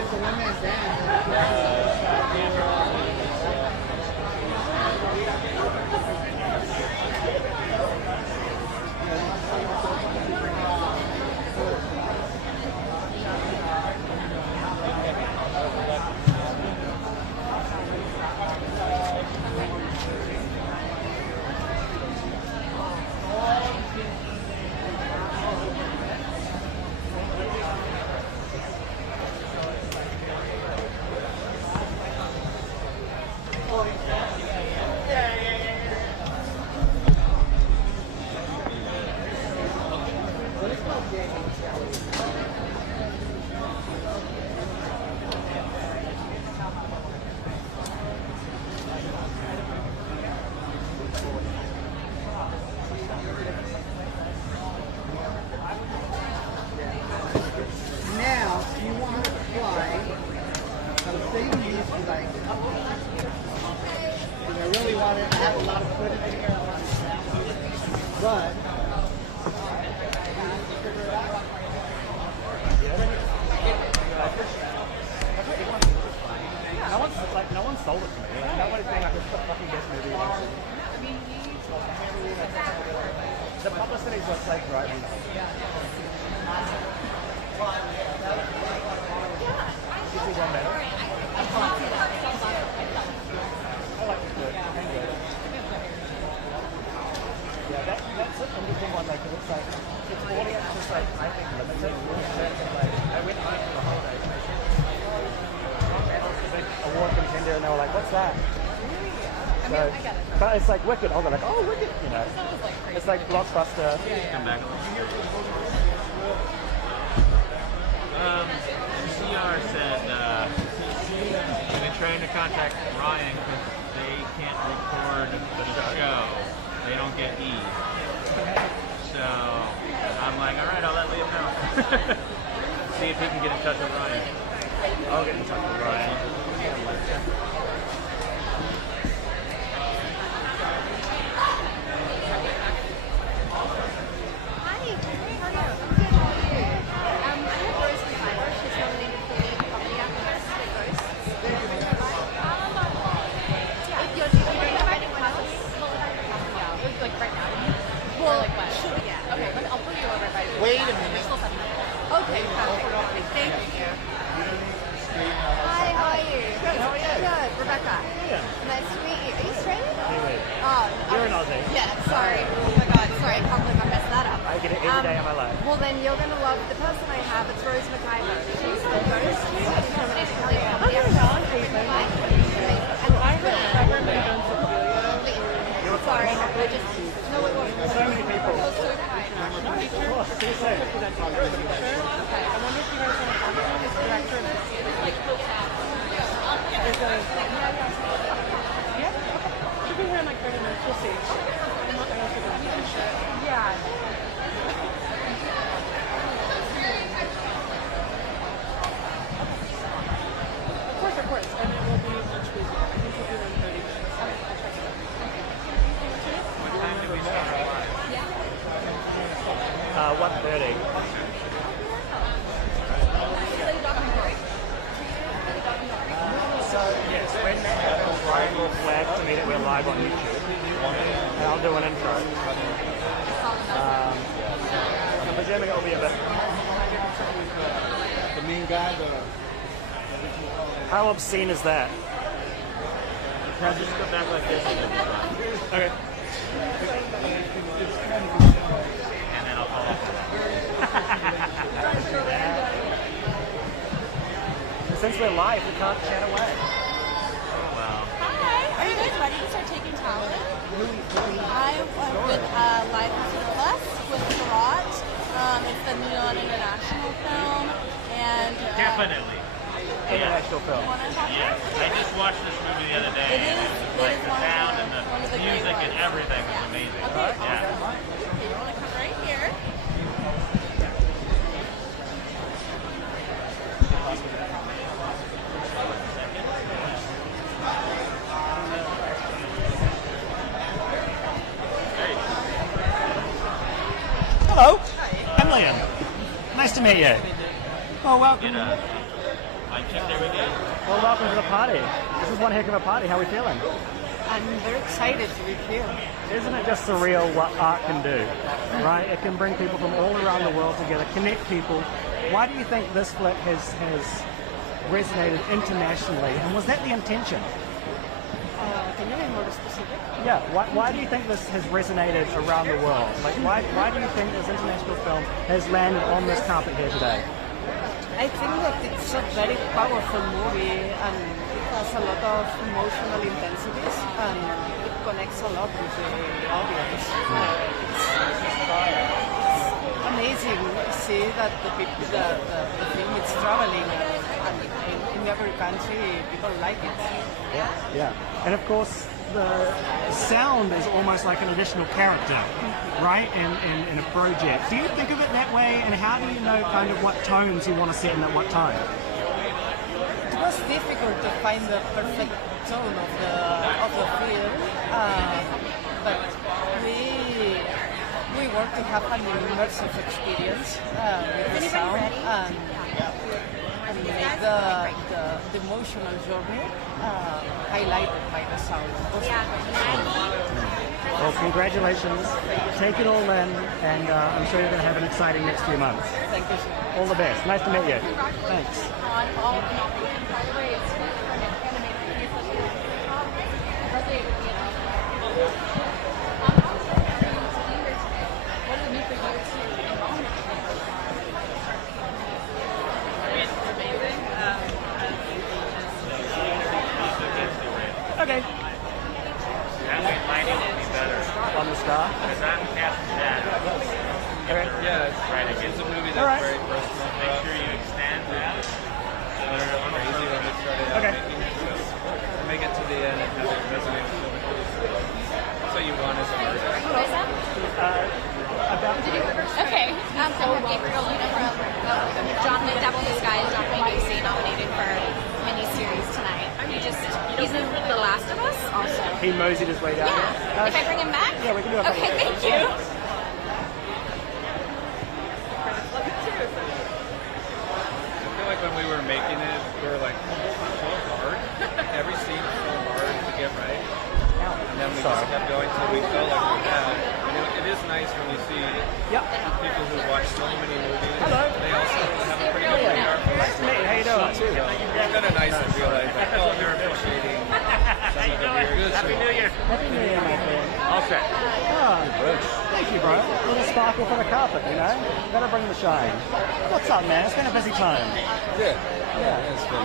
it's a one-man band. But it's like Wicked. I'll go like, oh, Wicked, you know. It's like Blockbuster. Come back a little. CR said we've been trying to contact Ryan because they can't record the show. They don't get E. So I'm like, all right, I'll let Liam know. See if he can get in touch with Ryan. I'll get in touch with Ryan. Wait a minute. Okay, perfect. Thank you. Hi, how are you? Good, how are you? Good, Rebecca. Yeah. Nice to meet you. Are you Australian? Anyway, Oh, you're an Aussie. yeah, sorry. Oh my god, sorry, I can't believe I messed that up. I get it every day of my life. Well then you're going to love the person I have. It's Rose McIver. She's the ghost. She's coming to tell you about the Sorry, I just... No, it wasn't. There's so many people. It was so kind. Of course, see you soon. Okay. I wonder if you guys want to talk to him as director of Visita. Like, yeah? She'll be here in like 30 minutes. We'll see. yeah. Of course. And it will be much busier. I think we'll do in 30 minutes. I'll check it out. What time did we start our live? 1:30. So, yes, when Ryan will flag to me that we're live on YouTube, and I'll do an intro. I'm presuming it'll be a bit... The main guy, How obscene is that? I'll just go back like this and then we'll run. Okay. And then I'll call off. Since we're live, we can't chat away. Well, Hi. Are you guys ready to start taking talent? I with Live Plus with Karat. It's the Neon International film, and definitely. International film. Yes, I just watched this movie the other day. It is. Like the sound and the music and everything was amazing. Okay. Yeah. Okay, you want to come right here? Hello, I'm Liam. Nice to meet you. Oh, welcome. My Well, welcome to the party. This is one heck of a party. How are we feeling? I'm very excited to be here. Isn't it just surreal what art can do, right? It can bring people from all around the world together, connect people. Why do you think this flick has resonated internationally, and was that the intention? Can you be more specific? Yeah, why do you think this has resonated around the world? Like, why do you think this international film has landed on this carpet here today? I think that it's a very powerful movie and it has a lot of emotional intensities and it connects a lot with the audience. It's amazing to see that the film is traveling and in every country people like it. Yeah. And of course, the sound is almost like an additional character, right, in a project. Do you think of it that way, and how do you know kind of what tones you want to set in at what time? It was difficult to find the perfect tone of the film, but we worked to have an immersive experience with the sound and make the emotional journey highlighted by the sound. Well, congratulations. Take it all in, and I'm sure you're going to have an exciting next few months. Thank you, sir. All the best. Nice to meet you. Thanks. Okay. That lighting would be better. On the star. Because that captures that. Yeah, it's a movie that's very personal. Make sure you extend that. They're crazy when they started out making it, so to make it to the end and have it resonate so much. That's what you want as an artist. Okay, I'm Gabriel Luna from John the Devil Disguise, John Wayne nominated for miniseries tonight. He's in The Last of Us also. He moseyed his way down. Yeah. If I bring him back? Yeah, we can do a couple. Okay, thank you. I feel like when we were making it, we were like, so hard. Every scene is so hard to get right. And then we just kept going till we felt like we had. And it is nice when you see people who watch so many movies. Hello. They also have a pretty good radar for Nice to meet you. How you doing? So it's kind of nice to realize like, oh, they're appreciating some of the weird Happy New Year. Happy New Year, my friend. All set. Thank you, bro. A little sparkle for the carpet, you know? Gotta bring the shine. What's up, man? It's been a busy time. Yeah, it's been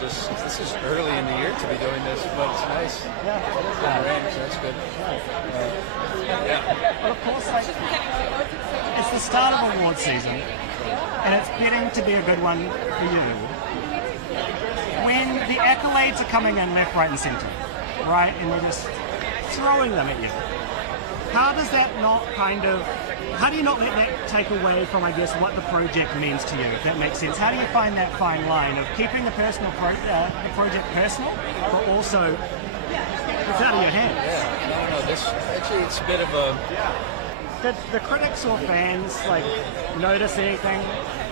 this is early in the year to be doing this, but it's nice. Yeah, it is It's been rain, so that's good. Well, of course, like, it's the start of award season, and it's getting to be a good one for you. When the accolades are coming in left, right, and centre, right, and they're just throwing them at you, how does that not how do you not let that take away from, I guess, what the project means to you, if that makes sense? How do you find that fine line of keeping the the project personal, but also it's out of your hands? Yeah, no. This actually, it's a bit of a. Did the critics or fans notice anything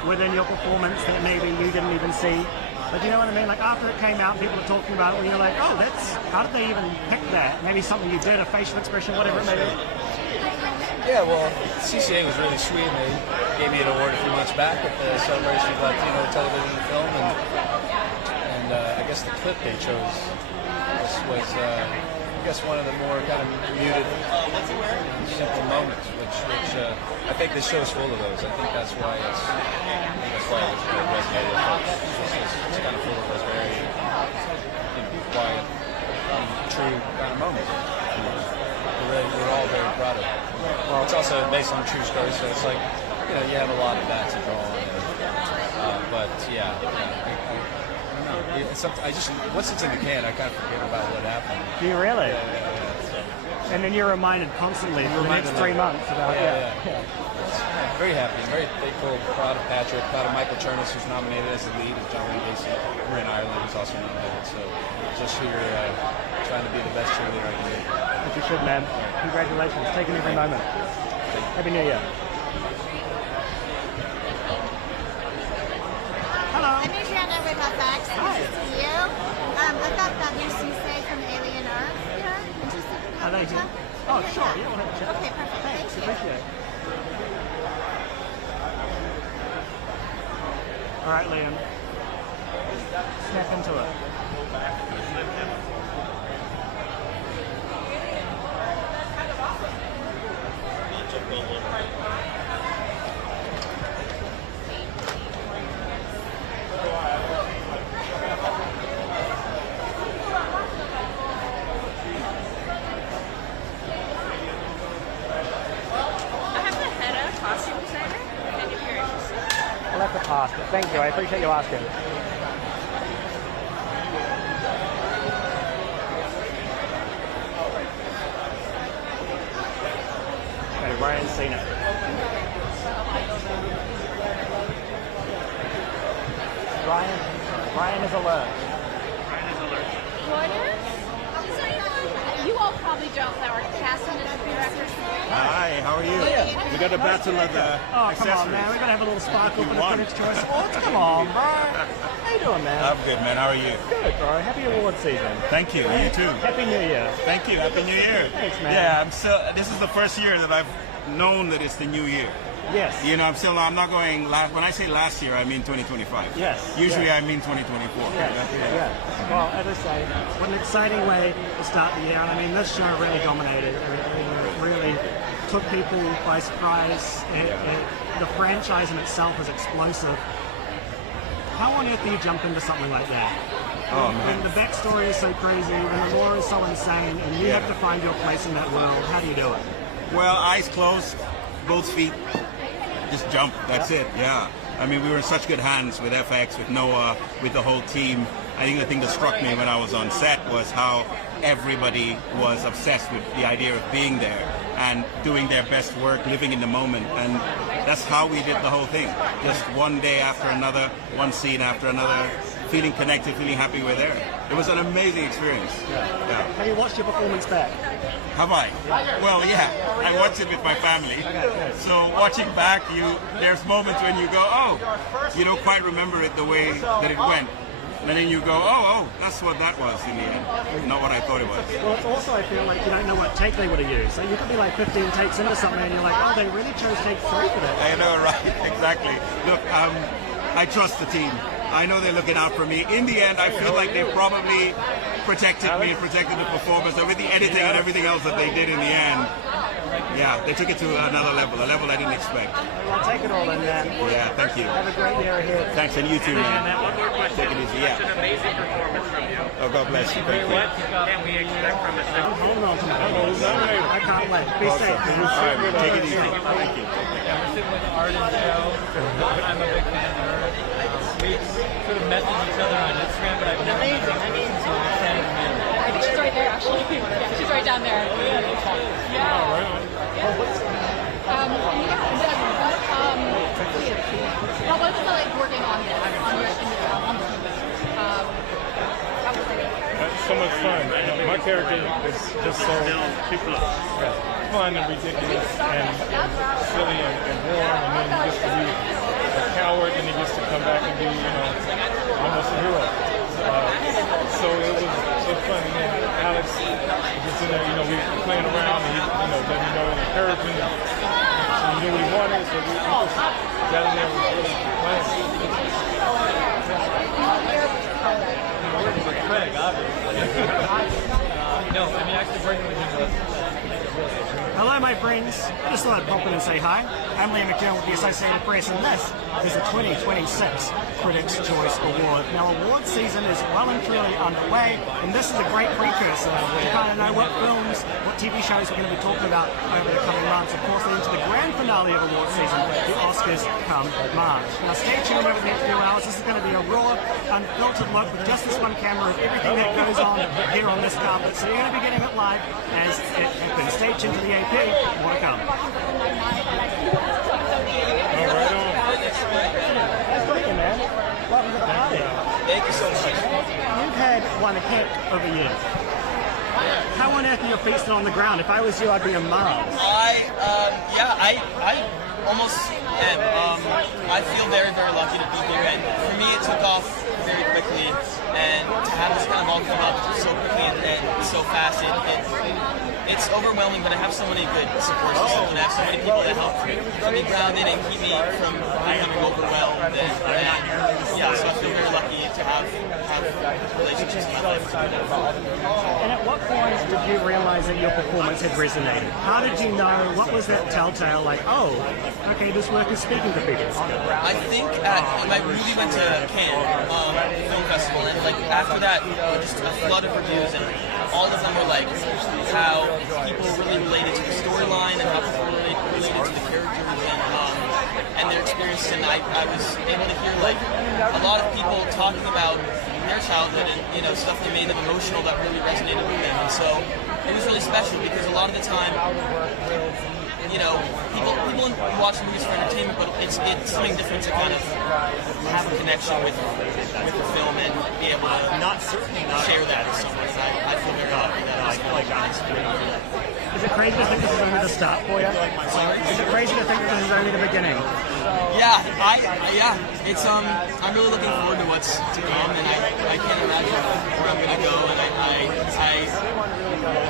within your performance that maybe you didn't even see? But you know what I mean? Like after it came out, people were talking about it, where you're like, oh, how did they even pick that? Maybe something you did, a facial expression, whatever it may be. Yeah, well, CCA was really sweet. And they gave me an award a few months back at the celebration of Latino television and film, and I guess the clip they chose was I guess one of the more kind of muted, simple moments, which I think this show's full of those. I think that's why it was really resonated with folks. It's kind of full of those very quiet, true kind of moments. We're all very proud of it. Well, it's also based on a true story, so it's like, you have a lot of that to draw on. But yeah, I don't know. It's something, once it's in the can, I kind of forget about what happened. Do you really? Yeah. And then you're reminded constantly for the next 3 months about Very happy, very thankful, proud of Patrick, proud of Michael Chernus, who's nominated as the lead, as John Wayne Gacy. We're in Ireland, who's also nominated. So just here trying to be the best cheerleader I can be. As you should, man. Congratulations. Taking every moment. Happy New Year. Hello. I'm Adriana with FX. Nice to see you. I've got that new Cisse from Alien Earth here. Interested in having a chat? Oh, sure. Yeah, we'll have a chat. Okay, perfect. Thanks. Thank you. Appreciate it. All right, Liam. Snap into it. I'll have to pass, but thank you. I appreciate you asking. Okay, Ryan's seen it. Ryan is alert. You all probably don't that were casting as a director. Hi, how are you? We got a battle of the Oh, come accessories. on, man. We gotta have a little sparkle You for the won. Critics' Choice Awards. Come on, bro. How you doing, man? I'm good, man. How are you? Good, bro. Happy award season. Thank you. You too. Happy New Year. Thank you. Happy New Year. Thanks, man. Yeah, I'm still. This is the first year that I've known that it's the new year. Yes. You know, I'm not going last. When I say last year, I mean 2025. Yes. Usually, Yes. I mean 2024. Yes, yes. Well, as I say, what an exciting way to start the year. And I mean, this show really dominated. It really took people by surprise. The franchise in itself is explosive. How on earth do you jump into something like that? Oh, When man. the backstory is so crazy, when the lore is so insane, and you Yeah. have to find your place in that world, how do you do it? Well, eyes closed, both feet, just jump. That's it. Yeah. I mean, we were in such good hands with FX, with Noah, with the whole team. I think the thing that struck me when I was on set was how everybody was obsessed with the idea of being there and doing their best work, living in the moment. And that's how we did the whole thing. Just one day after another, one scene after another, feeling connected, feeling happy we're there. It was an amazing experience. Yeah. Have you watched your performance back? Have I? Well, yeah. I watched it with my family. So watching back, there's moments when you go, oh, you don't quite remember it the way that it went. And then you go, oh, that's what that was in the end. Not what I thought it was. Well, it's also, I feel like you don't know what take they would have used. So you could be like 15 takes into something and you're like, oh, they really chose take 3 for that. I know, right? Exactly. Look, I trust the team. I know they're looking out for me. In the end, I feel like they probably protected me and protected the performance. And with the editing and everything else that they did in the end, yeah, they took it to another level, a level I didn't expect. Well, take it all in, man. Yeah, thank you. Have a great year ahead. Thanks, and you too, man. One more question. Take it easy, yeah. It's an amazing performance from you. Oh, God bless you. Thank you. What can we expect from it? Hold on to my I can't wait. Be safe. All right, take it easy. Thank you. Yeah, we're sitting with Art and Joe. I'm a big fan of her. We sort of messaged each other on Instagram, but I've never met her in person, so we're standing in. I think she's right there, actually. Yeah, she's right down there. How was it like working on this, on your film? How was it? So much fun. My character is just so fun and ridiculous and silly and warm, and then he gets to be a coward, and he gets to come back and be, almost a hero. So it was so fun. And then Alex was just in there, we were playing around, and he, letting me know and encouraging. So he knew what he wanted, so we just got in there and was really playing. Craig, obviously. No, I mean, actually working with him was Hello, my friends. I just thought I'd pop in and say hi. I'm Liam McGill with the Associated Press, and this is the 2026 Critics' Choice Award. Now, award season is well and truly underway, and this is a great precursor to kind of know what films, what TV shows we're going to be talking about over the coming months. Of course, then into the grand finale of award season, the Oscars come March. Now, stay tuned over the next few hours. This is going to be a raw, unfiltered look with just this one camera of everything that goes on here on this carpet. So you're going to be getting it live as it happens. Stay tuned to the AP. More to come. That's great, man. Welcome to the party. Thank you so much. You've had one heck of a year. how on earth are your feet still on the ground? If I was you, I'd be on Mars. I almost am. I feel very, very lucky to be here, and for me, it took off very quickly, and to have this kind of all come up so quickly and so fast, it's overwhelming, but I have so many good support systems, and I have so many people that help keep me grounded and keep me from becoming overwhelmed, and yeah, so I feel very lucky to have relationships in my life. And at what point did you realize that your performance had resonated? How did you know? What was that telltale, like, oh, okay, this work is speaking to people? I think my movie went to Cannes Film Festival, and like after that, just a flood of reviews, and all of them were like how people really related to the storyline and how people related to the characters and their experiences. And I was able to hear like a lot of people talking about their childhood and stuff that made them emotional that really resonated with them. And so it was really special because a lot of the time, people watch movies for entertainment, but it's something different to kind of have a connection with the film and be able to share that with someone. I feel very lucky that I feel like I'm experiencing that. Is it crazy to think this is only the start for you? Is it crazy to think that this is only the beginning? Yeah, it's I'm really looking forward to what's to come, and I can't imagine where I'm gonna go. And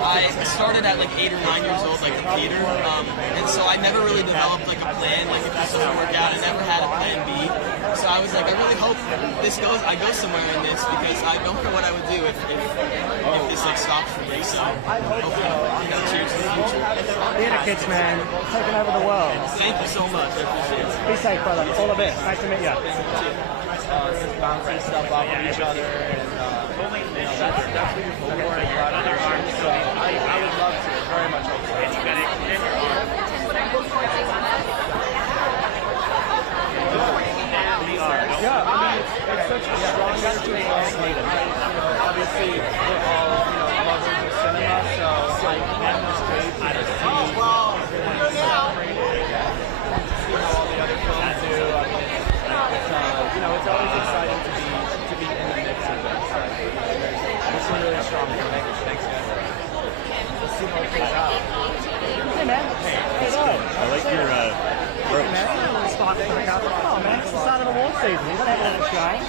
I started at like 8 or 9 years old, like a theater, and so I never really developed like a plan. Like if this doesn't work out, I never had a plan B. So I was like, I really hope I go somewhere in this because I don't know what I would do if this like stops for me. So hopefully, cheers to the future. Theater kids, man, taking over the world. Thank you so much. I appreciate it. Be safe, brother. All the best. Nice to meet you. Just bouncing stuff off of each other, and that's what you're for. So I would love to very much hope so. Yeah, I mean, it's such a strong energy. Obviously, we're all, lovers of cinema, so on this stage, I just see everyone celebrating and see how all the other films do. It's always exciting to be in the mix of this. There's some really strong things. Thanks, guys. Let's see how it plays out. Hey, man. Hey, I like your Hey, man. Oh, man, it's the start of award season. You gotta have that shine.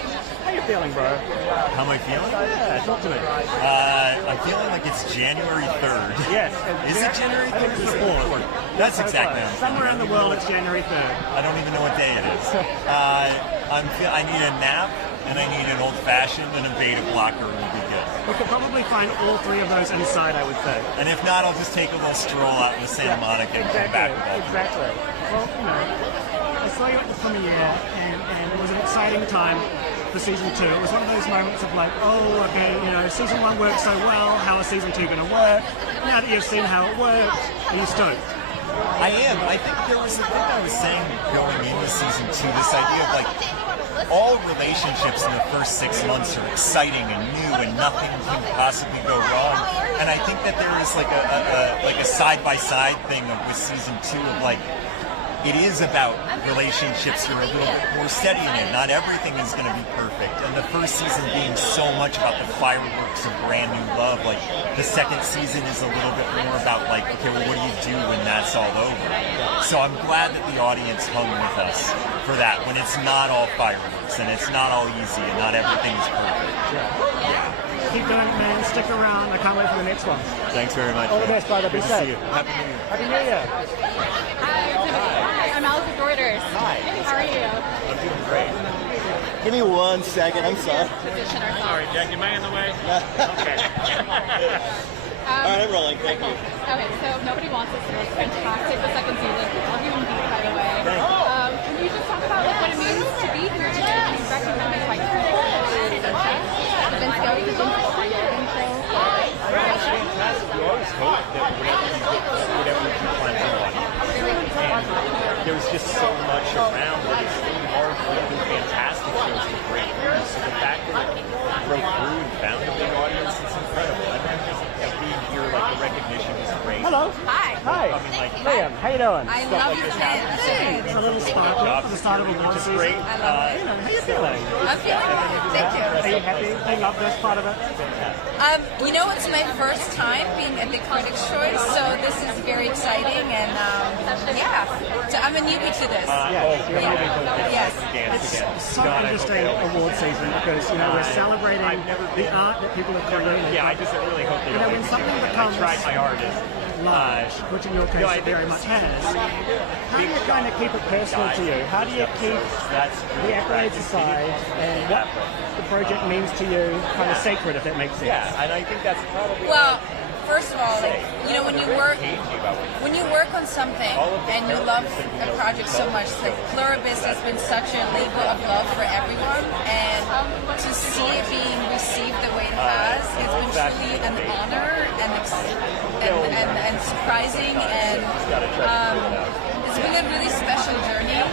How you feeling, bro? How am I feeling? Yeah, talk to me. I'm feeling like it's January 3rd. Yes. Is it January 3rd? It's the 4th. That's exactly what I'm Somewhere around the world, it's January 3rd. I don't even know what day it is. I need a nap, and I need an old-fashioned, and a beta blocker would be good. We could probably find all three of those inside, I would say. And if not, I'll just take a little stroll out in the Santa Monica and come back with all Exactly. Well, I saw you at the premiere, and it was an exciting time for season 2. It was one of those moments of like, oh, okay, season 1 worked so well, how is season 2 going to work? Now that you've seen how it worked, are you stoked? I am. I think there was a thing I was saying going into season 2, this idea of like, all relationships in the first 6 months are exciting and new and nothing can possibly go wrong. And I think that there is like a side-by-side thing with season 2 of like, it is about relationships that are a little bit more steady in it. Not everything is going to be perfect. And the first season being so much about the fireworks of brand new love, like the second season is a little bit more about like, okay, well, what do you do when that's all over? So I'm glad that the audience hung with us for that, when it's not all fireworks and it's not all easy and not everything is perfect. Keep doing it, man. Stick around. I can't wait for the next one. Thanks very much. All the best, brother. Be Good safe. to see you. Happy New Year. Happy New Year. Hi, I'm Alice with Reuters. Hi. How are you? I'm doing great. Give me 1 second. I'm sorry. Position ourselves. Sorry, Jack, am I in the way? Okay. All right, I'm rolling. Thank you. Okay, so Nobody Wants Us. It was fantastic. The second season. Love you indeed, by the way. Can you just talk about what it means to be here today? You recognize like the Vince Gilligan show. You always hope that whatever you find an audience. And there's just so much around that it's really hard for really fantastic shows to break through. So the fact that it broke through and found a big audience is incredible. I think being here, like the recognition is great. Hello. Hi. Hi. Liam, how you doing? I love your kids. It's a little sparkle at the start of a war season. I love it. How you feeling? I'm feeling good. Thank you. Are you happy? Do you love this part of it? You know, it's my first time being at the Critics' Choice, so this is very exciting, and yeah, so I'm a newbie to this. Yes. It's so interesting award season because, you know, we're celebrating the art that people have created. Yeah, I just really hope they don't. When something becomes I tried my hardest. Large, which in your case it very much has. How do you kind of keep it personal to you? How do you keep the accolades aside and what the project means to you kind of sacred, if that makes sense? Yeah, and I think that's probably well. First of all, like, you know, when you work on something and you love a project so much, like Pluribus has been such a labor of love for everyone, and to see it being received the way it has, it's been truly an honor and surprising, and it's been a really special journey.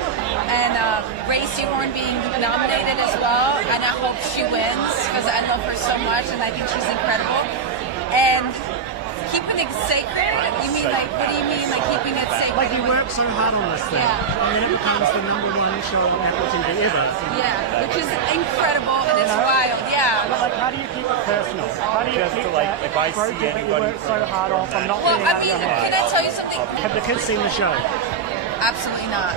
And Ray Seahorn being nominated as well, and I hope she wins because I love her so much, and I think she's incredible. And keeping it sacred? You mean like, what do you mean like keeping it sacred? Like you work so hard on this thing, and then it becomes the #1 show on Apple TV ever. Yeah, which is incredible and it's wild, yeah. But like, how do you keep it personal? How do you keep that project that you work so hard on from not being out of your head? Can I tell you something? Have the kids seen the show? Absolutely not.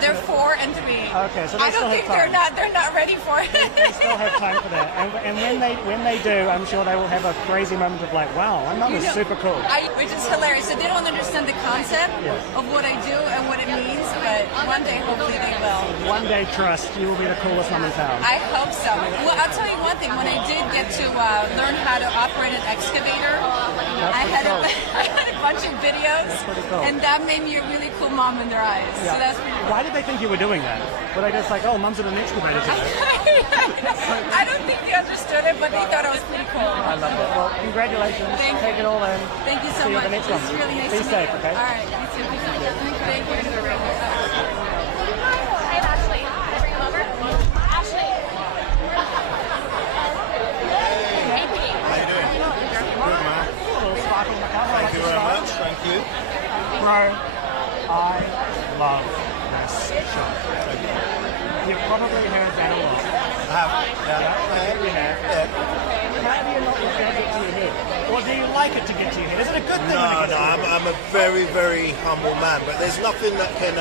They're 4 and 3. Okay, so I don't think they're not ready for it. They still have time for that, and when they do, I'm sure they will have a crazy moment of like, wow, my mum is super cool. Which is hilarious. So they don't understand the concept of what I do and what it means, but one day hopefully they will. One day, trust, you will be the coolest mum in town. I hope so. Well, I'll tell you one thing. When I did get to learn how to operate an excavator, I had a bunch of videos, and that made me a really cool mom in their eyes. So that's pretty cool. Why did they think you were doing that? Were they just like, oh, mum's at an excavator today? I don't think they understood it, but they thought it was pretty cool. I love it. Well, congratulations. Take it all in. Thank you so much. This is really nice Be to safe, meet you. okay? All right, you too. Thank you. Hey, Ashley. Over. Ashley. Hey, Pete. How you doing? Good, man. Thank you very much. Thank you. Bro, I love this show. You've probably heard that a lot. I have. You have. How do you not let that get to your head? Or do you like it to get to your head? Is it a good thing? No, I'm a very, very humble man, but there's nothing that can,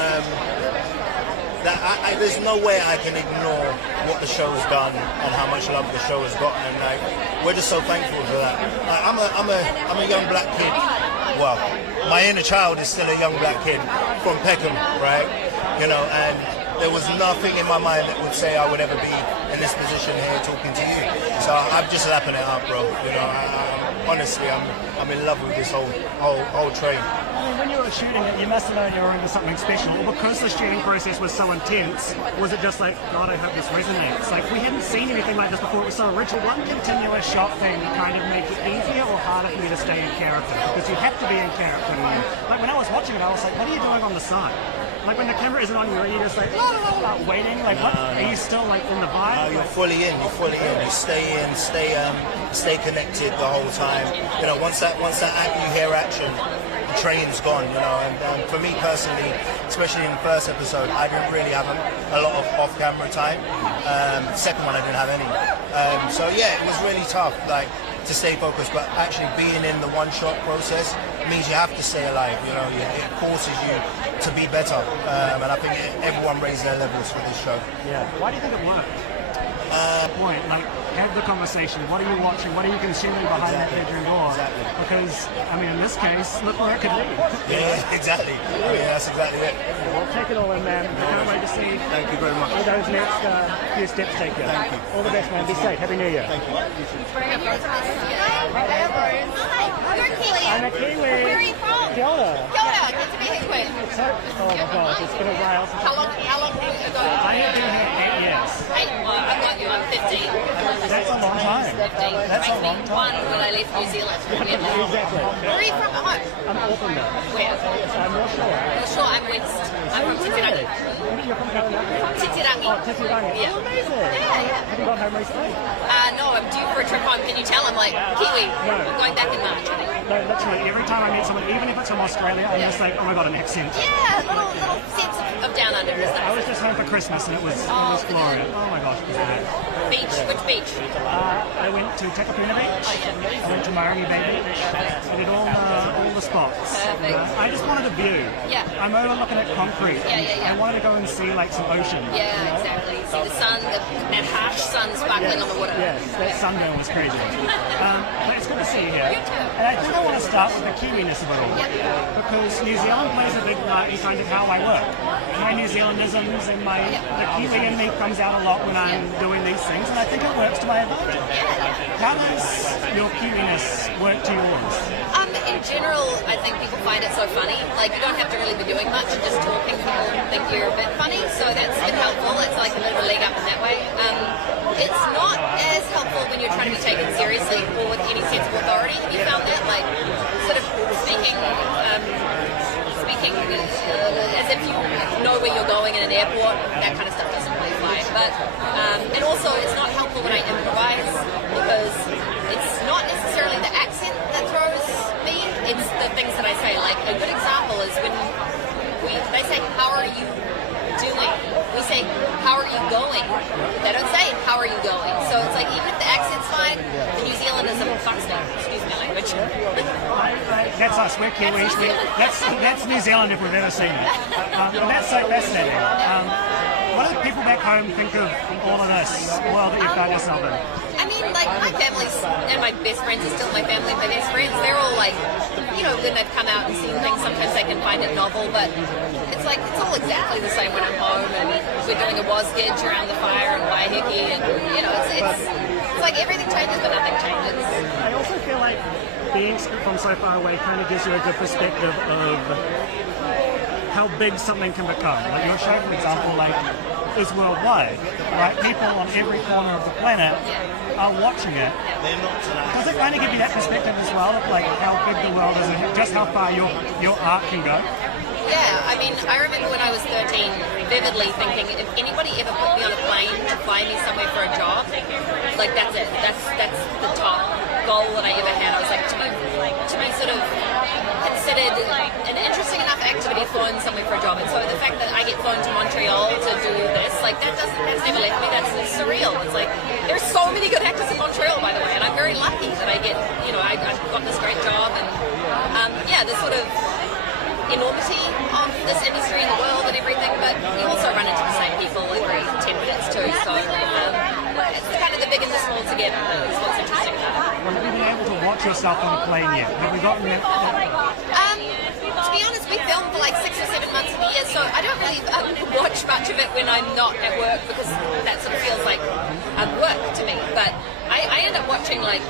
there's no way I can ignore what the show has done and how much love the show has gotten, and like, we're just so thankful for that. Like, I'm a young black kid. Well, my inner child is still a young black kid from Peckham, right? You know, and there was nothing in my mind that would say I would ever be in this position here talking to you. So I'm just lapping it up, bro. You know, honestly, I'm in love with this whole train. I mean, when you were shooting it, you must have known you were into something special. Or because the shooting process was so intense, was it just like, God, I hope this resonates? Like, we hadn't seen anything like this before. It was so original. One continuous shot thing kind of make it easier or harder for you to stay in character? Because you have to be in character. Like, when I was watching it, I was like, what are you doing on the side? Like, when the camera isn't on you, are you just like, la, la, la, la, waiting? Like, what? Are you still, like, in the vibe? No, you're fully in. You stay in, stay connected the whole time. You know, once that you hear action, the train's gone, you know. And for me personally, especially in the first episode, I didn't really have a lot of off-camera time. Second one, I didn't have any. So yeah, it was really tough, like, to stay focused. But actually being in the one-shot process means you have to stay alive. You know, it forces you to be better. And I think everyone raised their levels for this show. Yeah. Why do you think it worked? Point, like, have the conversation. What are you watching? What are you consuming behind that bedroom door? Exactly. Because, I mean, in this case, look where it could lead. Yeah, exactly. I mean, that's exactly it. Well, take it all in, man. I can't wait to see. Thank you very much. All those next few steps take you. Thank you. All the best, man. Be safe. Happy New Year. Thank you. I'm a Kiwi. Where are you from? Kia ora. Kia ora. Good to meet you. Oh my gosh, it's been a while since How long have you got? I have been here 8 years. I'm like you, I'm 15. That's a long time. 15. That's a long time. One when I left New Zealand. Exactly. Where are you from at home? I'm Auckland. Where? I'm not sure. Not sure, I'm West. I'm from Titirangi. You're from Karanaka? Titirangi. Oh, Titirangi. Yeah. Oh, amazing. Yeah. Have you got home recently? No, I'm due for a trip home. Can you tell? I'm like, Kiwi. No. I'm going back in March, I think. No, literally, every time I meet someone, even if it's from Australia, I'm just like, oh my god, an accent. Yeah, little sense of down under, isn't it? I was just home for Christmas and it was glorious. Oh my gosh, it was great. Beach? Which beach? I went to Takapuna Beach. I went to Marangi Bay Beach. I did all the spots. Perfect. I just wanted a view. Yeah. I'm overlooking at concrete. Yeah. I wanted to go and see like some ocean. Yeah, exactly. See the sun, that harsh sun sparkling on the water. Yes, that sunburn was crazy. But it's good to see you here. You too. And I think I want to start with the Kiwiness of it all. Because New Zealand plays a big part in kind of how I work. My New Zealandisms and the Kiwi in me comes out a lot when I'm doing these things, and I think it works to my advantage. How does your Kiwiness work to yours? In general, I think people find it so funny. Like, you don't have to really be doing much, and just talking, people think you're a bit funny, so that's been helpful. It's like a bit of a leg up in that way. It's not as helpful when you're trying to be taken seriously or with any sense of authority. Have you found that? Like, sort of speaking as if you know where you're going in an airport, that kind of stuff doesn't really fly. But, and also, it's not helpful when I improvise, because it's not necessarily the accent that throws me, it's the things that I say. Like, a good example is when they say, how are you doing? We say, how are you going? They don't say, how are you going? So it's like, even if the accent's fine, the New Zealandism fucks me. Excuse my language. That's us, we're Kiwis. That's New Zealand if we've ever seen it. But that's so fascinating. What do people back home think of all of this world that you found yourself in? I mean, like, my family's, and my best friends are still my family, my best friends, they're all like, you know, when they've come out and seen things, sometimes they can find it novel, but it's like, it's all exactly the same when I'm home, and we're doing a wasgidge around the fire in Waiheke, and, you know, it's like everything changes, but nothing changes. I also feel like being from so far away kind of gives you a good perspective of how big something can become. Like your show, for example, like is worldwide, right? People on every corner of the planet are watching it. Does it kind of give you that perspective as well, of like how big the world is and just how far your art can go? Yeah, I mean, I remember when I was 13, vividly thinking, if anybody ever put me on a plane to fly me somewhere for a job, like that's it. That's the top goal that I ever had. I was like, to be sort of considered an interesting enough activity flown somewhere for a job. And so the fact that I get flown to Montreal to do this, like that's never left me. That's surreal. It's like, there's so many good actors in Montreal, by the way, and I'm very lucky that I get, you know, I've got this great job, and the sort of enormity of this industry in the world and everything, but you also run into the same people every 10 minutes too, so it's kind of the big and the small together is what's interesting about it. Have you been able to watch yourself on a plane yet? Have we gotten that? To be honest, we film for like 6 or 7 months of the year, so I don't really watch much of it when I'm not at work, because that sort of feels like work to me, but I end up watching like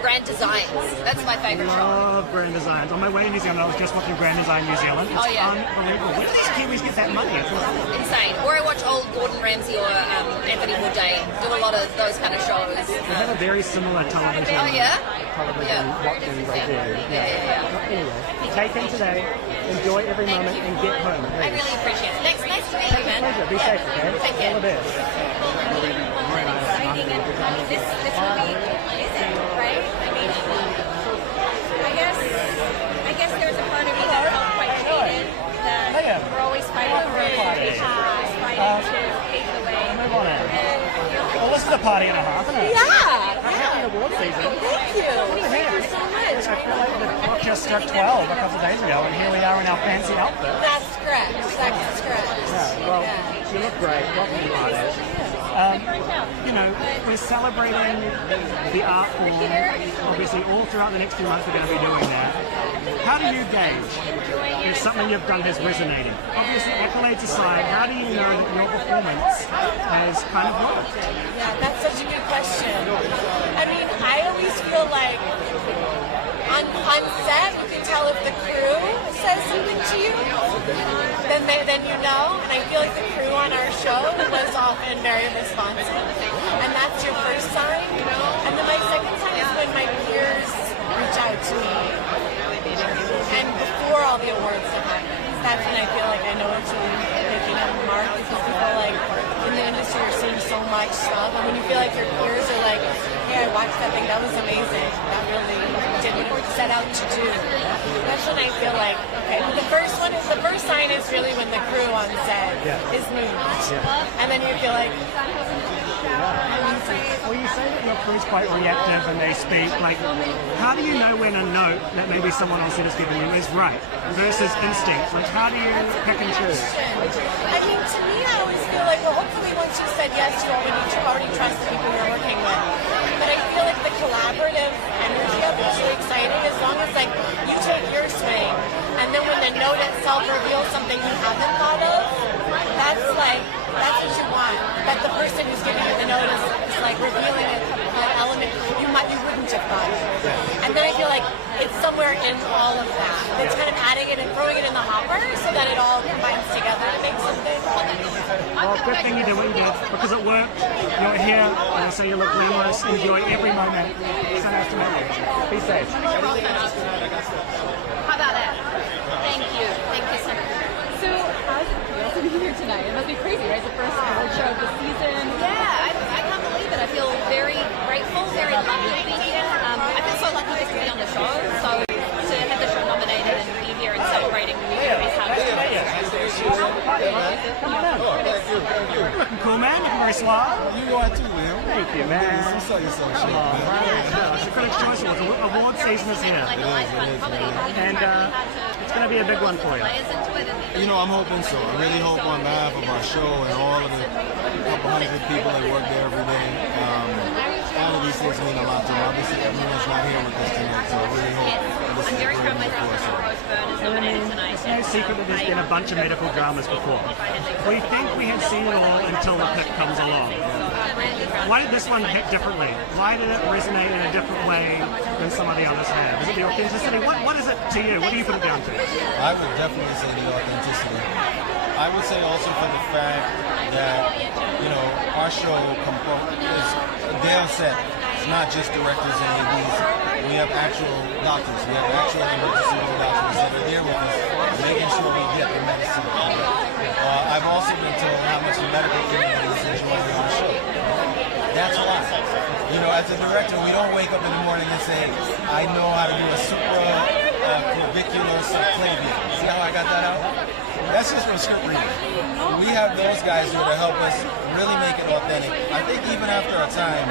Grand Designs. That's my favourite show. I love Grand Designs. On my way to New Zealand, I was just watching Grand Design New Zealand. It's unbelievable. Where do these Kiwis get that money? It's insane. Or I watch old Gordon Ramsay or Anthony Bourdain do a lot of those kind of shows. They have a very similar television. Oh yeah? Television watching right there. Yeah. Anyway, take in today, enjoy every moment, and get home. I really appreciate it. Nice to meet you, man. Pleasure. Be safe, okay? Take care. All the best. This movie isn't, right? I guess there's a part of me that felt quite jaded, that we're always fighting for education, we're always fighting to pave the way. Well, this is a party and a half, isn't it? Happy award season. Thank you. Thank you so much. I feel like the clock just struck 12 a couple of days ago, and here we are in our fancy outfit. That's correct. That's correct. Yeah, well, you look great. Welcome to Art. You know, we're celebrating the art form, obviously all throughout the next few months we're going to be doing that. How do you gauge if something you've done has resonated? Obviously, accolades aside, how do you know that your performance has kind of worked? Yeah, that's such a good question. I mean, I always feel like on set, you can tell if the crew says something to you, then you know. And I feel like the crew on our show was often very responsive, and that's your first sign. And then my second sign is when my peers reach out to me, and before all the awards have happened. that's when I feel like I know it's really making a mark, because people like in the industry are seeing so much stuff, and when you feel like your peers are like, hey, I watched that thing, that was amazing, that really did what it set out to do. That's when I feel like, okay, but the first sign is really when the crew on set is moved, and then you feel like, well, you say that your crew's quite reactive and they speak. Like, how do you know when a note that maybe someone on set is giving you is right versus instinct? Like, how do you pick and choose? I mean, to me, I always feel like, well, hopefully once you said yes, you already trust the people you're working with. But I feel like the collaborative energy of it is really exciting, as long as like you take your swing, and then when the note itself reveals something you haven't thought of, that's what you want. That the person who's giving you the note is like revealing an element you wouldn't have thought of. And then I feel like it's somewhere in all of that. It's kind of adding it and throwing it in the hopper so that it all combines together to make something. Well, good thing you did what you did, because it worked. You're here, and I say you look glamorous. Enjoy every moment. So nice to meet you. Be safe. How about that? Thank you. Thank you so much. So, how's it feel to be here tonight? It must be crazy, right? The first award show of the season. Yeah, I can't believe it. I feel very grateful, very lucky to be here. I feel so lucky just to be on the show. So, to have the show nominated and be here and celebrating the movie's hard. Looking cool, man. Looking very suave. You are too, man. Thank you, man. You saw yourself shape, man. Man. It's a good choice. Award season is here. It is. And it's going to be a big one for you. You know, I'm hoping so. I really hope on behalf of our show and all of the couple hundred people that work there every day. All of these things mean a lot to them. Obviously, everyone's not here with us tonight, so I really hope this is a great night for us. It's no secret that there's been a bunch of medical dramas before. We think we had seen it all until the pick comes along. Why did this one hit differently? Why did it resonate in a different way than some of the others have? Is it the authenticity? What is it to you? What do you put it down to? I would definitely say the authenticity. I would say also for the fact that, you know, our show is, Dale said, it's not just directors and ADs. We have actual doctors. We have actual emergency room doctors that are there with us, making sure we get the medicine. I've also been told how much the medical community is enjoying our show. That's a lot. You know, as a director, we don't wake up in the morning and say, I know how to do a supraclavicular subclavian. See how I got that out? That's just from script reading. We have those guys here to help us really make it authentic. I think even after a time,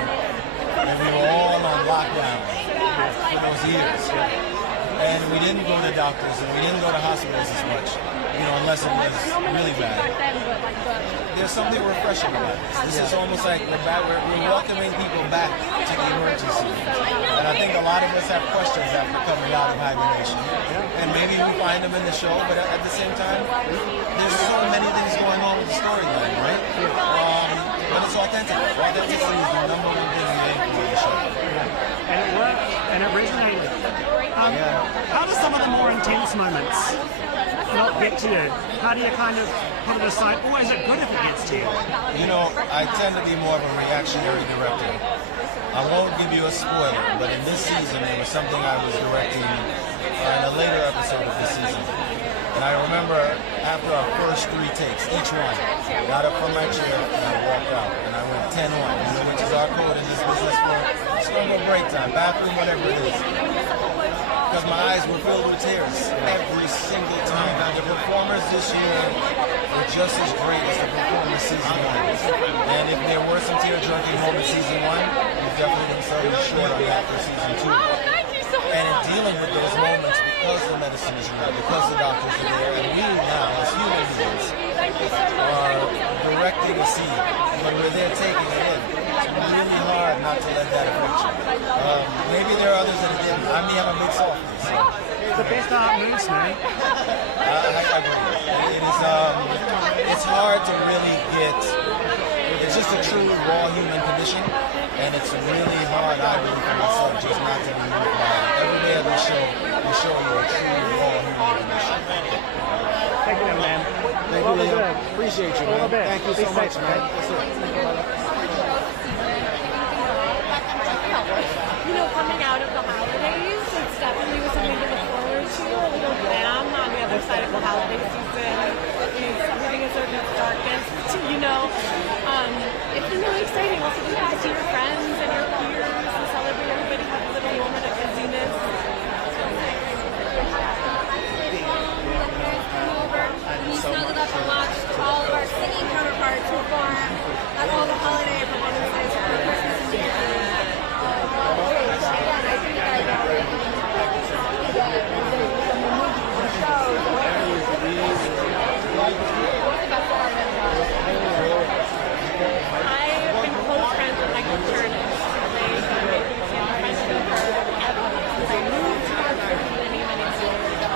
and we were all on lockdown for those years, and we didn't go to doctors and we didn't go to hospitals as much, you know, unless it was really bad. There's something refreshing about this. This is almost like we're welcoming people back to the emergency room. And I think a lot of us have questions after coming out of hibernation. And maybe we find them in the show, but at the same time, there's so many things going on with the storyline, right? But it's authentic. Authenticity is the number one thing we aim for in the show. And it worked, and it resonated. How do some of the more intense moments not get to you? How do you kind of put it aside? Or is it good if it gets to you? You know, I tend to be more of a reactionary director. I won't give you a spoiler, but in this season, there was something I was directing in a later episode of this season. And I remember after our first 3 takes, each one, got up from my chair and I walked out. And I went 10-1, you know, which is our code in this business for stronger break time, bathroom, whatever it is. Because my eyes were filled with tears every single time. Now, the performers this year were just as great as the performers season 1. And if there were some tear-jerking moments season 1, we definitely didn't sell you short on that for season 2. And in dealing with those moments, because the medicine is right, because the doctors are there, and we now, as human beings, are directing a scene. When we're there taking it in, it's really hard not to let that affect you. Maybe there are others that it didn't. I mean, I'm a big softie. So. The best art moves, man. I agree. It's hard to really get. It's just a true raw human condition, and it's really hard, I believe, for myself just not to be moved by it. Every day of the show, we show you a true raw human condition. Thank you, man. Thank you, Liam. Appreciate you, man. Thank you so much, man. You know, coming out of the holidays, it's definitely was something to look forward to. A little glam on the other side of the holiday season. Everything is at its darkest, you know. It's been really exciting also to get to see your friends and your peers and celebrate everybody have a little moment of busyness. We snuggled up and watched all of our singing counterparts perform at all the holiday performances for Christmas and New Year. I've been close friends with my internist. They've been friends with her forever since I moved many years ago.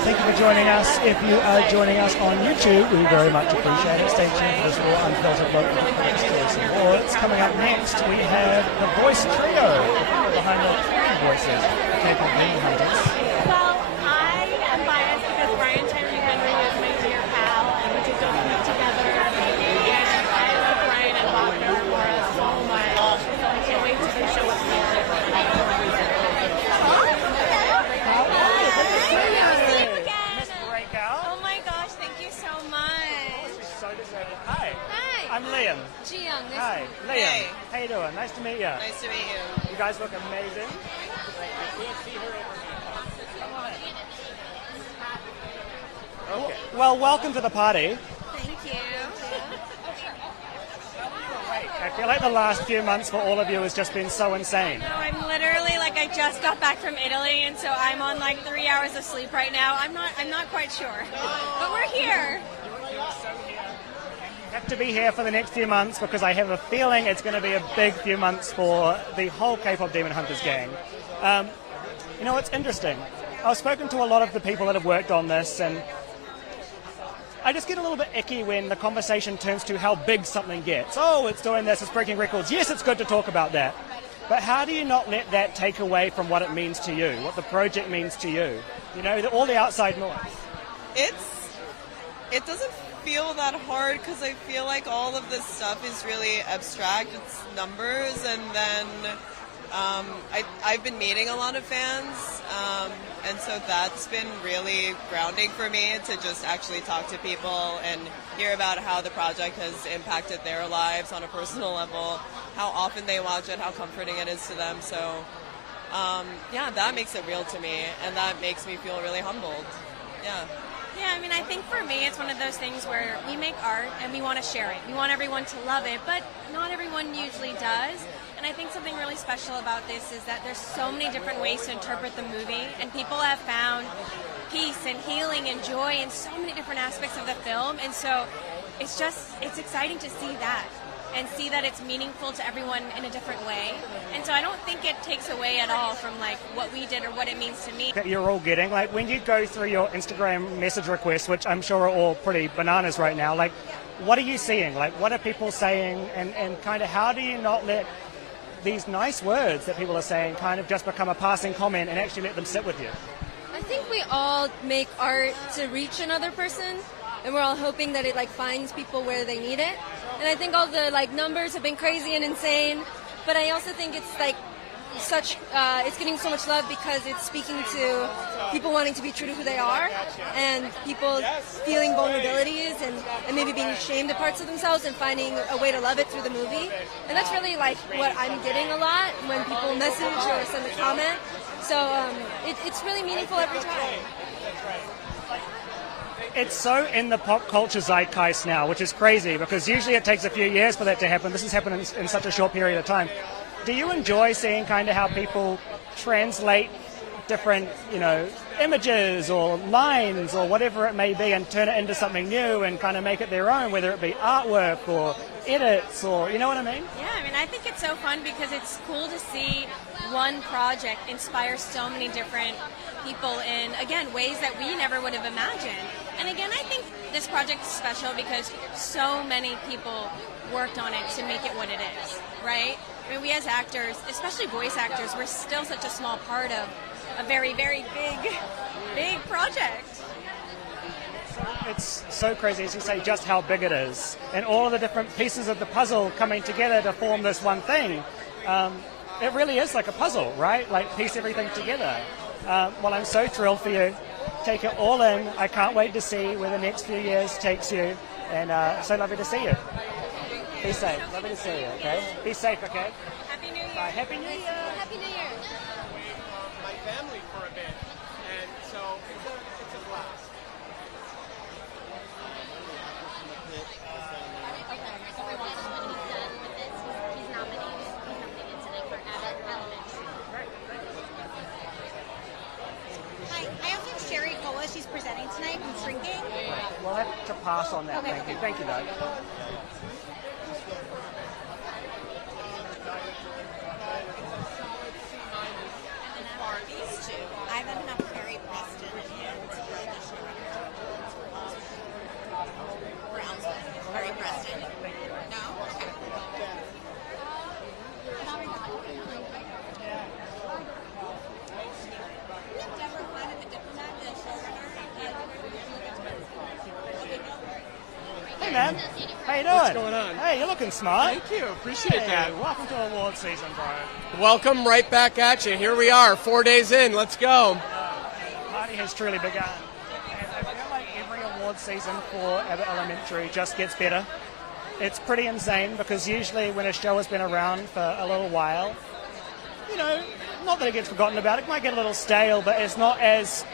Thank you for joining us. If you are joining us on YouTube, we very much appreciate it. Stay tuned for this raw, unfiltered look at the Extras Awards. Coming up next, we have the voice trio behind the three voices capable being hunters. Well, I am biased because Brian Tyree Henry is my dear pal, and we did those meet together. And I love Brian and Bob Barrymore so much. So I can't wait to show up here. Oh my gosh, thank you so much. So deserved. Hi. Hi. I'm Liam. Jiyoung, nice Hi, to meet you. Liam. Hey. How you doing? Nice to meet you. Nice to meet you. You guys look amazing. Okay. Well, welcome to the party. Thank you. I feel like the last few months for all of you has just been so insane. No, I'm literally like I just got back from Italy, and so I'm on like 3 hours of sleep right now. I'm not quite sure, but we're here. Have to be here for the next few months because I have a feeling it's going to be a big few months for the whole K-pop Demon Hunters gang. You know, it's interesting. I've spoken to a lot of the people that have worked on this, and I just get a little bit icky when the conversation turns to how big something gets. Oh, it's doing this, it's breaking records. Yes, it's good to talk about that. But how do you not let that take away from what it means to you, what the project means to you? You know, all the outside noise. It doesn't feel that hard because I feel like all of this stuff is really abstract. It's numbers, and then I've been meeting a lot of fans, and so that's been really grounding for me to just actually talk to people and hear about how the project has impacted their lives on a personal level, how often they watch it, how comforting it is to them. So yeah, that makes it real to me, and that makes me feel really humbled. Yeah. Yeah, I mean, I think for me, it's one of those things where we make art and we want to share it. We want everyone to love it, but not everyone usually does. And I think something really special about this is that there's so many different ways to interpret the movie, and people have found peace and healing and joy in so many different aspects of the film. And so it's exciting to see that and see that it's meaningful to everyone in a different way. And so I don't think it takes away at all from like what we did or what it means to me. That you're all getting, like when you go through your Instagram message requests, which I'm sure are all pretty bananas right now, like what are you seeing? Like what are people saying, and kind of how do you not let these nice words that people are saying kind of just become a passing comment and actually let them sit with you? I think we all make art to reach another person, and we're all hoping that it like finds people where they need it. And I think all the like numbers have been crazy and insane, but I also think it's like it's getting so much love because it's speaking to people wanting to be true to who they are, and people feeling vulnerabilities and maybe being ashamed of parts of themselves and finding a way to love it through the movie. And that's really like what I'm getting a lot when people message or send a comment. So it's really meaningful every time. It's so in the pop culture zeitgeist now, which is crazy because usually it takes a few years for that to happen. This has happened in such a short period of time. Do you enjoy seeing kind of how people translate different, images or lines or whatever it may be and turn it into something new and kind of make it their own, whether it be artwork or edits or, you know what I mean? Yeah, I mean, I think it's so fun because it's cool to see one project inspire so many different people in, again, ways that we never would have imagined. And again, I think this project is special because so many people worked on it to make it what it is, right? I mean, we as actors, especially voice actors, we're still such a small part of a very, very big project. it's so crazy, as you say, just how big it is, and all of the different pieces of the puzzle coming together to form this one thing. It really is like a puzzle, right? Like piece everything together. Well, I'm so thrilled for you. Take it all in. I can't wait to see where the next few years takes you, and so lovely to see you. Be safe. Lovely to see you, okay? Be safe, okay? Happy New Year. Bye. Happy New Year. Happy New Year. My family for a bit, and so it's a blast. Hi, I also have Sherry Cola. She's presenting tonight from Shrinking. We'll have to pass on that. Okay. Thank you. Thank you, Doug. These two. I then have Perry Preston and for Elspeth. Perry Preston. No? Okay. Deborah Klein at the Diplomat, the showrunner. Hey, man. How you doing? What's going on? Hey, you're looking smart. Thank you. Appreciate Hey, that. welcome to award season, bro. Welcome right back at you. Here we are, 4 days in. Let's go. The party has truly begun. And I feel like every award season for Abbott Elementary just gets better. It's pretty insane because usually when a show has been around for a little while, you know, not that it gets forgotten about, it might get a little stale, but it's not as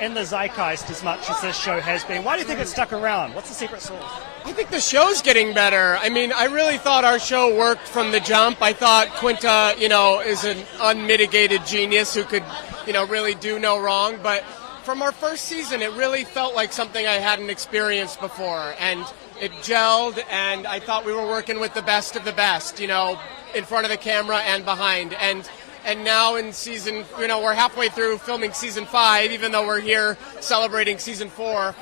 in the zeitgeist as much as this show has been. Why do you think it's stuck around? What's the secret sauce? I think the show's getting better. I mean, I really thought our show worked from the jump. I thought Quinta, is an unmitigated genius who could, really do no wrong. But from our first season, it really felt like something I hadn't experienced before. And it gelled, and I thought we were working with the best of the best, in front of the camera and behind. And now in season, we're halfway through filming season 5, even though we're here celebrating season 4.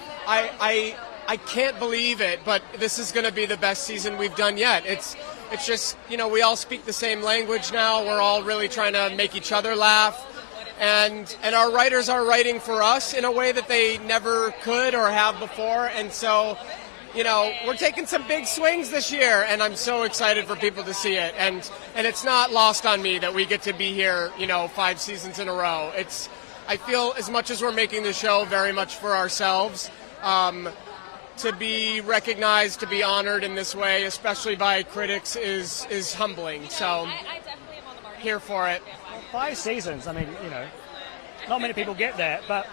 I can't believe it, but this is going to be the best season we've done yet. It's just, we all speak the same language now. We're all really trying to make each other laugh. And our writers are writing for us in a way that they never could or have before. And so, we're taking some big swings this year, and I'm so excited for people to see it. And it's not lost on me that we get to be here, 5 seasons in a row. I feel as much as we're making the show very much for ourselves, to be recognized, to be honored in this way, especially by critics, is humbling. So, here for it. 5 seasons, I mean, not many people get that, but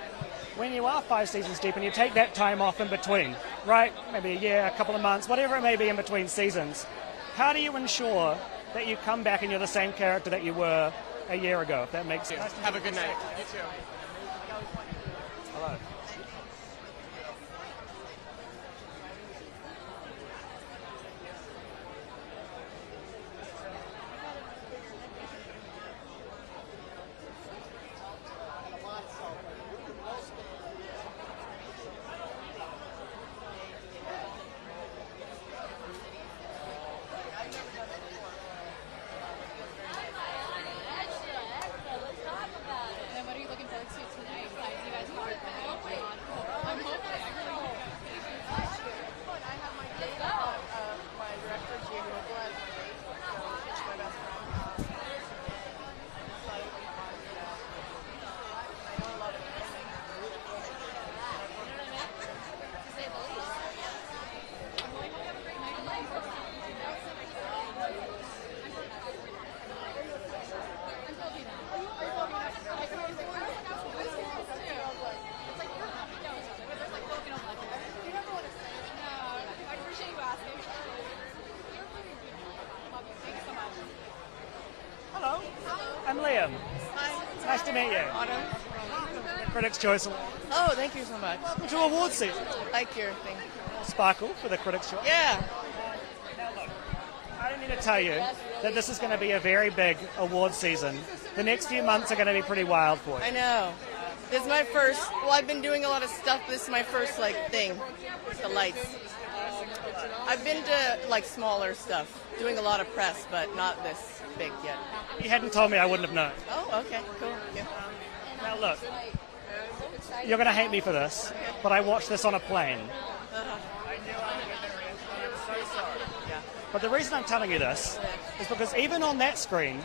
when you are 5 seasons deep and you take that time off in between, right, maybe a year, a couple of months, whatever it may be in between seasons, how do you ensure that you come back and you're the same character that you were a year ago, if that makes sense? Have a good night. You too. Hello. And what are you looking forward to tonight? Like, you guys are I'm hoping. I have my date my director, Diego Glenn, it's my best friend. Hello. I'm Liam. Hi. Nice to meet you. Autumn. The Critics' Choice Award. Oh, thank you so much. Welcome to award season. Like your thing. Sparkle for the Critics' Choice. Yeah. I don't need to tell you that this is going to be a very big award season. The next few months are going to be pretty wild for you. I know. This is my first, I've been doing a lot of stuff, but this is my first, thing with the lights. I've been to, smaller stuff, doing a lot of press, but not this big yet. You hadn't told me, I wouldn't have known. Oh, okay, cool. Yeah. Now look, you're going to hate me for this, but I watched this on a plane. But the reason I'm telling you this is because even on that screen,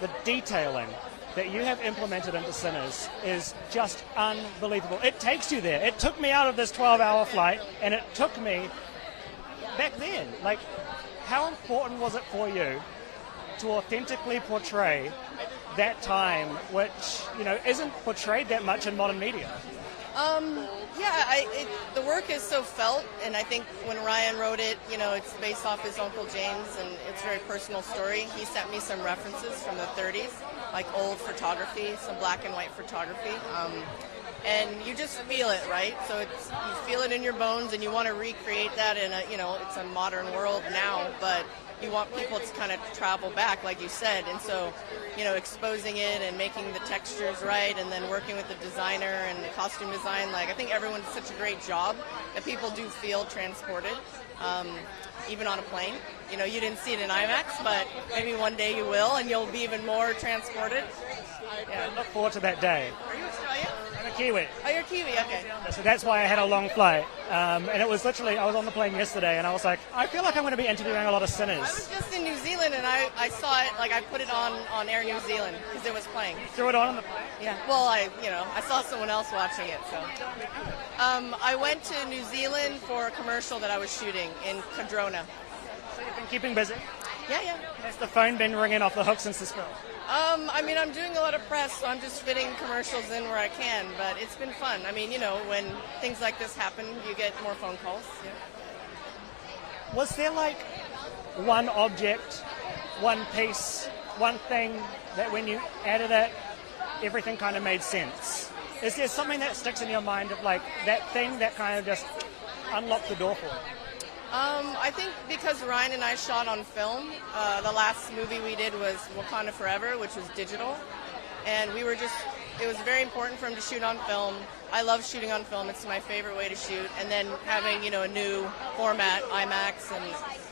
the detailing that you have implemented into Sinners is just unbelievable. It takes you there. It took me out of this 12-hour flight, and it took me back then. Like, how important was it for you to authentically portray that time, which, you know, isn't portrayed that much in modern media? The work is so felt, and I think when Ryan wrote it, you know, it's based off his Uncle James, and it's a very personal story. He sent me some references from the 30s, like old photography, some black and white photography, and you just feel it, right? So you feel it in your bones, and you want to recreate that in a, you know, it's a modern world now, but you want people to kind of travel back, like you said, and so, you know, exposing it and making the textures right, and then working with the designer and the costume design. Like, I think everyone did such a great job that people do feel transported, even on a plane. You know, you didn't see it in IMAX, but maybe one day you will, and you'll be even more transported. Yeah. I look forward to that day. Are you Australian? I'm a Kiwi. Oh, you're Kiwi, okay. So that's why I had a long flight. And it was literally, I was on the plane yesterday, and I was like, I feel like I'm going to be interviewing a lot of sinners. I was just in New Zealand, and I saw it, like I put it on Air New Zealand, because it was playing. You threw it on the plane? Yeah, well, I saw someone else watching it, so. I went to New Zealand for a commercial that I was shooting in Cadrona. So you've been keeping busy? Yeah. Has the phone been ringing off the hook since this film? I mean, I'm doing a lot of press, so I'm just fitting commercials in where I can, but it's been fun. I mean, you know, when things like this happen, you get more phone calls. Yeah. Was there like one object, one piece, one thing that when you added it, everything kind of made sense? Is there something that sticks in your mind of like that thing that kind of just unlocked the door for you? I think because Ryan and I shot on film, the last movie we did was Wakanda Forever, which was digital, and it was very important for him to shoot on film. I love shooting on film, it's my favorite way to shoot, and then having, you know, a new format, IMAX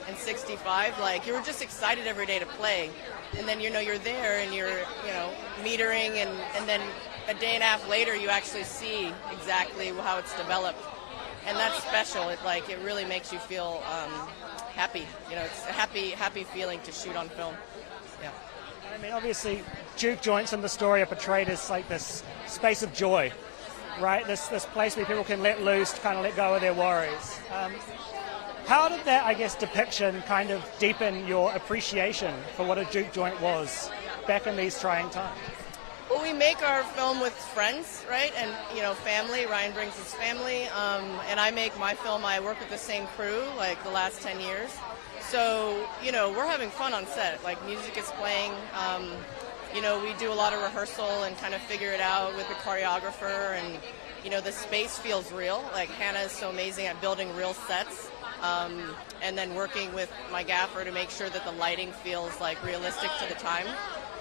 and 65, like, you were just excited every day to play, and then, you know, you're there and you're, you know, metering, and then a day and a half later you actually see exactly how it's developed. And that's special. It really makes you feel happy. You know, it's a happy feeling to shoot on film. Yeah. I mean, obviously, juke joints in the story are portrayed as like this space of joy, right? This place where people can let loose, kind of let go of their worries. How did that, I guess, depiction kind of deepen your appreciation for what a juke joint was back in these trying times? Well, we make our film with friends, right? And, you know, family. Ryan brings his family. And I make my film. I work with the same crew, like, the last 10 years. So, you know, we're having fun on set. Like, music is playing. You know, we do a lot of rehearsal and kind of figure it out with the choreographer. And, you know, the space feels real. Like, Hannah is so amazing at building real sets. And then working with my gaffer to make sure that the lighting feels, like, realistic to the time.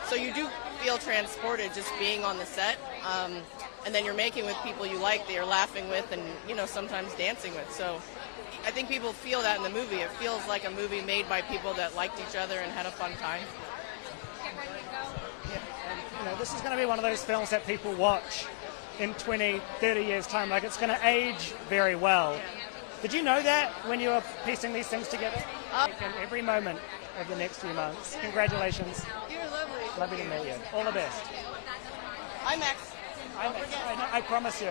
So you do feel transported just being on the set, and then you're making with people you like, that you're laughing with, and, you know, sometimes dancing with. So I think people feel that in the movie. It feels like a movie made by people that liked each other and had a fun time. Yeah. And, you know, this is going to be one of those films that people watch in 20, 30 years' time. Like, it's going to age very well. Did you know that when you were piecing these things together? In every moment of the next few months. Congratulations. You're lovely. Lovely to meet you. All the best. IMAX. I promise you.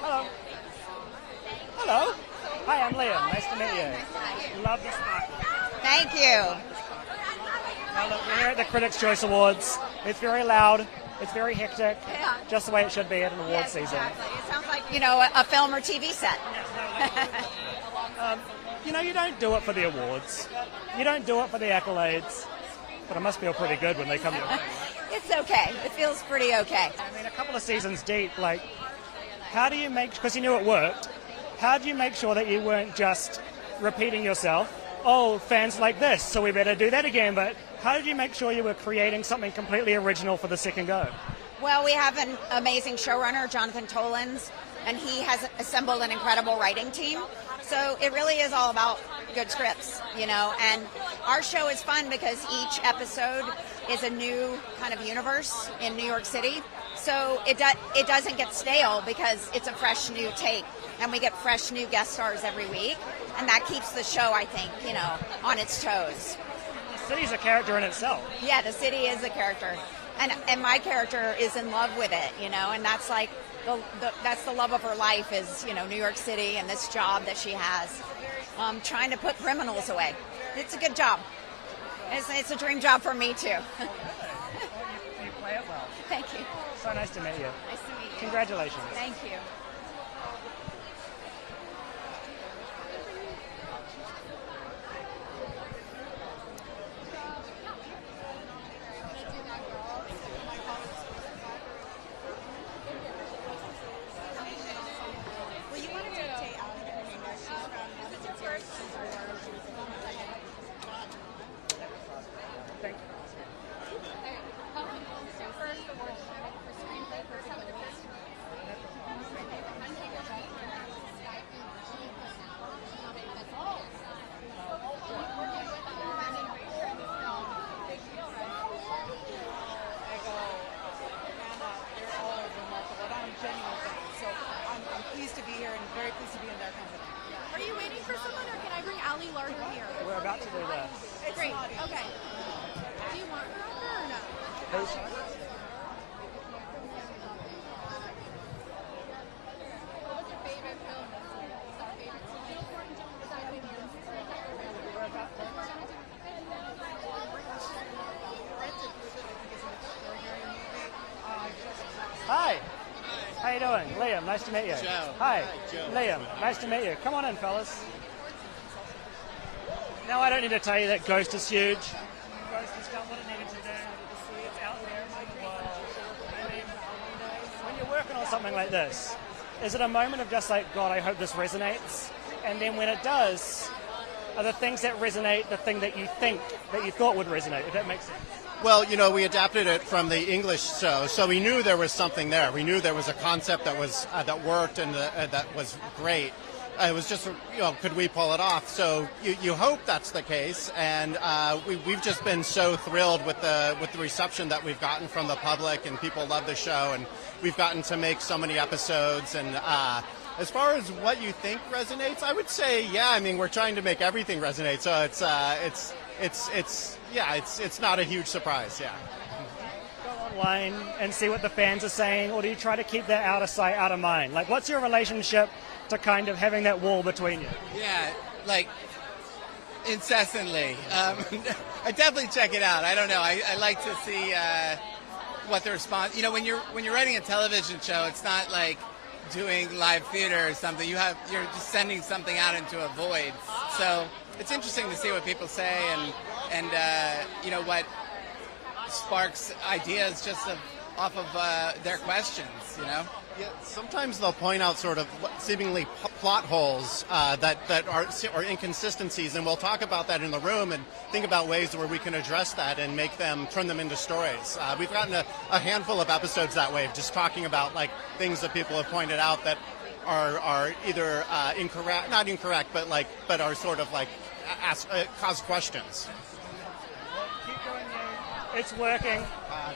Hello. Hello. Hi, I'm Liam. Nice to meet you. Love this party. Thank you. Now look, we're here at the Critics' Choice Awards. It's very loud. It's very hectic. Yeah. Just the way it should be at an award season. Exactly. It sounds like, you know, a film or TV set. You know, you don't do it for the awards. You don't do it for the accolades. But it must feel pretty good when they come your way. It's okay. It feels pretty okay. I mean, a couple of seasons deep, like, how do you make, because you knew it worked, how do you make sure that you weren't just repeating yourself? Oh, fans like this, so we better do that again. But how did you make sure you were creating something completely original for the second go? Well, we have an amazing showrunner, Jonathan Tollins, and he has assembled an incredible writing team. So it really is all about good scripts, you know, and our show is fun because each episode is a new kind of universe in New York City. So it doesn't get stale because it's a fresh new take, and we get fresh new guest stars every week, and that keeps the show, I think, you know, on its toes. The city's a character in itself. Yeah, the city is a character, and my character is in love with it, you know, and that's like that's the love of her life is, you know, New York City and this job that she has, trying to put criminals away. It's a good job. It's a dream job for me too. You play it well. Thank you. So nice to meet you. Nice to meet you. Congratulations. Thank you. We're about to do that. Great. Okay. Do you want her up there or no? Who's Hi. How you doing? Liam, nice to meet you. Joe. Hi. Hi, Joe. Liam, nice to meet you. Come on in, fellas. Now, I don't need to tell you that Ghost is huge. Ghost has done what it needed to do. It's out there in the world. I mean, when you're working on something like this, is it a moment of just like, God, I hope this resonates? And then when it does, are the things that resonate the thing that you think, that you thought would resonate, if that makes sense? Well, you know, we adapted it from the English show, so we knew there was something there. We knew there was a concept that was that worked and that was great. It was just, you know, could we pull it off? So you hope that's the case, and we've just been so thrilled with the reception that we've gotten from the public, and people love the show, and we've gotten to make so many episodes. And as far as what you think resonates, I would say, yeah. I mean, we're trying to make everything resonate, so it's not a huge surprise, yeah. Go online and see what the fans are saying, or do you try to keep that out of sight, out of mind? Like, what's your relationship to kind of having that wall between you? Yeah, like incessantly. I definitely check it out. I don't know. I like to see what the response. You know, when you're writing a television show, it's not like doing live theater or something. You're just sending something out into a void. So it's interesting to see what people say and you know, what sparks ideas just off of their questions, you know? Yeah, sometimes they'll point out sort of seemingly plot holes that are inconsistencies, and we'll talk about that in the room and think about ways where we can address that and turn them into stories. We've gotten a handful of episodes that way, of just talking about like things that people have pointed out that are either not incorrect, but are sort of like cause questions. Keep doing you. It's working.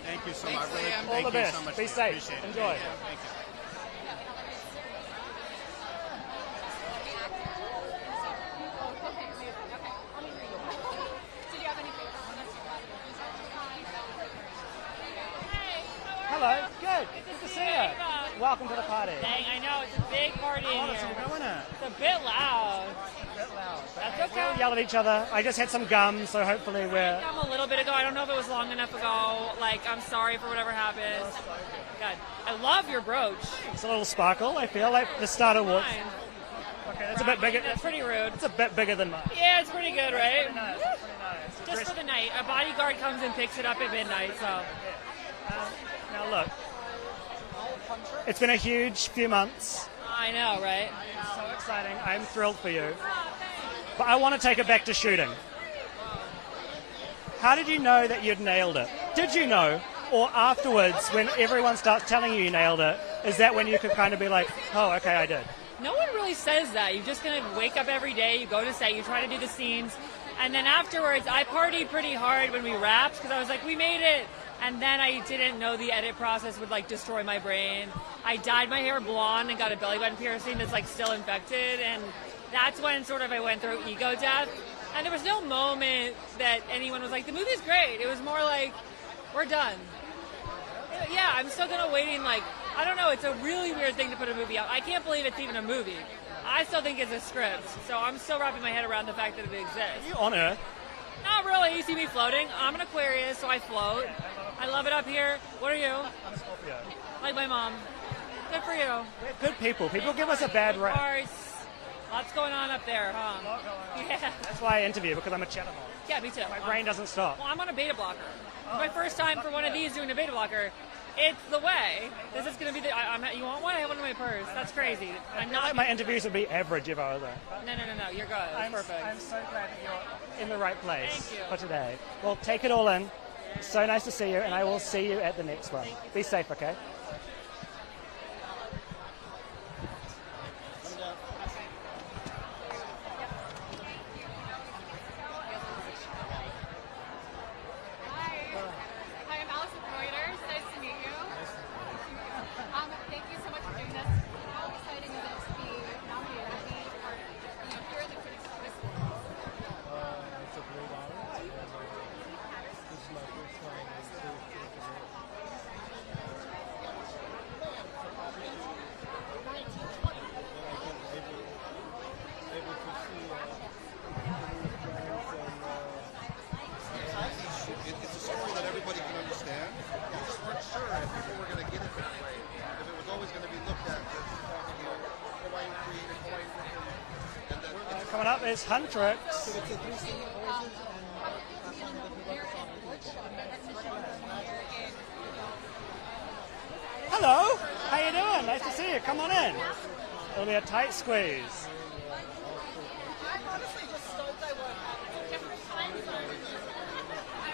Thank you so Thanks, much. Really, Liam. All thank the you best. so much. Be safe. Appreciate it. Enjoy. Thank you. Hello. Good. Good to see you. Welcome to the party. Dang, I know, it's a big party in It's here. a It's a bit loud. That's We all okay. yell at each other. I just had some gum, so hopefully we're... A little bit ago. I don't know if it was long enough ago. Like, I'm sorry for whatever happened. God, I love your brooch. It's a little sparkle. I feel like the starter was. Mine. Okay, that's a bit bigger. That's pretty rude. It's a bit bigger than mine. Yeah, it's pretty good, right? Pretty nice. That's pretty nice. Just for the night. A bodyguard comes and picks it up at midnight, so. Now look, it's been a huge few months. I know, right? It's so exciting. I'm thrilled for you. But I want to take it back to shooting. How did you know that you'd nailed it? Did you know? Or afterwards, when everyone starts telling you nailed it, is that when you could kind of be like, oh, okay, I did? no one really says that. You just kind of wake up every day, you go to set, you try to do the scenes, and then afterwards, I partied pretty hard when we wrapped because I was like, we made it. And then I didn't know the edit process would like destroy my brain. I dyed my hair blonde and got a belly button piercing that's like still infected, and that's when sort of I went through ego death. And there was no moment that anyone was like, the movie's great. It was more like, we're done. Yeah, I'm still kind of waiting, like, I don't know, it's a really weird thing to put a movie out. I can't believe it's even a movie. I still think it's a script, so I'm still wrapping my head around the fact that it exists. Are you on Earth? Not really. You see me floating. I'm an Aquarius, so I float. I love it up here. What are you? I'm Scorpio. Like my mom. Good for you. We're good people. People give us a bad rap. Of course. Lots going on up there, huh? Yeah. That's why I interview, because I'm a chattermall. Yeah, me too. My brain doesn't stop. Well, I'm on a beta blocker. My first time for one of these doing a beta blocker. It's the way. This is going to be the... you want one? I have one in my purse. That's crazy. I'm not... Like my interviews would be average if I was there. No. You're good. It's perfect. I'm so glad that you're in the right place Thank you. for today. Well, take it all in. So nice to see you, and I will see you at the next one. Be safe, okay? Thank you so much for doing this. How exciting is it to be nominated and be part of, here at the Critics' Choice Awards? It's a great honor. This is my first time in It's a story that everybody can understand. We just weren't sure if people were going to get it that way. If it was always going to be looked at as Hawaiian creative, Hawaiian written. Coming up is Huntrix. Hello. How you doing? Nice to see you. Come on in. It'll be a tight squeeze.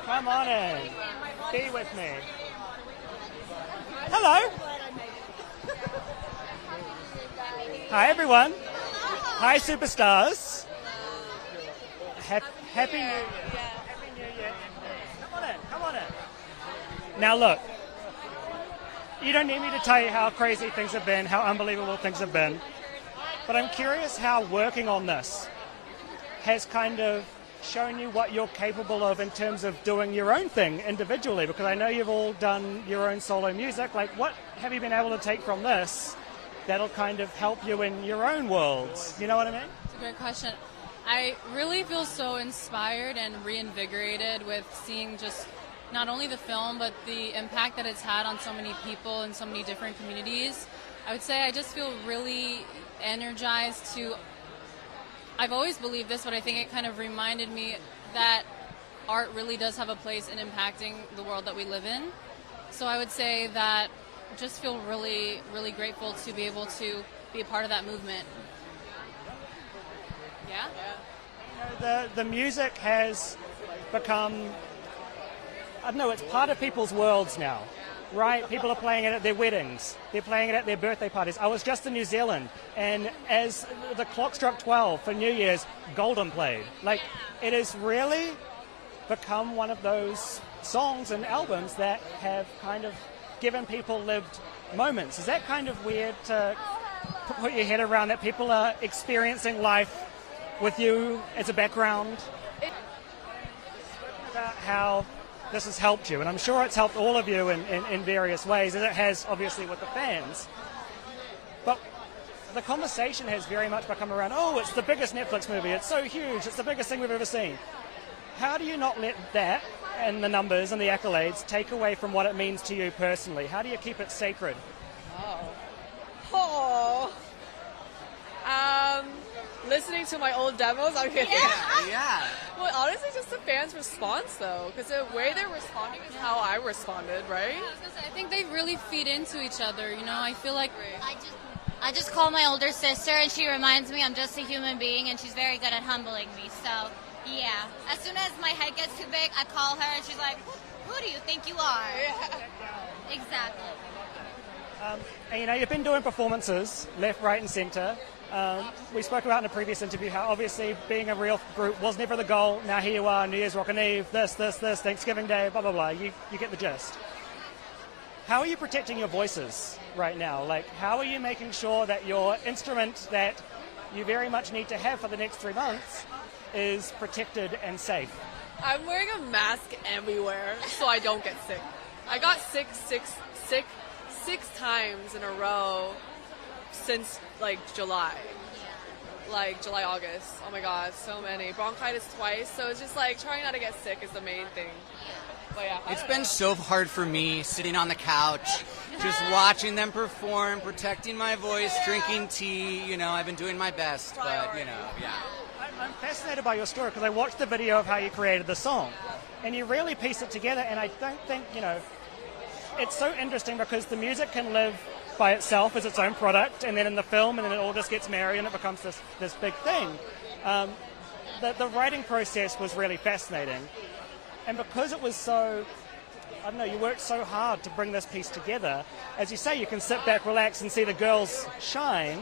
Come on in. Be with me. Hello. Hi, everyone. Hi, superstars. Happy New Year. Happy New Year. Come on in. Come on in. Now, look. You don't need me to tell you how crazy things have been, how unbelievable things have been. But I'm curious how working on this has kind of shown you what you're capable of in terms of doing your own thing individually, because I know you've all done your own solo music. Like, what have you been able to take from this that'll kind of help you in your own worlds? You know what I mean? It's a great question. I really feel so inspired and reinvigorated with seeing just not only the film, but the impact that it's had on so many people in so many different communities. I would say I just feel really energized to... I've always believed this, but I think it kind of reminded me that art really does have a place in impacting the world that we live in. So I would say that I just feel really, really grateful to be able to be a part of that movement. Yeah? The music has become, I don't know, it's part of people's worlds now, right? People are playing it at their weddings. They're playing it at their birthday parties. I was just in New Zealand, and as the clock struck 12 for New Year's, Golden played. Like, it has really become one of those songs and albums that have kind of given people lived moments. Is that kind of weird to put your head around, that people are experiencing life with you as a background? About how this has helped you, and I'm sure it's helped all of you in various ways, as it has obviously with the fans. But the conversation has very much become around, oh, it's the biggest Netflix movie, it's so huge, it's the biggest thing we've ever seen. How do you not let that and the numbers and the accolades take away from what it means to you personally? How do you keep it sacred? Listening to my old demos, I'm kidding. Yeah. Well, honestly, just the fans' response, though, because the way they're responding is how I responded, right? I think they really feed into each other, you know? I feel like... I just call my older sister, and she reminds me I'm just a human being, and she's very good at humbling me. So, yeah. As soon as my head gets too big, I call her, and she's like, who do you think you are? Exactly. And, you know, you've been doing performances left, right, and centre. We spoke about in a previous interview how obviously being a real group was never the goal. Now here you are, New Year's Rockin' Eve, this, Thanksgiving Day, blah, blah, blah. You get the gist. How are you protecting your voices right now? Like, how are you making sure that your instrument that you very much need to have for the next 3 months is protected and safe? I'm wearing a mask everywhere so I don't get sick. I got sick six times in a row since like July. Like July, August. Oh my god, so many. Bronchitis twice. So it's just like trying not to get sick is the main thing. But yeah. It's been so hard for me sitting on the couch, just watching them perform, protecting my voice, drinking tea. You know, I've been doing my best, but you know, yeah. I'm fascinated by your story because I watched the video of how you created the song, and you really piece it together. And I don't think, you know, it's so interesting because the music can live by itself as its own product, and then in the film, and then it all just gets married and it becomes this big thing. The writing process was really fascinating, and because it was so, I don't know, you worked so hard to bring this piece together. As you say, you can sit back, relax, and see the girls shine.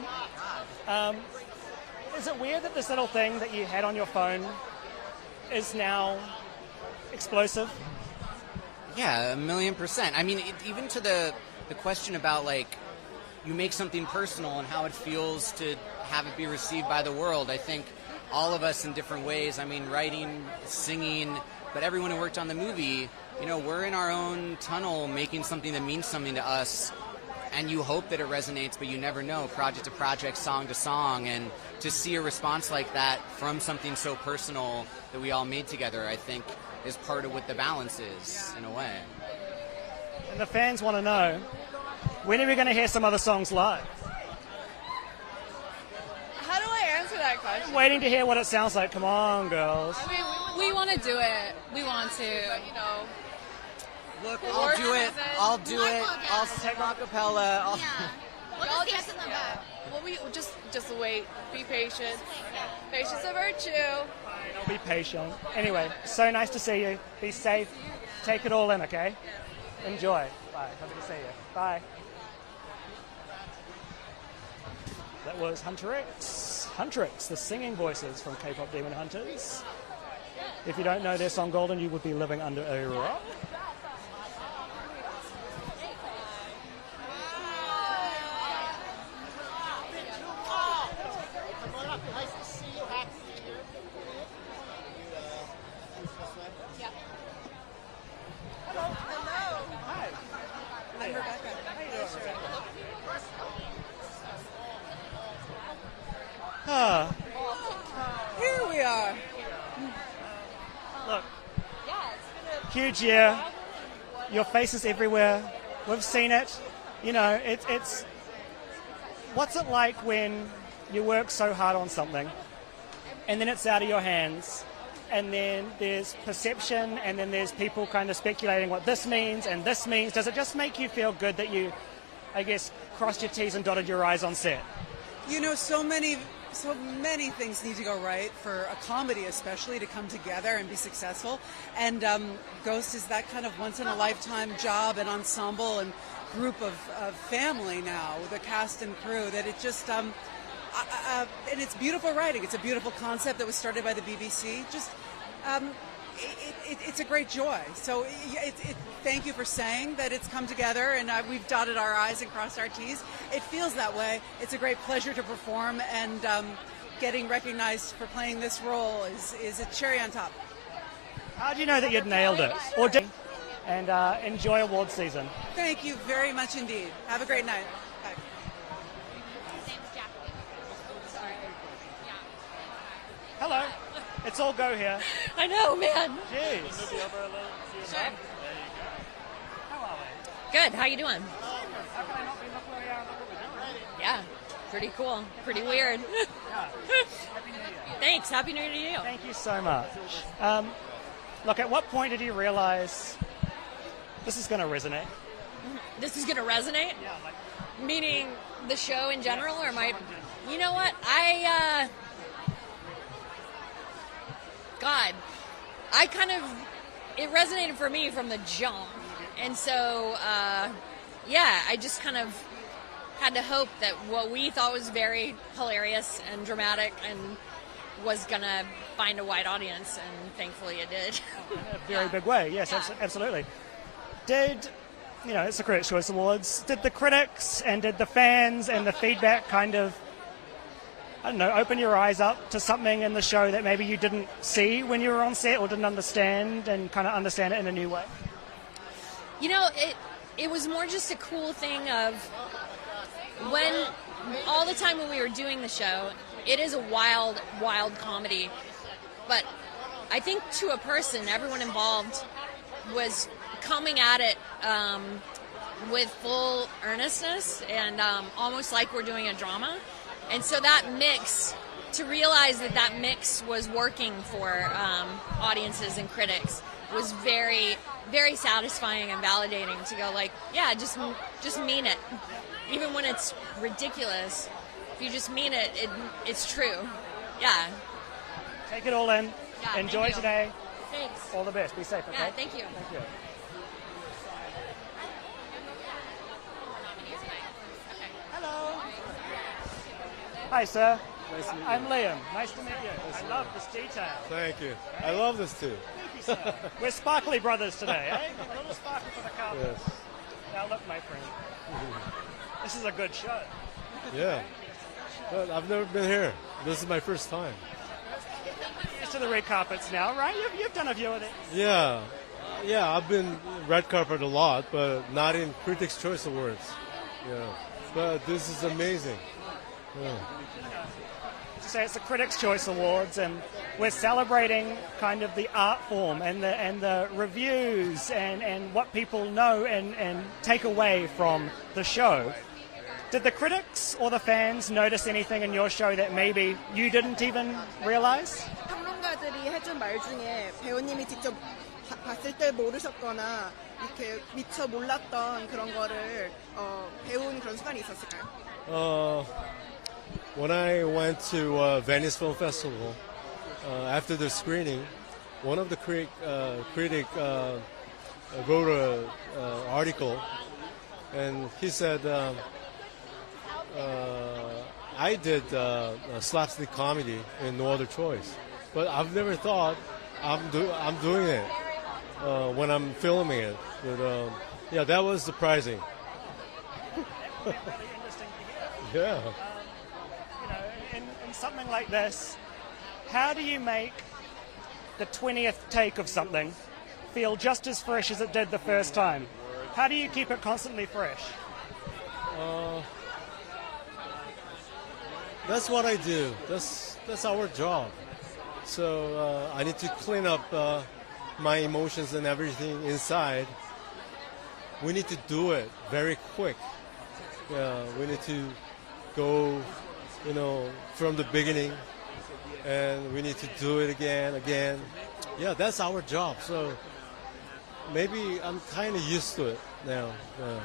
Is it weird that this little thing that you had on your phone is now explosive? Yeah, 1,000,000%. I mean, even to the question about, like, you make something personal and how it feels to have it be received by the world. I think all of us in different ways, I mean, writing, singing, but everyone who worked on the movie, you know, we're in our own tunnel making something that means something to us, and you hope that it resonates, but you never know, project to project, song to song, and to see a response like that from something so personal that we all made together, I think, is part of what the balance is, in a way. And the fans want to know, when are we going to hear some other songs live? How do I answer that question? I'm waiting to hear what it sounds like. Come on, girls. I mean, we want to do it. We want to. You know. Look, I'll do it. I'll do it. I'll sing acapella. We'll just get in the back. Well, we just wait. Be patient. Patience a virtue. I'll be patient. Anyway, so nice to see you. Be safe. Take it all in, okay? Enjoy. Bye. Happy to see you. Bye. That was Hunter X, the singing voices from K-pop Demon Hunters. If you don't know their song Golden, you would be living under a rock. Here we are. Look, huge year. Your face is everywhere. We've seen it. You know, it's. What's it like when you work so hard on something, and then it's out of your hands, and then there's perception, and then there's people kind of speculating what this means and this means? Does it just make you feel good that you, I guess, crossed your T's and dotted your I's on set? You know, so many things need to go right for a comedy especially to come together and be successful, and Ghost is that kind of once-in-a-lifetime job and ensemble and group of family now, the cast and crew, that it just and it's beautiful writing. It's a beautiful concept that was started by the BBC. Just it's a great joy. So thank you for saying that it's come together, and we've dotted our I's and crossed our T's. It feels that way. It's a great pleasure to perform, and getting recognized for playing this role is a cherry on top. How do you know that you'd nailed it? Or did? And enjoy award season. Thank you very much indeed. Have a great night. Bye. Hello. It's all go here. I know, man. Jeez. Sure. Good. How you doing? Yeah. Pretty cool. Pretty weird. Thanks. Happy New Year to you. Thank you so much. Look, at what point did you realize this is going to resonate? This is going to resonate? Yeah. Meaning the show in general, or my... You know what? It resonated for me from the jump. And so, I just kind of had to hope that what we thought was very hilarious and dramatic and was gonna find a wide audience, and thankfully it did. In a very big way, yes, absolutely. Did, it's the Critics' Choice Awards, did the critics and did the fans and the feedback kind of, I don't know, open your eyes up to something in the show that maybe you didn't see when you were on set or didn't understand, and kind of understand it in a new way? It was more just a cool thing of when, all the time when we were doing the show, it is a wild, wild comedy. But I think to a person, everyone involved was coming at it with full earnestness and almost like we're doing a drama. And so that mix, to realize that mix was working for audiences and critics was very, very satisfying and validating to go like, yeah, just mean it. Even when it's ridiculous, if you just mean it, it's true. Yeah. Take it all in. Yeah, enjoy today. Thanks. All the best. Be safe, okay? Yeah, thank you. Thank you. Hello. Hi, sir. Nice to meet you. I'm Liam. Nice to meet you. I love this detail. Thank you. I love this too. Thank you, sir. We're sparkly brothers today, eh? A little sparkle for the carpet. Yes. Now look, my friend. This is a good show. Yeah. But I've never been here. This is my first time. You're used to the red carpets now, right? You've done a few of these. Yeah. Yeah, I've been red carpet a lot, but not in Critics' Choice Awards. Yeah. But this is amazing. Yeah. To say it's the Critics' Choice Awards, and we're celebrating kind of the art form and the reviews and what people know and take away from the show. Did the critics or the fans notice anything in your show that maybe you didn't even realize? 평론가들이 해준 말 중에 배우님이 직접 봤을 때 모르셨거나 이렇게 미처 몰랐던 그런 거를 배운 그런 순간이 있었을까요? When I went to Venice Film Festival, after the screening, one of the critic wrote an article, and he said, I did slapstick comedy in No Other Choice, but I've never thought I'm doing it when I'm filming it. But yeah, that was surprising. Really interesting to Yeah. hear. In something like this, how do you make the 20th take of something feel just as fresh as it did the first time? How do you keep it constantly fresh? That's what I do. That's our job. So I need to clean up my emotions and everything inside. We need to do it very quick. Yeah, we need to go, from the beginning, and we need to do it again. Yeah, that's our job. So maybe I'm kind of used to it now. Yeah.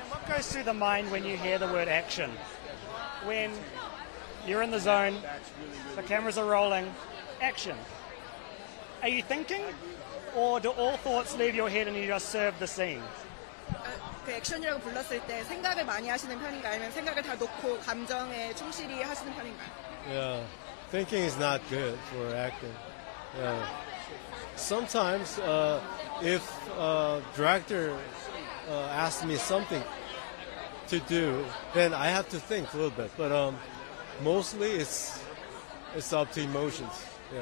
And what goes through the mind when you hear the word action? When you're in the zone, the cameras are rolling, action. Are you thinking, or do all thoughts leave your head and you just serve the scene? 그 액션이라고 불렀을 때 생각을 많이 하시는 편인가요? 아니면 생각을 다 놓고 감정에 충실히 하시는 편인가요? Yeah, thinking is not good for acting. Yeah. Sometimes, if director asks me something to do, then I have to think a little bit. But mostly, it's up to emotions. Yeah.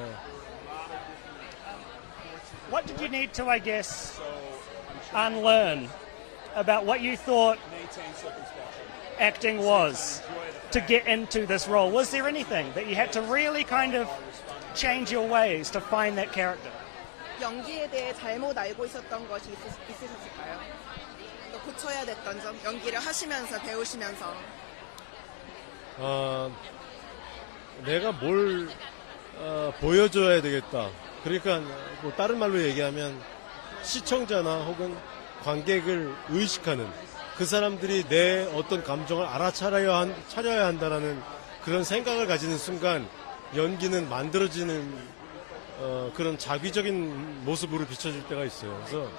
What did you need to, I guess, unlearn about what you thought acting was to get into this role? Was there anything that you had to really kind of change your ways to find that character? 연기에 대해 잘못 알고 있었던 것이 있으셨을까요? 또 고쳐야 됐던 점, 연기를 하시면서 배우시면서. 내가 뭘 보여줘야 되겠다. 그러니까 뭐 다른 말로 얘기하면 시청자나 혹은 관객을 의식하는, 그 사람들이 내 어떤 감정을 차려야 한다라는 그런 생각을 가지는 순간 연기는 만들어지는 그런 자기적인 모습으로 비춰질 때가 있어요. 그래서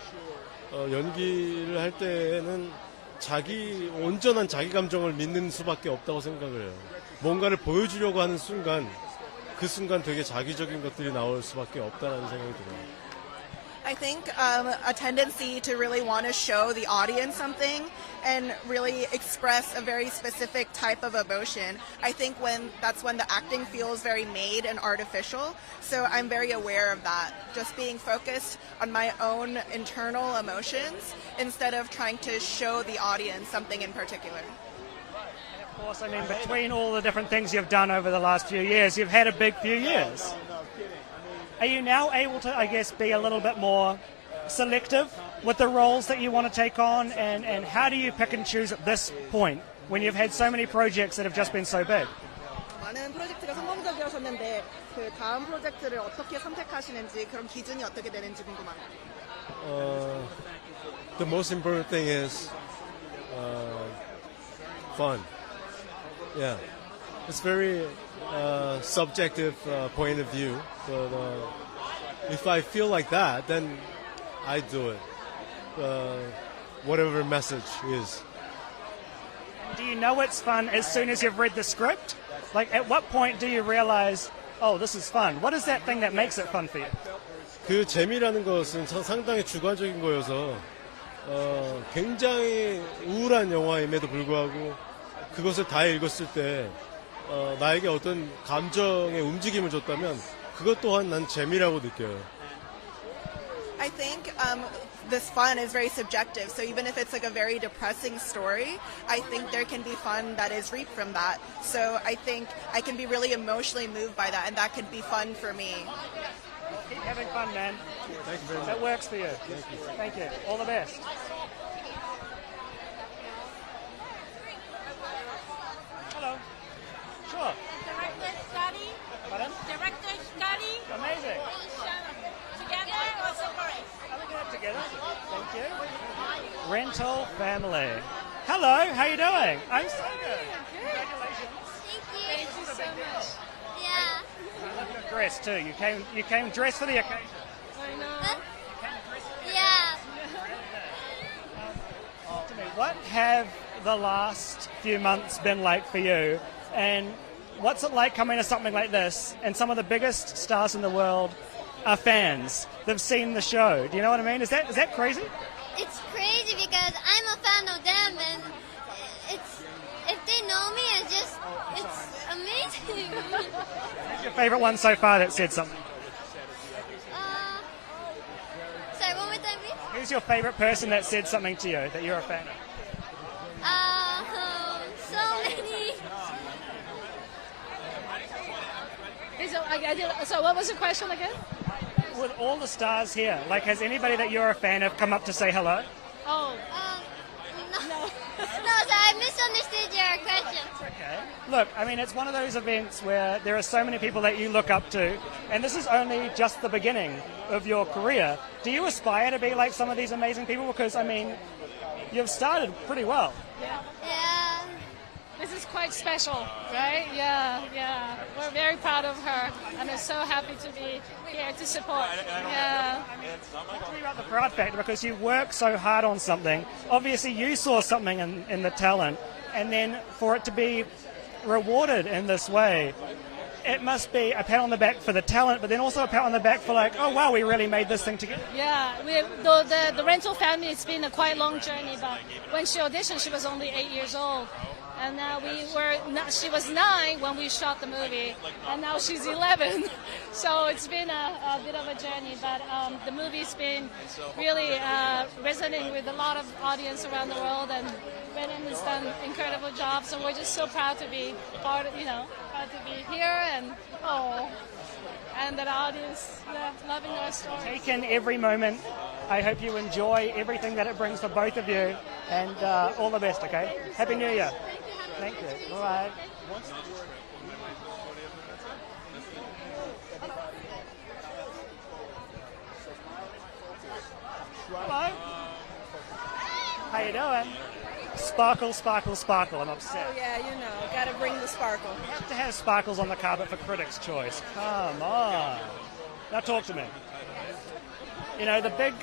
연기를 할 때는 온전한 자기 감정을 믿는 수밖에 없다고 생각을 해요. 뭔가를 보여주려고 하는 순간, 그 순간 되게 자기적인 것들이 나올 수밖에 없다는 생각이 들어요. I think a tendency to really want to show the audience something and really express a very specific type of emotion. I think that's when the acting feels very made and artificial. So I'm very aware of that. Just being focused on my own internal emotions instead of trying to show the audience something in particular. Of course, I mean, between all the different things you've done over the last few years, you've had a big few years. Are you now able to, I guess, be a little bit more selective with the roles that you want to take on? And how do you pick and choose at this point when you've had so many projects that have just been so big? 많은 프로젝트가 성공적이었는데 그 다음 프로젝트를 어떻게 선택하시는지 그런 기준이 어떻게 되는지 궁금합니다. The most important thing is fun. Yeah, it's very subjective point of view. But if I feel like that, then I do it. Whatever message is. Do you know it's fun as soon as you've read the script? Like, at what point do you realize, oh, this is fun? What is that thing that makes it fun for you? 그 재미라는 것은 상당히 주관적인 거여서 굉장히 우울한 영화임에도 불구하고 그것을 다 읽었을 때 나에게 어떤 감정의 움직임을 줬다면 그것 또한 난 재미라고 느껴요. I think this fun is very subjective. So even if it's like a very depressing story, I think there can be fun that is reaped from that. So I think I can be really emotionally moved by that, and that could be fun for me. Keep having fun, man. Thank you very much. That works for you. Thank you. All the best. Hello. Sure. Director study. Pardon? Director study. Amazing. Together or separate? We can have together. Thank you. Rental family. Hello, how you doing? I'm so good. Congratulations. Thank you so much. Yeah. I love your dress too. You came dressed for the occasion. I know. Yeah. To me, what have the last few months been like for you? And what's it like coming to something like this? And some of the biggest stars in the world are fans. They've seen the show. Do you know what I mean? Is that crazy? It's crazy because I'm a fan of them, and if they know me, it's amazing. Who's your favourite one so far that said something? Sorry, one more time, please. Who's your favourite person that said something to you that you're a fan of? So many. So what was the question again? With all the stars here, like, has anybody that you're a fan of come up to say hello? Oh. No. No, so I misunderstood your question. Okay. Look, I mean, it's one of those events where there are so many people that you look up to, and this is only just the beginning of your career. Do you aspire to be like some of these amazing people? Because, I mean, you've started pretty well. Yeah. Yeah. This is quite special, right? Yeah. We're very proud of her, and I'm so happy to be here to support. Yeah. Talk to me about the proud factor, because you work so hard on something. Obviously, you saw something in the talent, and then for it to be rewarded in this way, it must be a pat on the back for the talent, but then also a pat on the back for like, oh wow, we really made this thing together. Yeah, the rental family, it's been a quite long journey, but when she auditioned, she was only 8 years old. And now she was 9 when we shot the movie, and now she's 11. So it's been a bit of a journey, but the movie's been really resonating with a lot of audience around the world, and Brennan has done an incredible job. So we're just so proud to be proud to be here, and that audience, loving our story. Take in every moment. I hope you enjoy everything that it brings for both of you, and all the best, okay? Happy New Year. Thank you. All right. Hello. How you doing? Sparkle, sparkle, sparkle. I'm upset. Oh yeah, gotta bring the sparkle. You have to have sparkles on the carpet for Critics' Choice. Come on. Now talk to me. You know, the big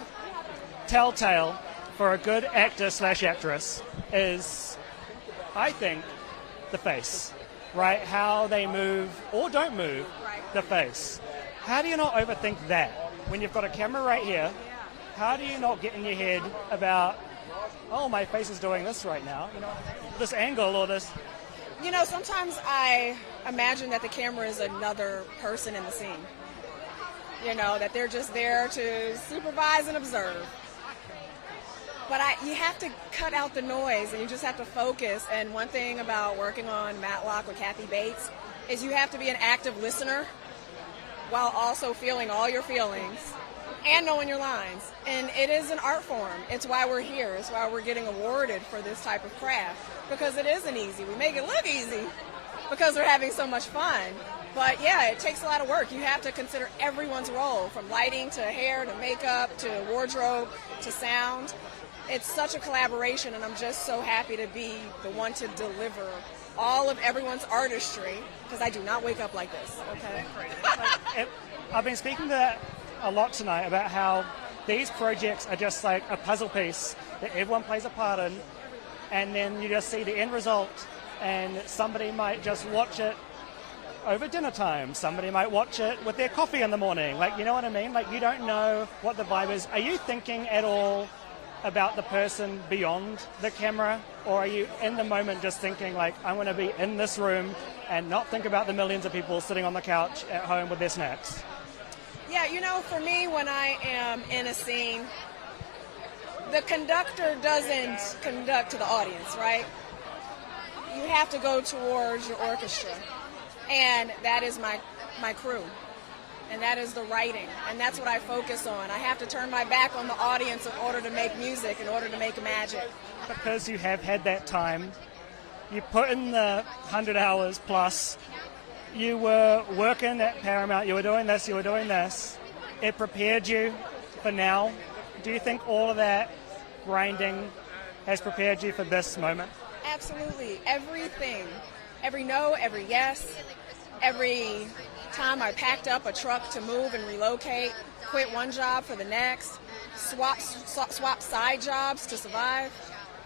telltale for a good actor / actress is, I think, the face, right? How they move or don't move the face. How do you not overthink that? When you've got a camera right here, how do you not get in your head about, oh, my face is doing this right now, you know, this angle or this? You know, sometimes I imagine that the camera is another person in the scene. You know, that they're just there to supervise and observe. But you have to cut out the noise and you just have to focus. And one thing about working on Matlock with Kathy Bates is you have to be an active listener while also feeling all your feelings and knowing your lines. And it is an art form. It's why we're here. It's why we're getting awarded for this type of craft, because it isn't easy. We make it look easy because we're having so much fun. But yeah, it takes a lot of work. You have to consider everyone's role, from lighting to hair to makeup to wardrobe to sound. It's such a collaboration, and I'm just so happy to be the one to deliver all of everyone's artistry, because I do not wake up like this, okay? I've been speaking to that a lot tonight about how these projects are just like a puzzle piece that everyone plays a part in, and then you just see the end result, and somebody might just watch it over dinner time. Somebody might watch it with their coffee in the morning. Like, you know what I mean? Like, you don't know what the vibe is. Are you thinking at all about the person beyond the camera, or are you in the moment just thinking like, I want to be in this room and not think about the millions of people sitting on the couch at home with their snacks? Yeah, you know, for me, when I am in a scene, the conductor doesn't conduct to the audience, right? You have to go towards your orchestra, and that is my crew. And that is the writing, and that's what I focus on. I have to turn my back on the audience in order to make music, in order to make magic. Because you have had that time, you put in the 100 hours plus, you were working at Paramount, you were doing this, you were doing this. It prepared you for now. Do you think all of that grinding has prepared you for this moment? Absolutely. Everything. Every no, every yes, every time I packed up a truck to move and relocate, quit one job for the next, swap side jobs to survive.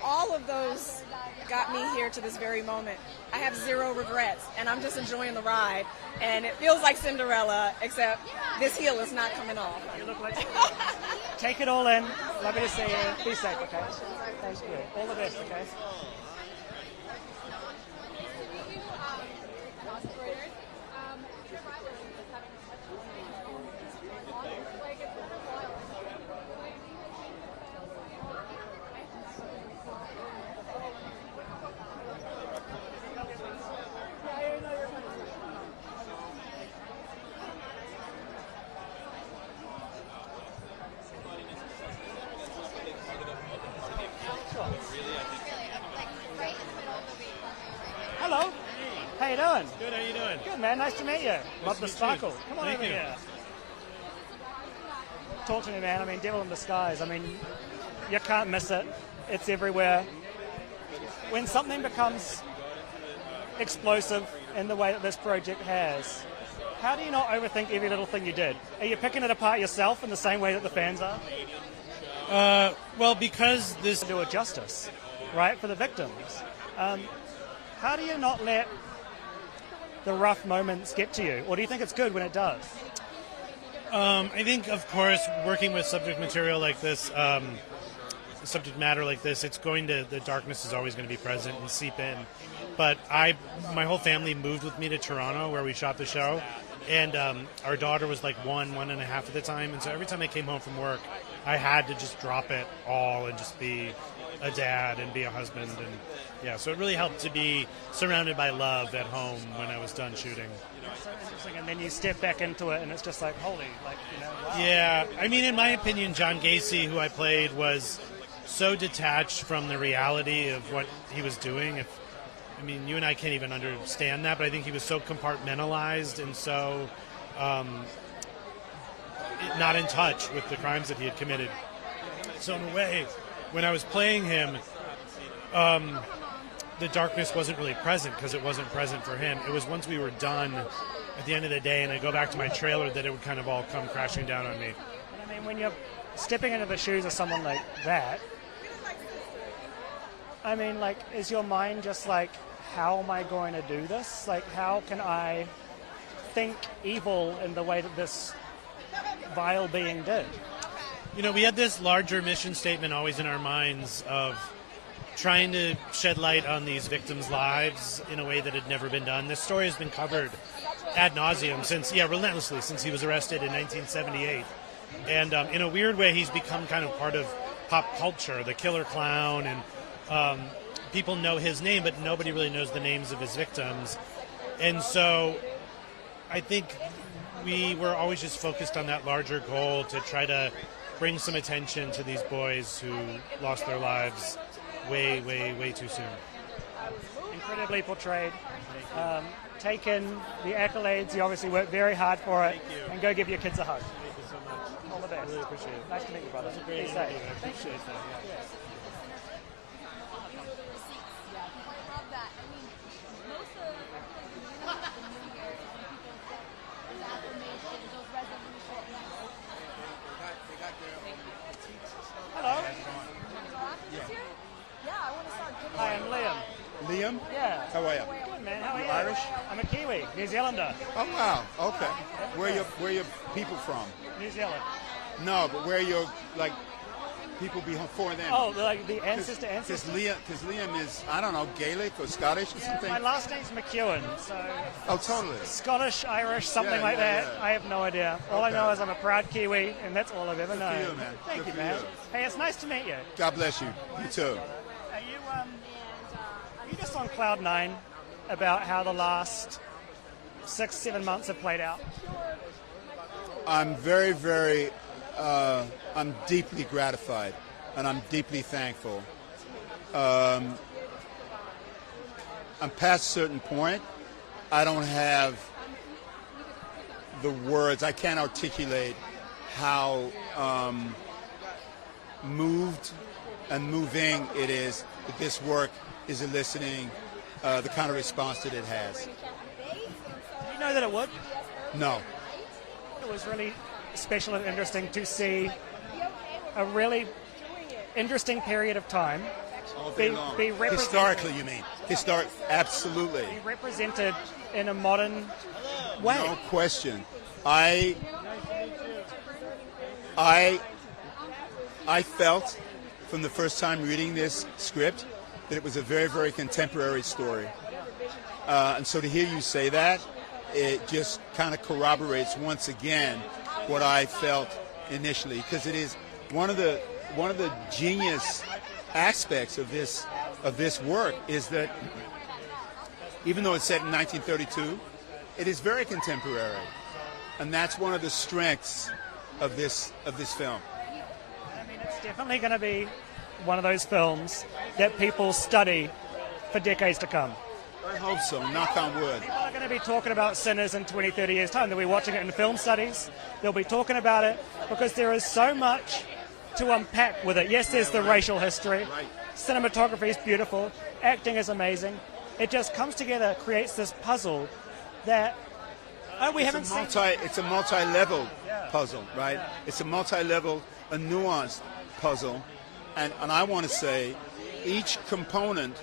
All of those got me here to this very moment. I have zero regrets, and I'm just enjoying the ride. And it feels like Cinderella, except this heel is not coming off. You look like take it all in. Love you to see you. Be safe, okay? Thank you. All the best, okay? Hello. How you doing? Good, how you doing? Good, man. Nice to meet you. Love the sparkle. Come on over here. Talk to me, man. I mean, devil in disguise. I mean, you can't miss it. It's everywhere. When something becomes explosive in the way that this project has, how do you not overthink every little thing you did? Are you picking it apart yourself in the same way that the fans are? Well, because this... do it justice, right, for the victims. How do you not let the rough moments get to you? Or do you think it's good when it does? I think, of course, working with subject material like this, subject matter like this, the darkness is always going to be present and seep in. But my whole family moved with me to Toronto, where we shot the show, and our daughter was like 1.5 at the time, and so every time I came home from work, I had to just drop it all and just be a dad and be a husband, and yeah, so it really helped to be surrounded by love at home when I was done shooting. So interesting, and then you step back into it, and it's just like, holy, like, you know, wow. Yeah, I mean, in my opinion, John Gacy, who I played, was so detached from the reality of what he was doing. I mean, you and I can't even understand that, but I think he was so compartmentalized and so not in touch with the crimes that he had committed. So in a way, when I was playing him, the darkness wasn't really present because it wasn't present for him. It was once we were done at the end of the day and I go back to my trailer that it would kind of all come crashing down on me. I mean, when you're stepping into the shoes of someone like that, I mean, like, is your mind just like, how am I going to do this? Like, how can I think evil in the way that this vile being did? You know, we had this larger mission statement always in our minds of trying to shed light on these victims' lives in a way that had never been done. This story has been covered ad nauseum relentlessly since he was arrested in 1978. And in a weird way, he's become kind of part of pop culture, the killer clown, and people know his name, but nobody really knows the names of his victims. And so I think we were always just focused on that larger goal to try to bring some attention to these boys who lost their lives way too soon. Incredibly portrayed. Taken the accolades. You obviously worked very hard for it. And go give your kids a hug. Thank you so much. All the best. I really appreciate it. Nice to meet you, brother. It's a great Be safe. interview. I appreciate that. Yeah. Hello. Hi, I'm Liam. Liam? Yeah. How are you? Good, man. How are you? Irish? I'm a Kiwi, New Zealander. Oh wow. Okay. Where your people from? New Zealand. No, but where your like people before them? Oh, like the ancestor. Because Liam is, I don't know, Gaelic or Scottish or something. My last name's McEwen, so. Oh, totally. Scottish, Irish, something like that. I have no idea. All I know is I'm a proud Kiwi, and that's all I've ever known. Good for you, man. Thank Good you, for man. you. Hey, it's nice to meet you. God bless you. You too. Are you just on cloud nine about how the last 6-7 months have played out? I'm I'm deeply gratified, and I'm deeply thankful. I'm past a certain point. I don't have the words. I can't articulate how moved and moving it is that this work is eliciting the kind of response that it has. Did you know that it would? No. It was really special and interesting to see a really interesting period of time be represented. Historically, you mean? Absolutely. Be represented in a modern way. No question. I felt from the first time reading this script that it was a very, very contemporary story. And so to hear you say that, it just kind of corroborates once again what I felt initially, because it is one of the genius aspects of this work is that even though it's set in 1932, it is very contemporary, and that's one of the strengths of this film. I mean, it's definitely going to be one of those films that people study for decades to come. I hope so, knock on wood. People are going to be talking about Sinners in 20, 30 years' time. They'll be watching it in film studies. They'll be talking about it because there is so much to unpack with it. Yes, there's the racial history. Cinematography is beautiful. Acting is amazing. It just comes together, creates this puzzle that we haven't seen. It's a multi-level puzzle, right? It's a multi-level, a nuanced puzzle. And I want to say each component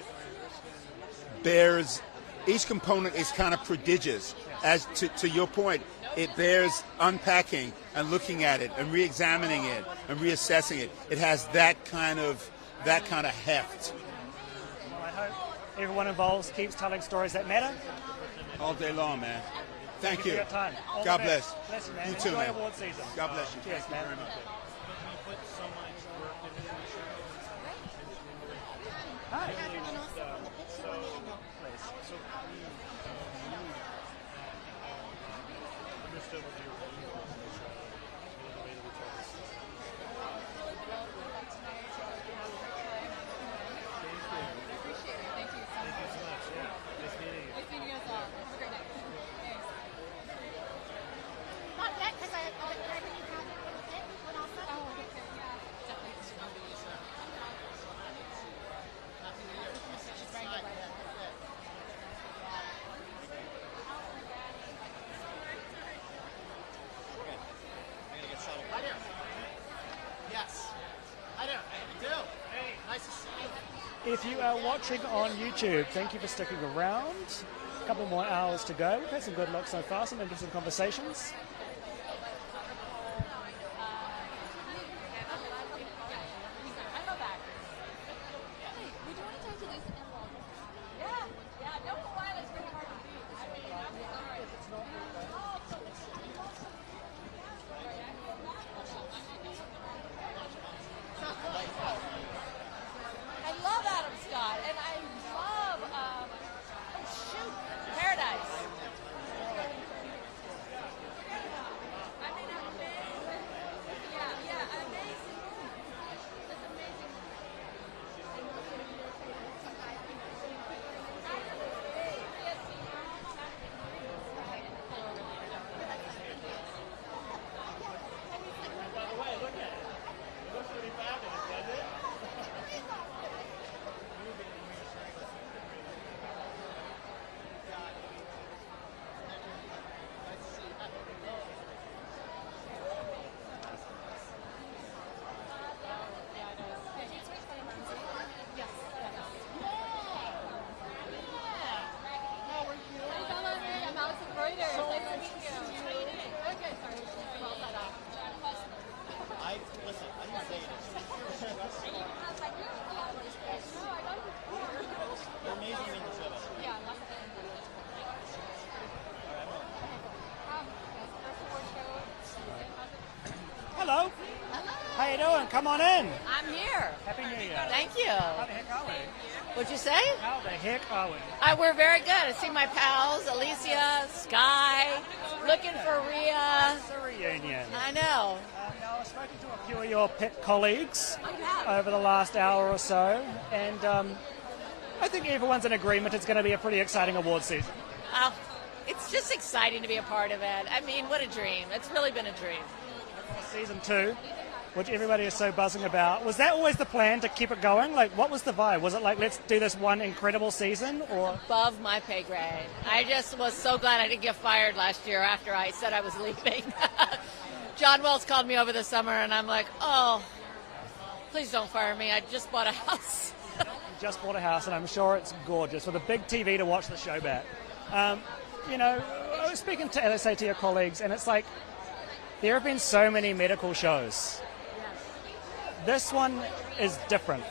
is kind of prodigious. As to your point, it bears unpacking and looking at it and re-examining it and reassessing it. It has that kind of heft. Well, I hope everyone involved keeps telling stories that matter. All day long, man. Thank you. For your time. All God the bless. best. Bless you, man. You too, Enjoy man. award season. God bless you. Cheers, Thank you man. very much. Hi. if you are watching on YouTube, thank you for sticking around. A couple more hours to go. We've had some good looks so far, some interesting conversations. Hello. How you doing? Come on in. I'm here. Happy New Year. Thank you. How the heck are we? What'd you say? How the heck are we? We're very good. I see my pals, Alicia, Sky, looking for Rhea. It's a reunion. I know. Now, I've spoken to a few of your pit colleagues over the last hour or so, and I think everyone's in agreement it's going to be a pretty exciting award season. It's just exciting to be a part of it. I mean, what a dream. It's really been a dream. Season 2, which everybody is so buzzing about. Was that always the plan to keep it going? Like, what was the vibe? Was it like, let's do this one incredible season, or? Above my pay grade. I just was so glad I didn't get fired last year after I said I was leaving. John Wells called me over the summer, and I'm like, oh, please don't fire me. I just bought a house. You just bought a house, and I'm sure it's gorgeous with a big TV to watch the show back. You know, I was speaking to, as I say, to your colleagues, and it's like, there have been so many medical shows. This one is different.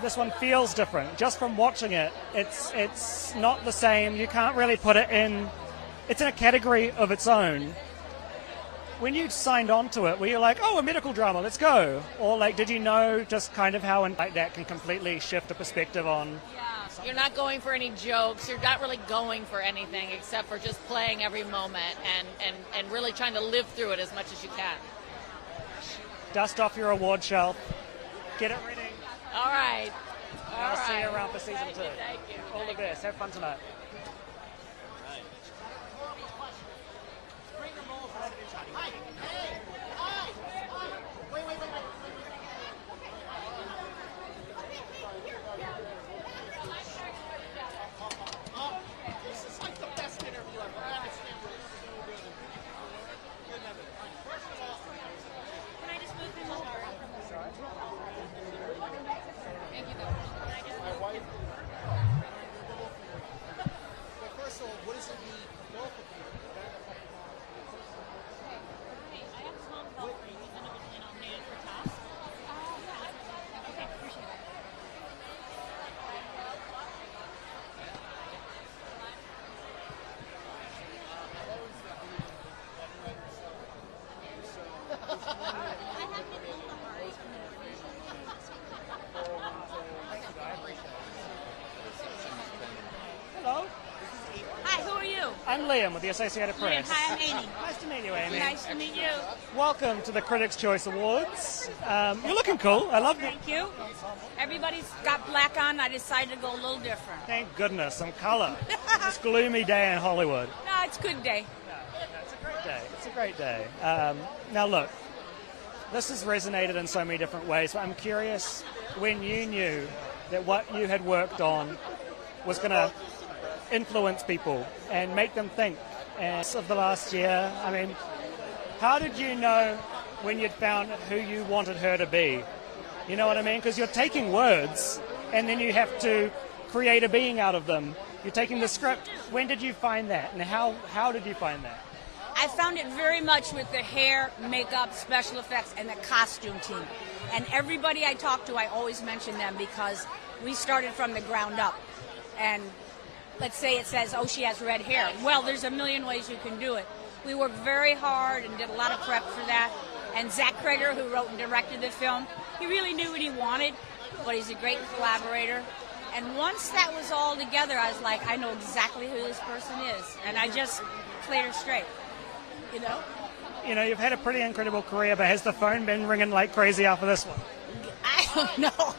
This one feels different. Just from watching it, it's not the same. You can't really put it in. It's in a category of its own. When you signed on to it, were you like, oh, a medical drama, let's go? Or like, did you know just kind of how like that can completely shift a perspective on? Yeah, you're not going for any jokes. You're not really going for anything except for just playing every moment and really trying to live through it as much as you can. Dust off your award shelf. Get it ready. All right. I'll see you around for season 2. Thank you. All the best. Have fun tonight. I'm Liam with the Associated Press. Hi, I'm Amy. Nice to meet you, Amy. Nice to meet you. Welcome to the Critics' Choice Awards. You're looking cool. I love it. Thank you. Everybody's got black on. I decided to go a little different. Thank goodness, some color. This gloomy day in Hollywood. No, it's a good day. It's a great day. It's a great day. Now look, this has resonated in so many different ways, but I'm curious, when you knew that what you had worked on was going to influence people and make them think. And of the last year, I mean, how did you know when you'd found who you wanted her to be? You know what I mean? Because you're taking words and then you have to create a being out of them. You're taking the script. When did you find that, and how did you find that? I found it very much with the hair, makeup, special effects, and the costume team. And everybody I talk to, I always mention them because we started from the ground up. And let's say it says, oh, she has red hair. Well, there's a million ways you can do it. We worked very hard and did a lot of prep for that. And Zach Krager, who wrote and directed the film, he really knew what he wanted, but he's a great collaborator. And once that was all together, I was like, I know exactly who this person is. And I just played her straight, you know? You know, you've had a pretty incredible career, but has the phone been ringing like crazy after this one? I don't know.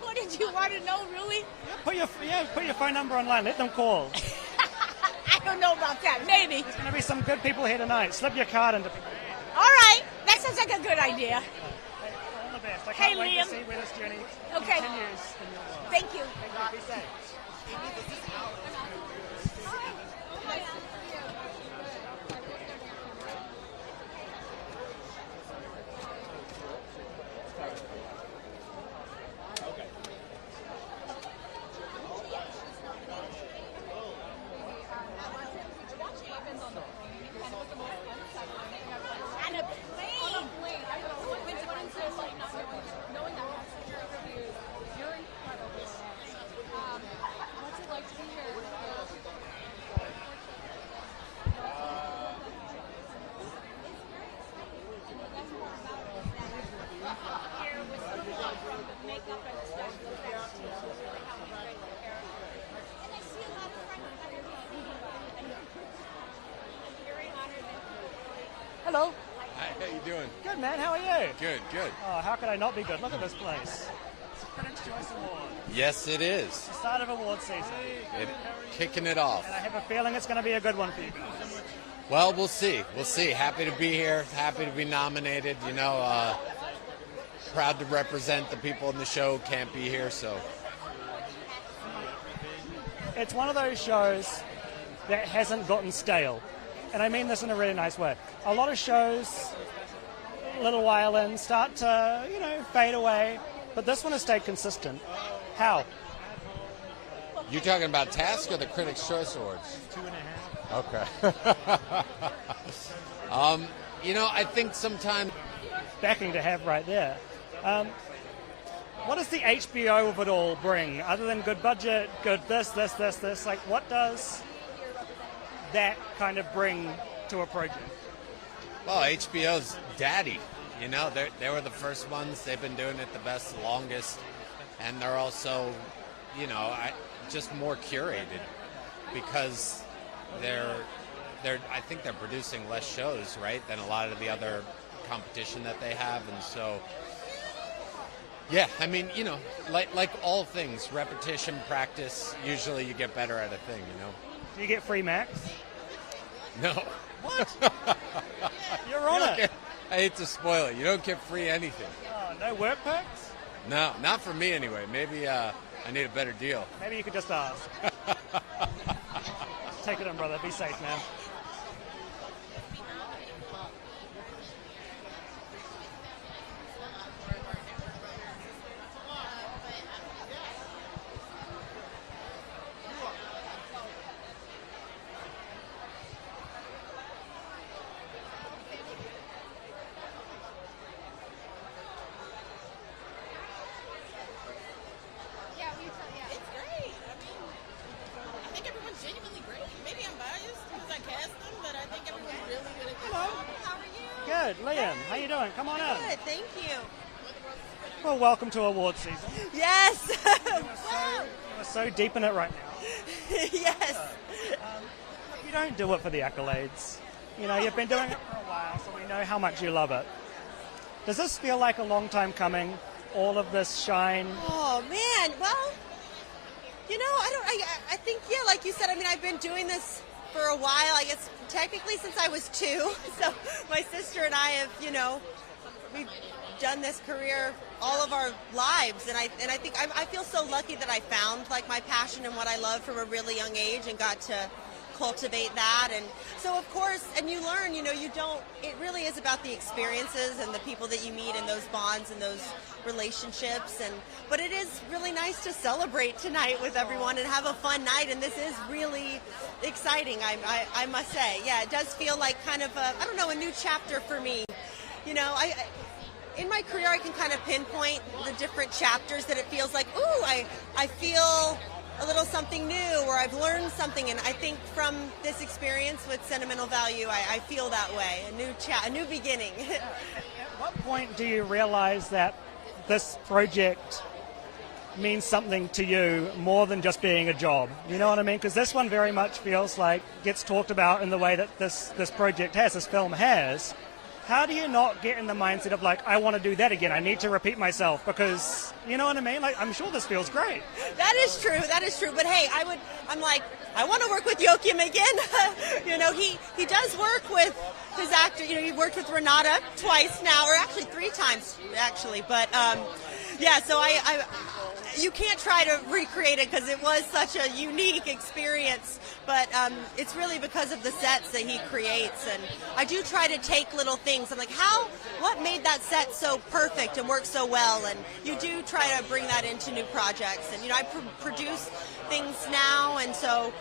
What did you want to know, really? Put your phone number online. Let them call. I don't know about that. Maybe. There's going to be some good people here tonight. Slip your card into people. All right. That sounds like a good idea. All the best. I Hey, can't wait Liam. to see where this journey Okay. continues in your world. Thank you. Be safe. Hello. Hi, how you doing? Good, man. How are you? Good, good. Oh, how could I not be good? Look at this place. It's a Critics' Choice Award. Yes, it is. It's the start of award season. Kicking it off. And I have a feeling it's going to be a good one for you guys. Well, we'll see. We'll see. Happy to be here. Happy to be nominated. You know, proud to represent the people in the show. Can't be here, so. It's one of those shows that hasn't gotten stale. And I mean this in a really nice way. A lot of shows, a little while in, start to, fade away. But this one has stayed consistent. How? You talking about Task or the Critics' Choice Awards? 2.5. Okay. I think sometimes... Backing to have right there. What does the HBO of it all bring? Other than good budget, good this. Like, what does that kind of bring to a project? Well, HBO's daddy. They were the first ones. They've been doing it the best, the longest. And they're also, just more curated because I think they're producing less shows, right, than a lot of the other competition that they have. And so, yeah, I mean, like all things, repetition, practice, usually you get better at a thing, Do you get free Macs? No. What? You're on it. I hate to spoil it. You don't get free anything. Oh, no work perks? No, not for me anyway. Maybe I need a better deal. Maybe you could just ask. Take it on, brother. Be safe, man. Good. Liam, how you doing? Come on in. Good, thank you. Well, welcome to award season. Yes. We're so deep in it right now. Yes. You don't do it for the accolades. You've been doing it for a while, so we know how much you love it. Does this feel like a long time coming? All of this shine? Oh man, well, I think, yeah, like you said, I've been doing this for a while, I guess technically since I was 2. So my sister and I have, we've done this career all of our lives, and I think I feel so lucky that I found like my passion and what I love from a really young age and got to cultivate that. And so, of course, and you learn, you know, it really is about the experiences and the people that you meet and those bonds and those relationships. But it is really nice to celebrate tonight with everyone and have a fun night, and this is really exciting, I must say. Yeah, it does feel like kind of a new chapter for me. You know, in my career, I can kind of pinpoint the different chapters that it feels like, ooh, I feel a little something new, or I've learned something, and I think from this experience with Sentimental Value, I feel that way, a new beginning. At what point do you realize that this project means something to you more than just being a job? You know what I mean? Because this one very much feels like gets talked about in the way that this project has, this film has. How do you not get in the mindset of like, I want to do that again, I need to repeat myself, because, you know what I mean? Like, I'm sure this feels great. That is true. But hey, I'm like, I want to work with Joachim again. You know, he does work with his actor. You know, he worked with Renata twice now, or actually 3 times, actually. But yeah, so you can't try to recreate it because it was such a unique experience, but it's really because of the sets that he creates, and I do try to take little things. I'm like, what made that set so perfect and work so well? And you do try to bring that into new projects, and you know, I produce things now, and so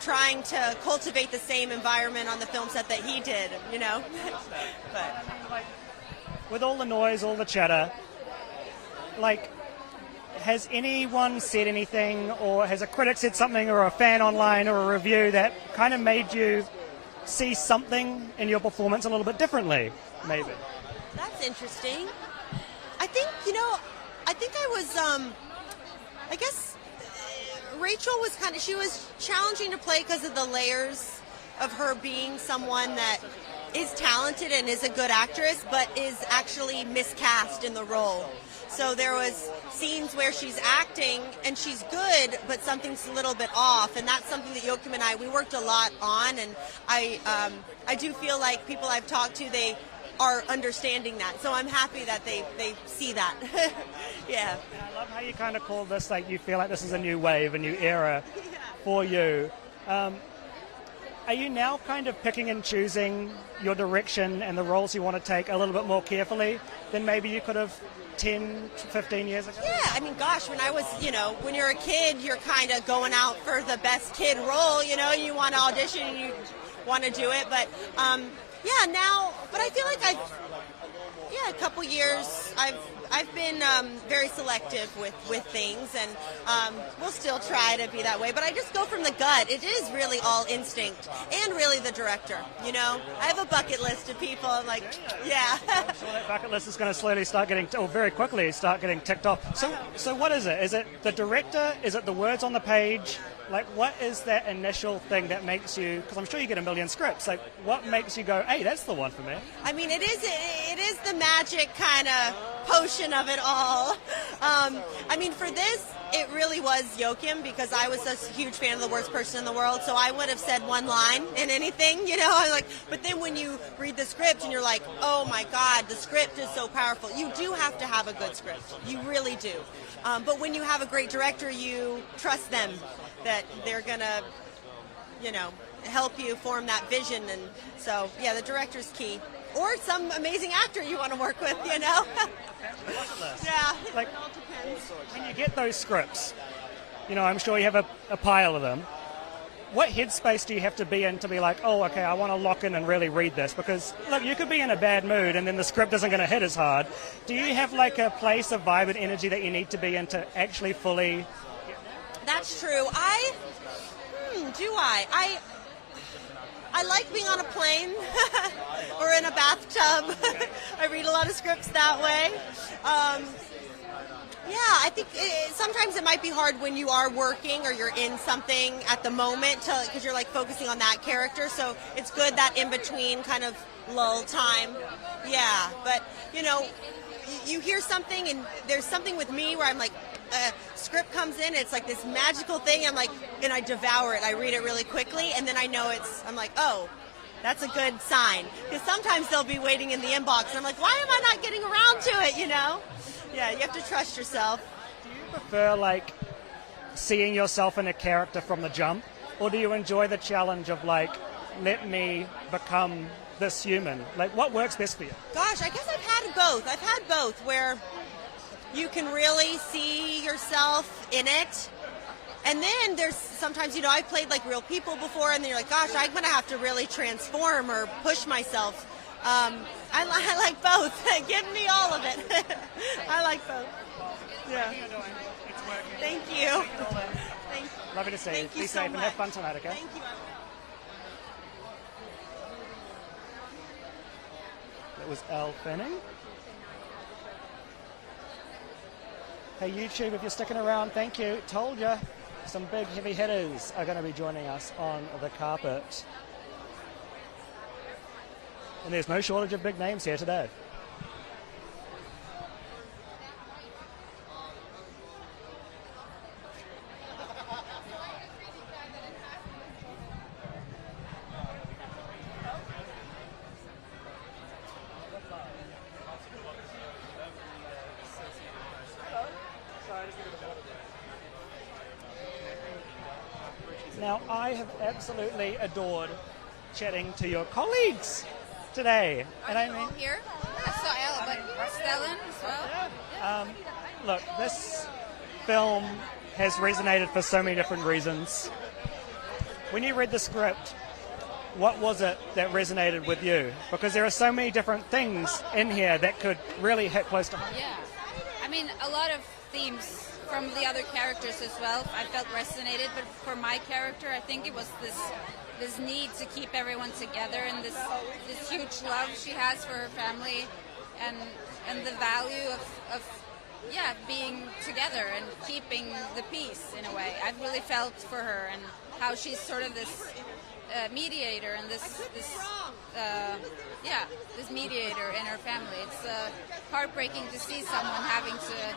trying to cultivate the same environment on the film set that he did, you know. But with all the noise, all the chatter, like, has anyone said anything, or has a critic said something, or a fan online, or a review that kind of made you see something in your performance a little bit differently, maybe? That's interesting. I think, you know, I was, I guess Rachel was she was challenging to play because of the layers of her being someone that is talented and is a good actress, but is actually miscast in the role. So there was scenes where she's acting and she's good, but something's a little bit off, and that's something that Joachim and we worked a lot on, and I do feel like people I've talked to, they are understanding that. So I'm happy that they see that. Yeah. And I love how you kind of call this, like, you feel like this is a new wave, a new era for you. Are you now kind of picking and choosing your direction and the roles you want to take a little bit more carefully than maybe you could have 10, 15 years ago? Yeah, I mean, gosh, when I was, you know, when you're a kid, you're kind of going out for the best kid role, you know, you want to audition and you want to do it, but yeah, now, but I feel like a couple years, I've been very selective with things, and we'll still try to be that way, but I just go from the gut. It is really all instinct, and really the director, you know? I have a bucket list of people, I'm like, yeah. I'm sure that bucket list is going to slowly start getting, or very quickly start getting ticked off. So what is it? Is it the director? Is it the words on the page? Like, what is that initial thing that makes you, because I'm sure you get a million scripts, like, what makes you go, hey, that's the one for me? I mean, it is the magic kind of potion of it all. I mean, for this, it really was Joachim, because I was such a huge fan of The Worst Person in the World, so I would have said one line in anything, you know? I'm like, but then when you read the script and you're like, oh my God, the script is so powerful. You do have to have a good script. You really do. But when you have a great director, you trust them that they're going to, you know, help you form that vision. And so, yeah, the director's key. Or some amazing actor you want to work with, you know? Yeah, like, it all depends. When you get those scripts, you know, I'm sure you have a pile of them. What headspace do you have to be in to be like, oh, okay, I want to lock in and really read this? Because, look, you could be in a bad mood and then the script isn't going to hit as hard. Do you have like a place of vibe and energy that you need to be in to actually fully... That's true. I like being on a plane or in a bathtub. I read a lot of scripts that way. Yeah, I think sometimes it might be hard when you are working or you're in something at the moment because you're like focusing on that character. So it's good that in between kind of lull time. Yeah, but you know, you hear something and there's something with me where I'm like, script comes in, it's like this magical thing. I'm like, and I devour it. I read it really quickly, and then I know I'm like, oh, that's a good sign. Because sometimes they'll be waiting in the inbox, and I'm like, why am I not getting around to it, you know? Yeah, you have to trust yourself. Do you prefer, like, seeing yourself in a character from the jump? Or do you enjoy the challenge of like, let me become this human? Like, what works best for you? Gosh, I guess I've had both. I've had both where you can really see yourself in it. And then there's sometimes, you know, I've played like real people before, and then you're like, gosh, I'm going to have to really transform or push myself. I like both. Give me all of it. I like both. Yeah. Thank you. Lovely to see you. Thank you Be so safe and much. have fun tonight, okay? Thank you. That was Elle Fanning. Hey YouTube, if you're sticking around, thank you. Told you, some big heavy hitters are going to be joining us on the carpet. And there's no shortage of big names here today. Now, I have absolutely adored chatting to your colleagues today. And I mean, all here? I saw Elle, but Stellan as well. Look, this film has resonated for so many different reasons. When you read the script, what was it that resonated with you? Because there are so many different things in here that could really hit close to home. Yeah. I mean, a lot of themes from the other characters as well, I felt resonated, but for my character, I think it was this need to keep everyone together, and this huge love she has for her family, and the value of being together and keeping the peace in a way. I've really felt for her and how she's sort of this mediator and this mediator in her family. It's heartbreaking to see someone having to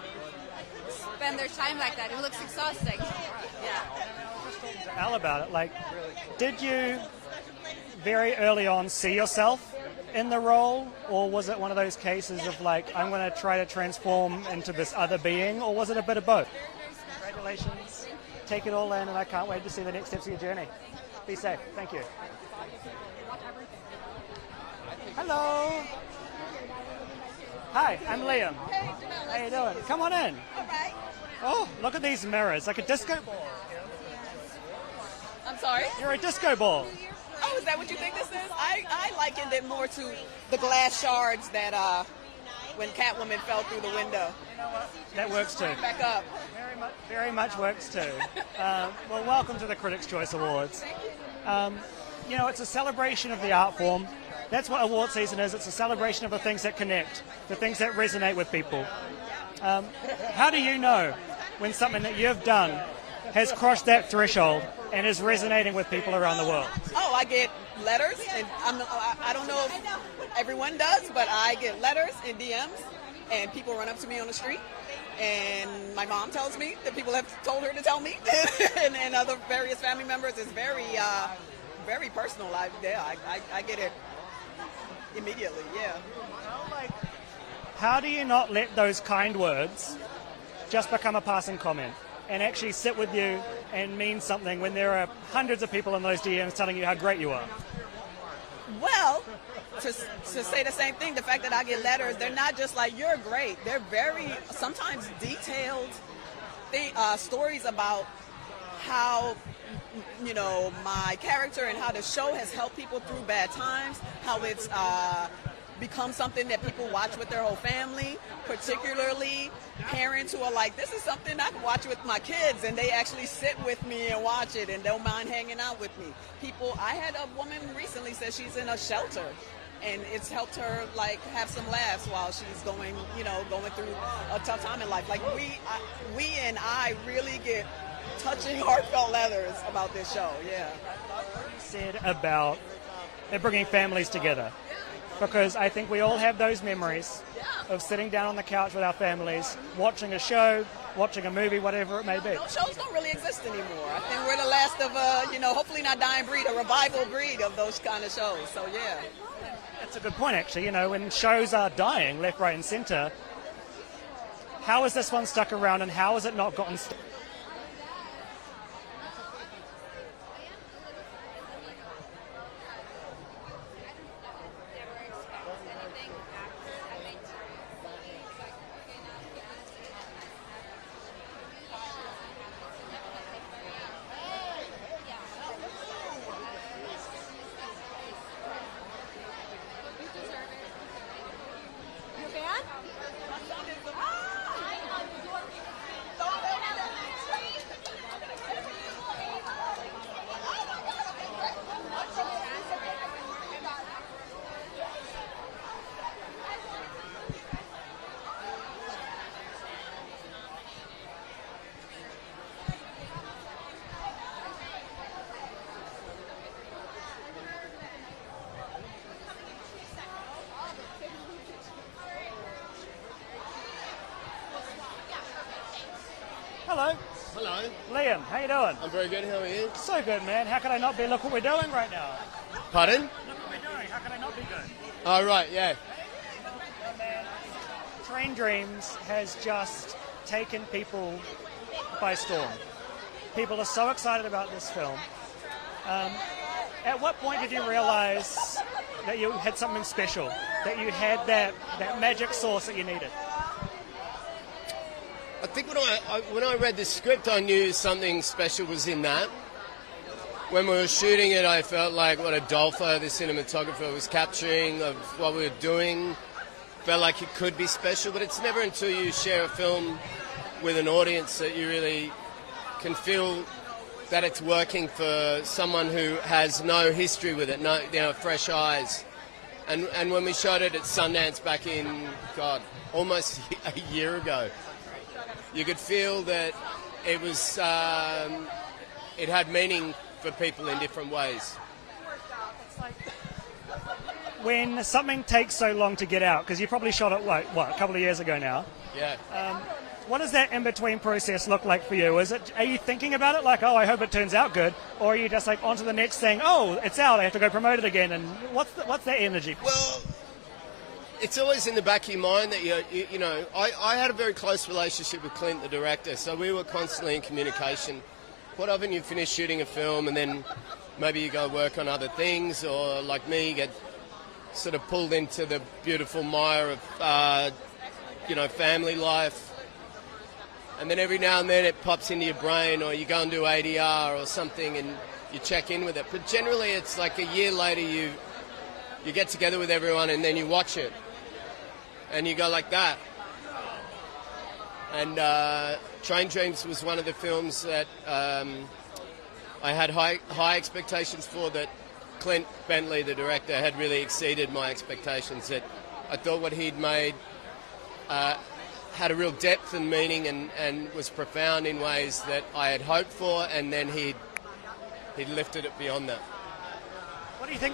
spend their time like that. It looks exhausting. Elle about it, like, did you very early on see yourself in the role, or was it one of those cases of like, I'm going to try to transform into this other being, or was it a bit of both? Congratulations, take it all in, and I can't wait to see the next steps of your journey. Be safe. Thank you. Hello. Hi, I'm Liam. How you doing? Come on in. Oh, look at these mirrors, like a disco ball. I'm sorry? You're a disco ball. Oh, is that what you think this is? I likened it more to the glass shards that when Catwoman fell through the window. That works too. Back up. Very much works too. Well, welcome to the Critics' Choice Awards. You know, it's a celebration of the art form. That's what award season is. It's a celebration of the things that connect, the things that resonate with people. How do you know when something that you've done has crossed that threshold and is resonating with people around the world? Oh, I get letters, and I don't know if everyone does, but I get letters and DMs, and people run up to me on the street, and my mom tells me that people have told her to tell me, and other various family members. It's very, very personal. I get it immediately, yeah. How do you not let those kind words just become a passing comment and actually sit with you and mean something when there are hundreds of people in those DMs telling you how great you are? Well, to say the same thing, the fact that I get letters, they're not just like, you're great. They're very, sometimes detailed stories about how, you know, my character and how the show has helped people through bad times, how it's become something that people watch with their whole family, particularly parents who are like, this is something I can watch with my kids, and they actually sit with me and watch it and don't mind hanging out with me. I had a woman recently say she's in a shelter, and it's helped her like have some laughs while she's going through a tough time in life. Like we and I really get touching, heartfelt letters about this show. Yeah. You said about it bringing families together, because I think we all have those memories of sitting down on the couch with our families, watching a show, watching a movie, whatever it may be. Those shows don't really exist anymore. I think we're the last of hopefully not dying breed, a revival breed of those kind of shows. So yeah. That's a good point, actually. You know, when shows are dying left, right, and centre, how has this one stuck around, and how has it not gotten stuck? Liam, how you doing? I'm very good. How are you? So good, man. How could I not be? Look what we're doing right now. Pardon? Look what we're doing. How could I not be good? Oh, right, yeah. Train Dreams has just taken people by storm. People are so excited about this film. At what point did you realize that you had something special, that you had that magic sauce that you needed? I think when I read the script, I knew something special was in that. When we were shooting it, I felt like what Adolfo, the cinematographer, was capturing of what we were doing. Felt like it could be special, but it's never until you share a film with an audience that you really can feel that it's working for someone who has no history with it, no, fresh eyes. And when we showed it at Sundance back in, almost a year ago, you could feel that it was, it had meaning for people in different ways. When something takes so long to get out, because you probably shot it, a couple of years ago now. Yeah. What does that in-between process look like for you? Are you thinking about it like, oh, I hope it turns out good? Or are you just like, on to the next thing, oh, it's out, I have to go promote it again? And what's that energy? Well, it's always in the back of your mind that, you know, I had a very close relationship with Clint, the director, so we were constantly in communication. Quite often you finish shooting a film and then maybe you go work on other things, or like me, you get sort of pulled into the beautiful mire of, you know, family life. And then every now and then it pops into your brain, or you go and do ADR or something and you check in with it. But generally it's like a year later you get together with everyone and then you watch it. And you go like that. And Train Dreams was one of the films that I had high expectations for, that Clint Bentley, the director, had really exceeded my expectations. That I thought what he'd made had a real depth and meaning and was profound in ways that I had hoped for, and then he'd lifted it beyond that. What do you think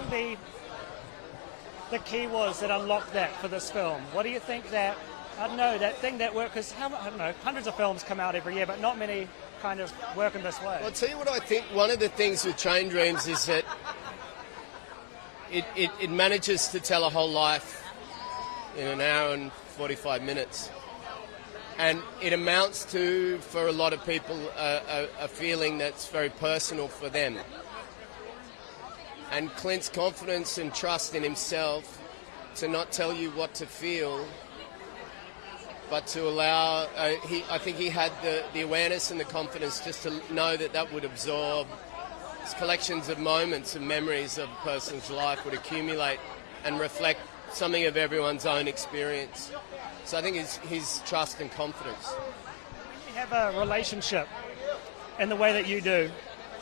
the key was that unlocked that for this film? What do you think that, I don't know, that thing that worked, because, I don't know, hundreds of films come out every year, but not many kind of work in this way. Well, I'll tell you what I think. One of the things with Train Dreams is that it manages to tell a whole life in an hour and 45 minutes. And it amounts to, for a lot of people, a feeling that's very personal for them. And Clint's confidence and trust in himself to not tell you what to feel, but to allow, I think he had the awareness and the confidence just to know that would absorb collections of moments and memories of a person's life, would accumulate and reflect something of everyone's own experience. So I think his trust and confidence. When you have a relationship in the way that you do,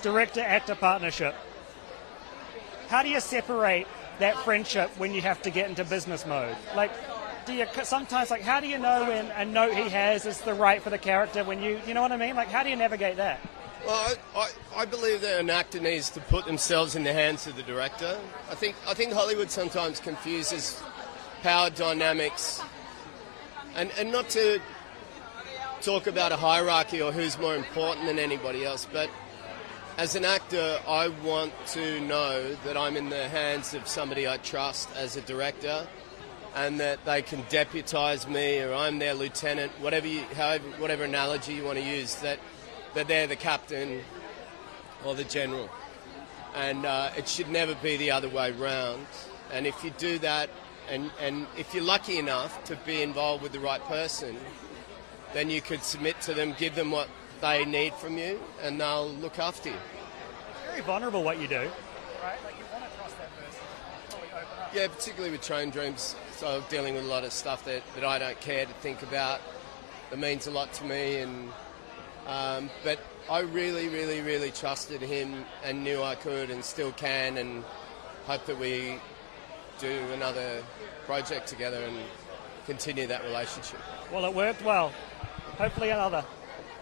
director-actor partnership, how do you separate that friendship when you have to get into business mode? Like, do you sometimes, like, how do you know when a note he has is the right for the character when you know what I mean? Like, how do you navigate that? Well, I believe that an actor needs to put themselves in the hands of the director. I think Hollywood sometimes confuses power dynamics, and not to talk about a hierarchy or who's more important than anybody else, but as an actor, I want to know that I'm in the hands of somebody I trust as a director, and that they can deputise me, or I'm their lieutenant, whatever analogy you want to use, that they're the captain or the general. And it should never be the other way round. And if you do that, and if you're lucky enough to be involved with the right person, then you could submit to them, give them what they need from you, and they'll look after you. It's very vulnerable what you do, right? Like, you want to trust that person, fully open up. Yeah, particularly with Train Dreams. So dealing with a lot of stuff that I don't care to think about, that means a lot to me. And but I really, really, really trusted him and knew I could and still can, and hope that we do another project together and continue that relationship. Well, it worked well. Hopefully another.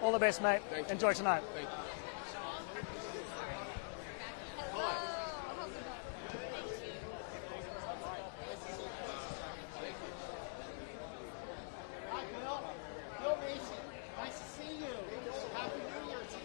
All the best, mate. Thank you. Enjoy tonight. Thank you. Nice to see you. Happy New Year to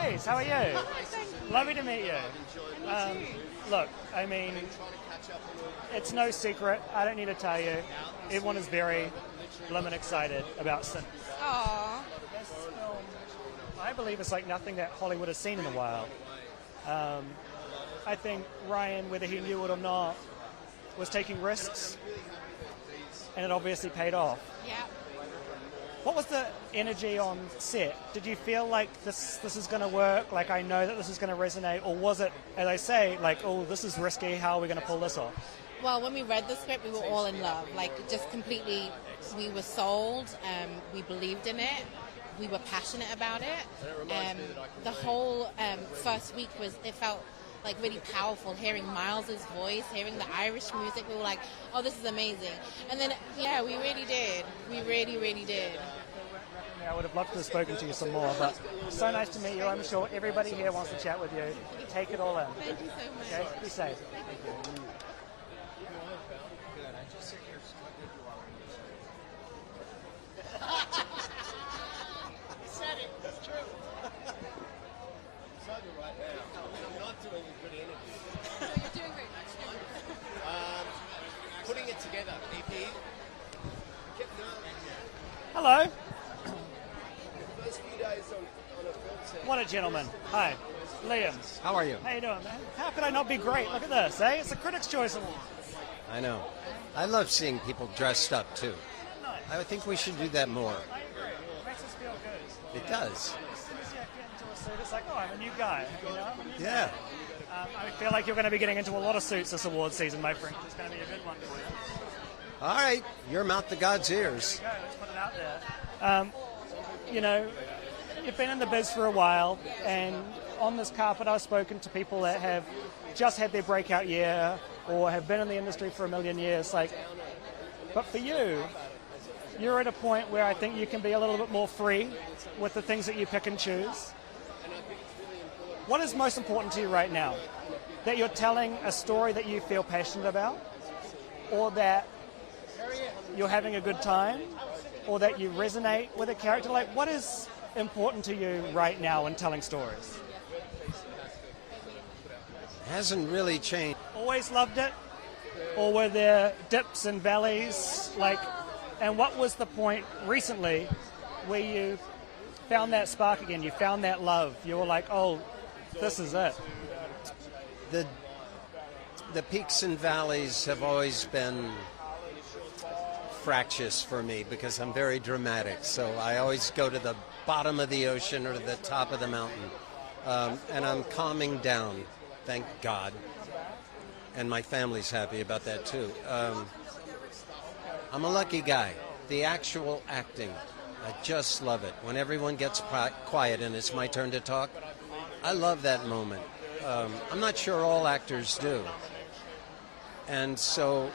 Hayes, how are you? Lovely to meet you. Look, I mean, it's no secret. I don't need to tell you. Everyone is very blimmin' excited about Sinners. Aww. This film, I believe, is like nothing that Hollywood has seen in a while. I think Ryan, whether he knew it or not, was taking risks, and it obviously paid off. Yeah. What was the energy on set? Did you feel like this is going to work? Like, I know that this is going to resonate, or was it, as I say, like, oh, this is risky. How are we going to pull this off? Well, when we read the script, we were all in love. Like, just completely, we were sold. We believed in it. We were passionate about it. The whole first week it felt like really powerful, hearing Miles's voice, hearing the Irish music. We were like, oh, this is amazing. And then, yeah, we really did. We really, really did. I would have loved to have spoken to you some more, but so nice to meet you. I'm sure everybody here wants to chat with you. Take it all in. Thank you so much. Okay? Be safe. Thank you. Said it. It's true. So do right now. I'm not doing a good interview. No, you're doing great. Putting it together, EP. Hello. First few days on a film set. What a gentleman. Hi. Liam. How are you? How you doing, man? How could I not be great? Look at this, eh? It's a Critics' Choice Award. I know. I love seeing people dressed up, too. I think we should do that more. I agree. It makes us feel good. It does. As soon as you get into a suit, it's like, oh, I'm a new guy. You know? I'm a new Yeah. guy. I feel like you're going to be getting into a lot of suits this award season, my friend. It's going to be a good one for you. All right. Your mouth to God's ears. There you go. Let's put it out there. You know, you've been in the biz for a while, and on this carpet I've spoken to people that have just had their breakout year or have been in the industry for a million years. Like, but for you, you're at a point where I think you can be a little bit more free with the things that you pick and choose. What is most important to you right now? That you're telling a story that you feel passionate about, or that you're having a good time, or that you resonate with a character? Like, what is important to you right now in telling stories? Hasn't really changed. Always loved it? Or were there dips and valleys? Like, and what was the point recently where you found that spark again? You found that love. You were like, oh, this is it. The peaks and valleys have always been fractious for me because I'm very dramatic. So I always go to the bottom of the ocean or to the top of the mountain. And I'm calming down, thank God. And my family's happy about that too. I'm a lucky guy. The actual acting, I just love it. When everyone gets quiet and it's my turn to talk, I love that moment. I'm not sure all actors do. And so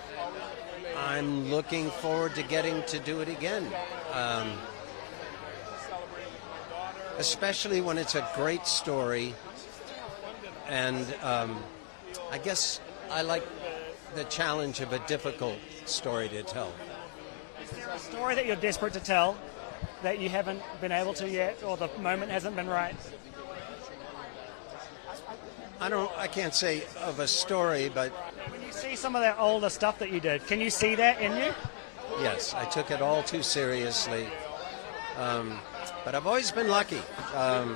I'm looking forward to getting to do it again. Especially when it's a great story. And I guess I like the challenge of a difficult story to tell. Is there a story that you're desperate to tell that you haven't been able to yet, or the moment hasn't been right? I can't say of a story, but when you see some of that older stuff that you did, can you see that in you? Yes, I took it all too seriously. But I've always been lucky. I've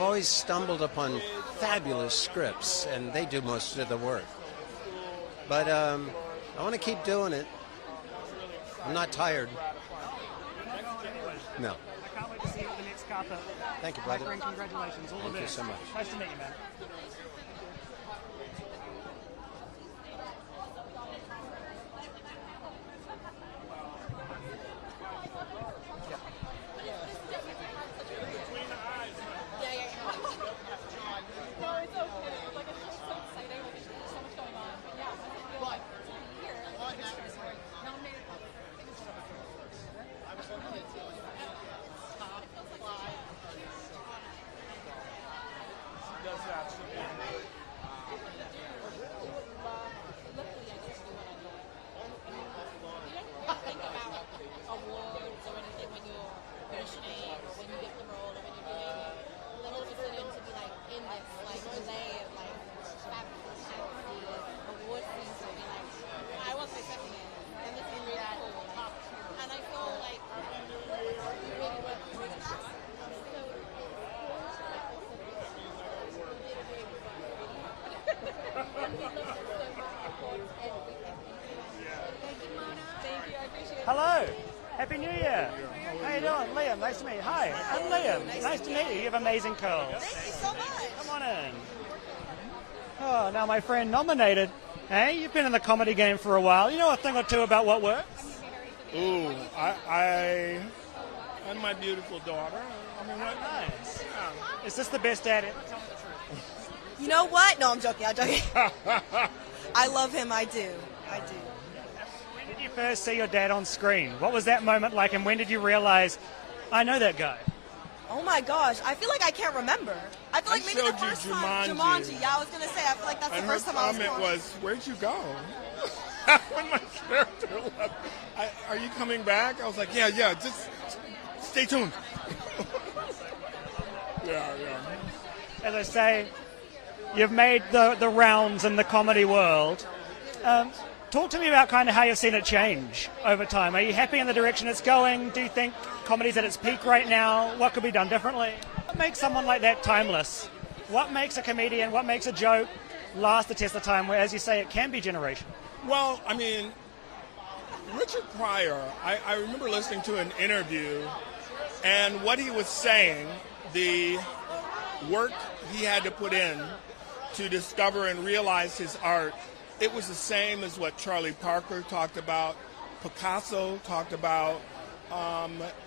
always stumbled upon fabulous scripts, and they do most of the work. But I want to keep doing it. I'm not tired. No. I can't wait to see you at the next carpet. Thank you, brother. My friend, congratulations. All the Thank you best. so much. Nice to meet you, man. Does that. Nice to meet you. Hi, I'm Liam. Nice to meet you. You have amazing curls. Thank you so much. Come on in. Oh, now my friend nominated. Hey, you've been in the comedy game for a while. You know a thing or two about what works? Ooh, I and my beautiful daughter. I mean, what? Nice. Is this the best dad ever? Tell me the truth. You know what? No, I'm joking. I love him. I do. When did you first see your dad on screen? What was that moment like, and when did you realize, I know that guy? Oh my gosh, I feel like I can't remember. I feel like maybe the showed you first time, Jumanji. Yeah, I was gonna say, I feel like that's And the her first time I was comment born. was, "Where'd you go?" When my character left, are you coming back? I was like, "Yeah, just stay tuned." yeah. As I say, you've made the rounds in the comedy world. Talk to me about kind of how you've seen it change over time. Are you happy in the direction it's going? Do you think comedy's at its peak right now? What could be done differently? What makes someone like that timeless? What makes a comedian, what makes a joke last the test of time, where, as you say, it can be generational? Well, I mean, Richard Pryor, I remember listening to an interview, and what he was saying, the work he had to put in to discover and realize his art, it was the same as what Charlie Parker talked about, Picasso talked about,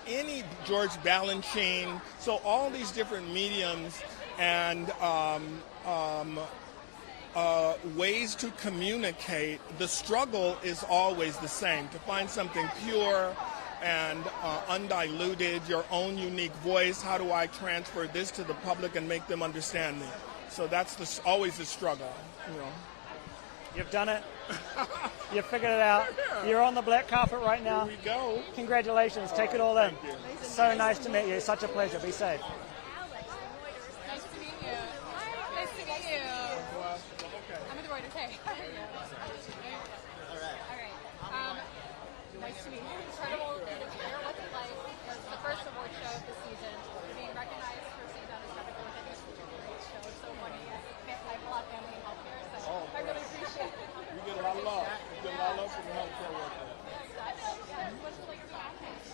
any George Balanchine. So all these different mediums and ways to communicate, the struggle is always the same, to find something pure and undiluted, your own unique voice. How do I transfer this to the public and make them understand me? So that's always the struggle, you know. You've done it. You've figured it out. You're on the black carpet right now. Here we go. Congratulations. Take it all in. So nice to meet you. Such a pleasure. Be safe. Nice to meet you. Nice to meet you. I'm at the Reuters. Hey. All right. Nice to meet you. Incredible to hear. What's it like? It's the first award show of the season. Being recognized for seeing that is kind of cool. I think it's such a great show. It's so funny. I have a lot of family in healthcare, so I really appreciate it. You get a lot of love. You get a lot of love from the healthcare workers. What's it like your practice?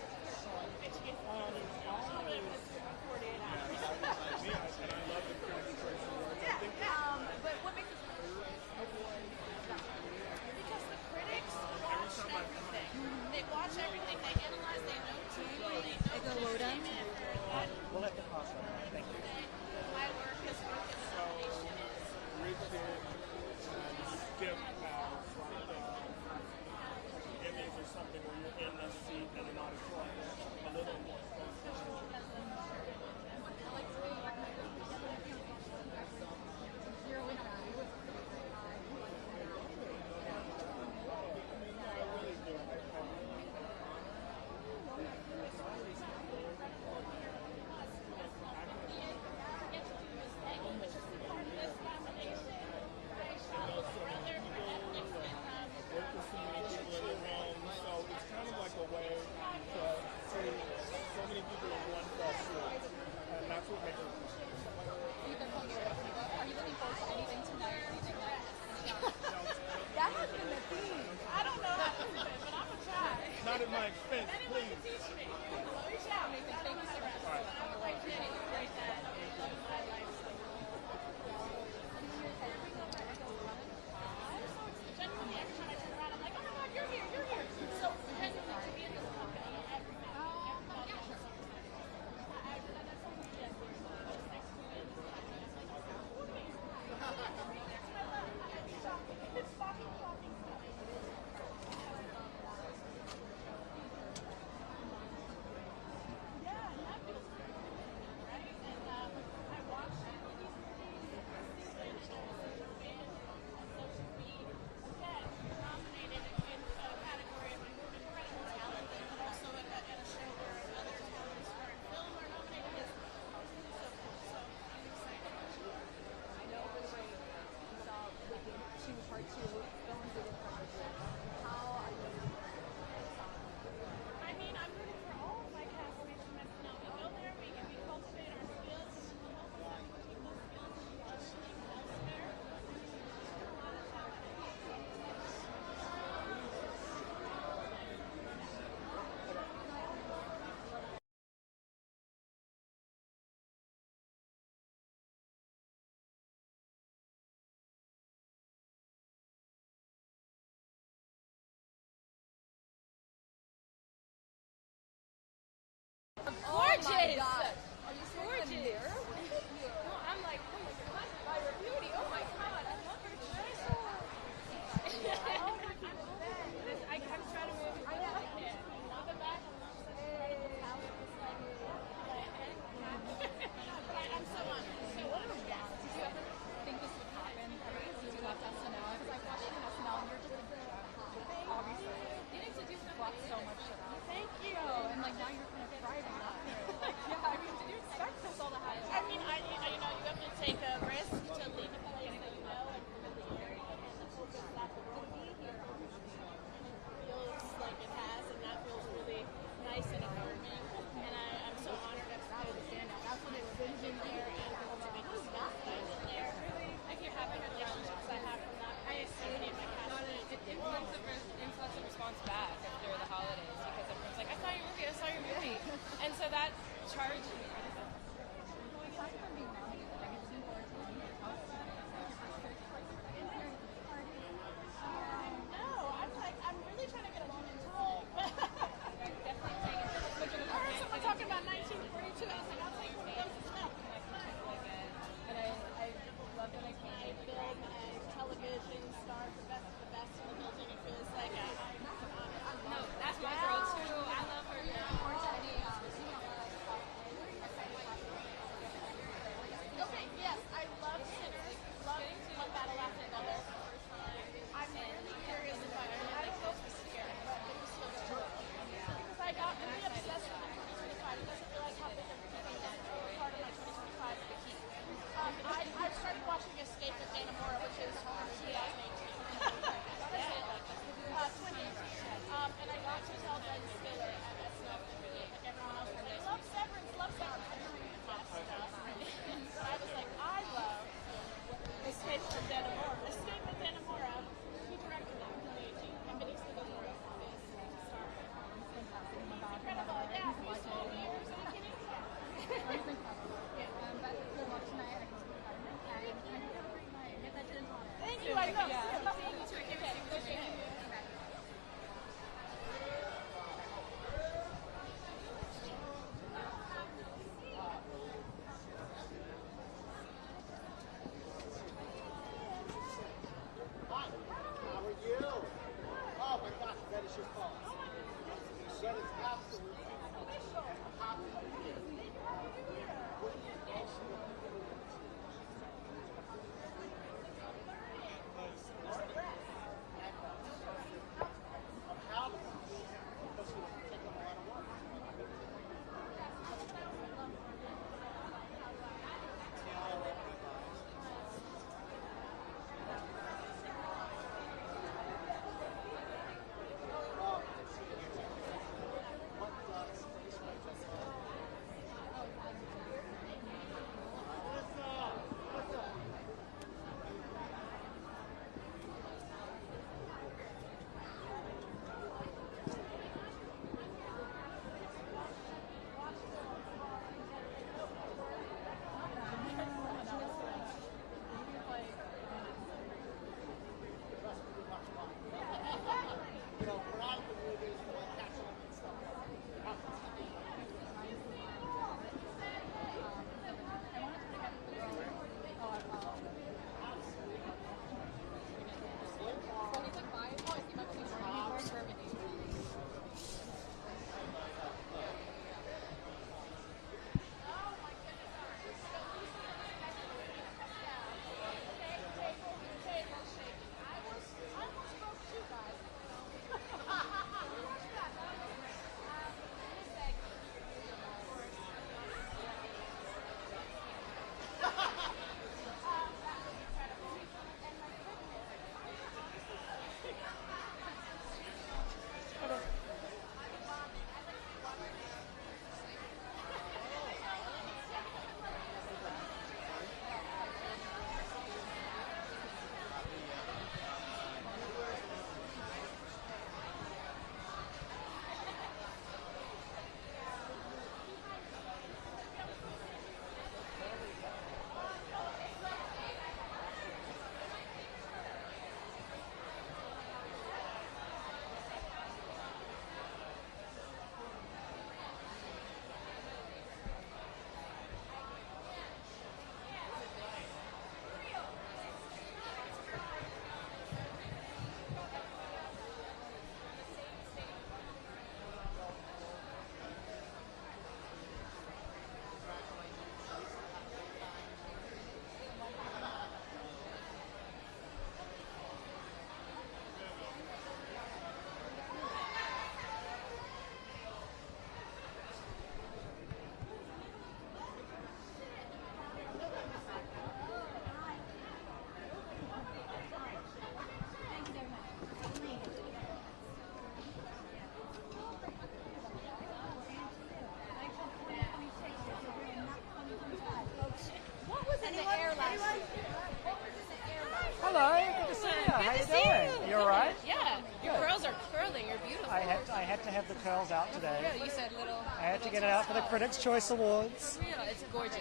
curls out today. Really? You said little. I had to get it out for the Critics' Choice Awards. Real, it's gorgeous.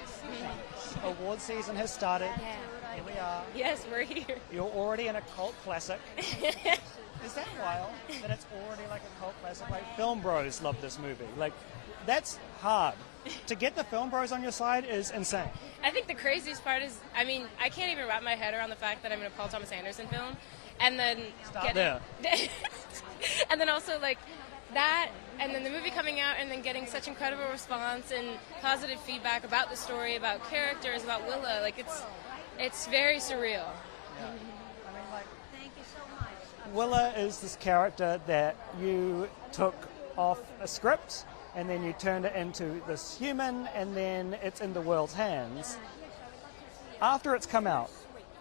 Award season has started. Yeah. Here we are. Yes, we're here. You're already in a cult classic. Is that wild? That it's already like a cult classic? Like, film bros love this movie. Like, that's hard. To get the film bros on your side is insane. I think the craziest part is, I mean, I can't even wrap my head around the fact that I'm in a Paul Thomas Anderson film, and then there. and then also like that, and then the movie coming out, and then getting such incredible response and positive feedback about the story, about characters, about Willa. Like it's very surreal. Thank you so much. Willa is this character that you took off a script, and then you turned it into this human, and then it's in the world's hands. After it's come out,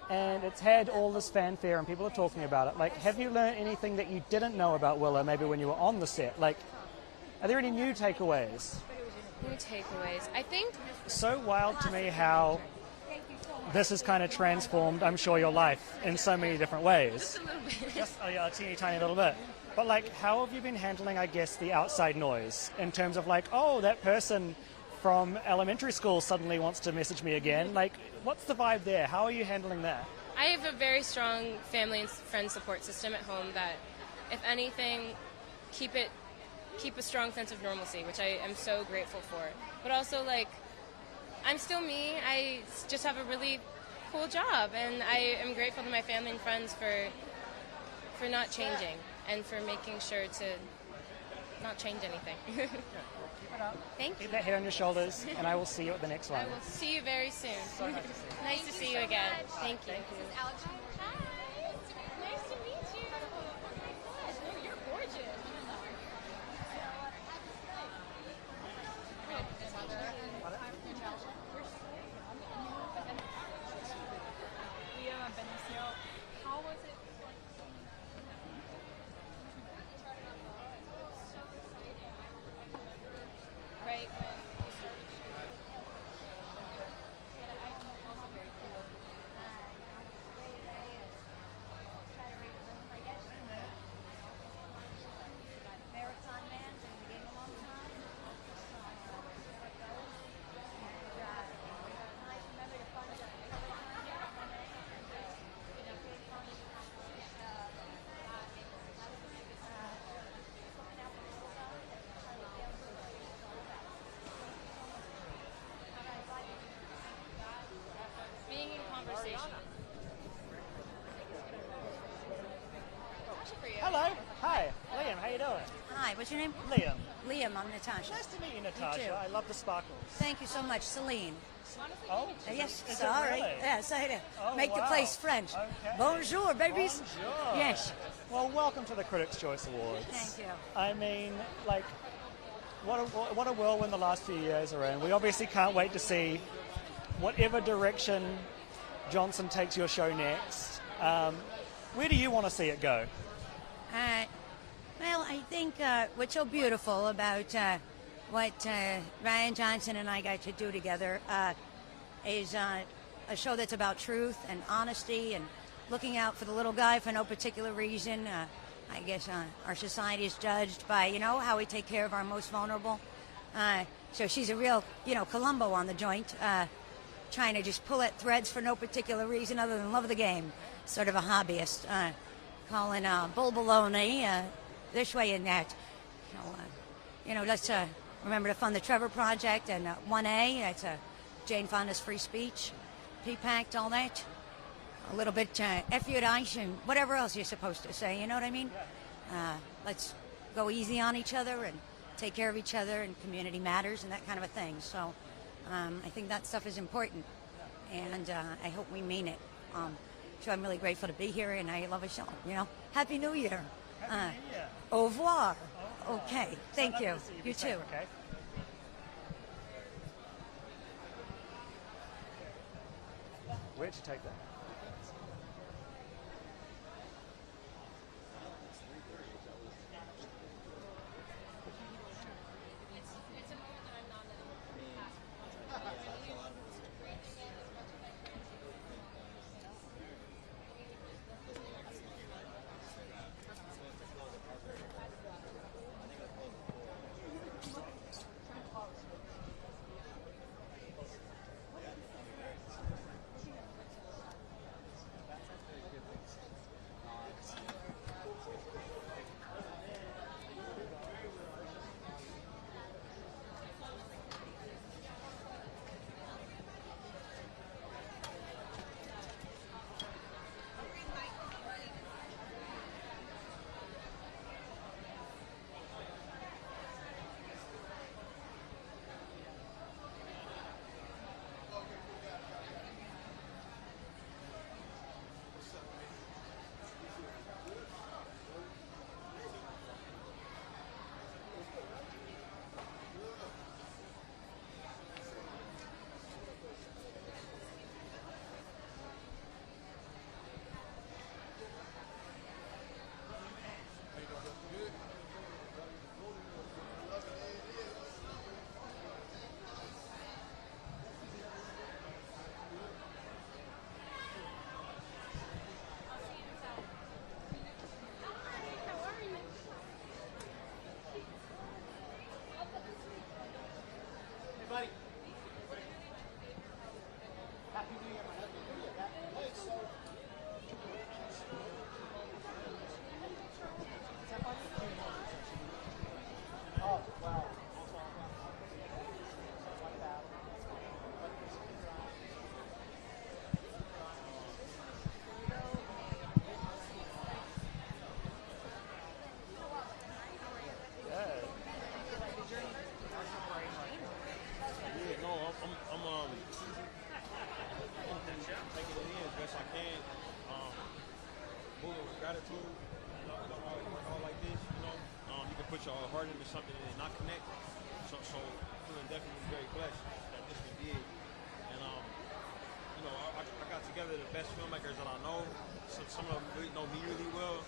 and it's had all this fanfare, and people are talking about it, like, have you learned anything that you didn't know about Willa, maybe when you were on the set? Like, are there any new takeaways? New takeaways. I think so wild to me how this has kind of transformed, I'm sure, your life in so many different ways. Just a little bit. Just a teeny tiny little bit. But, like, how have you been handling, I guess, the outside noise in terms of, like, oh, that person from elementary school suddenly wants to message me again? Like, what's the vibe there? How are you handling that? I have a very strong family and friend support system at home that, if anything, keep a strong sense of normalcy, which I am so grateful for. But also, like, I'm still me. I just have a really cool job, and I am grateful to my family and friends for not changing and for making sure to not change anything. Keep it up. Thank you. Keep that head on your shoulders, and I will see you at the next one. I will see you very soon. So nice to see you. Nice to see you again. Thank you. Alex. Hi. Nice to meet you. Oh, you're gorgeous. How was it? Right. Being in conversation. Hello. Hi. Liam, how you doing? Hi, what's your name? Liam. Liam, I'm Natasha. Nice to meet you, too. Natasha. I love the sparkles. Thank you so much, Celine. Oh, yes, is it sorry. really? Yes, I had to Oh, make the wow. place French. Okay. Bonjour, babies. Bonjour. Yes. Well, welcome to the Critics' Choice Awards. Thank you. I mean, like, what a whirlwind the last few years are in. We obviously can't wait to see whatever direction Johnson takes your show next. Where do you want to see it go? Well, I think what's so beautiful about what Ryan Johnson and I got to do together is a show that's about truth and honesty and looking out for the little guy for no particular reason. I guess our society is judged by, how we take care of our most vulnerable. So she's a real, Columbo on the joint, trying to just pull at threads for no particular reason other than love of the game. Sort of a hobbyist, calling bull baloney this way and that. So, let's remember to fund the Trevor Project and 1A. That's Jane Fonda's free speech, P-PACT, all that. A little bit effudage and whatever else you're supposed to say, you know what I mean? Let's go easy on each other and take care of each other, and community matters and that kind of a thing. So I think that stuff is important, and I hope we mean it. So I'm really grateful to be here, and I love a show, Happy New Year. Happy New Year. Au revoir. Okay, thank you. You too. Okay. Where'd you take that? tool. All like this, you can put your heart into something and not connect. So feeling definitely very blessed that this one did. And I got together the best filmmakers that I know. So some of them really know me really well.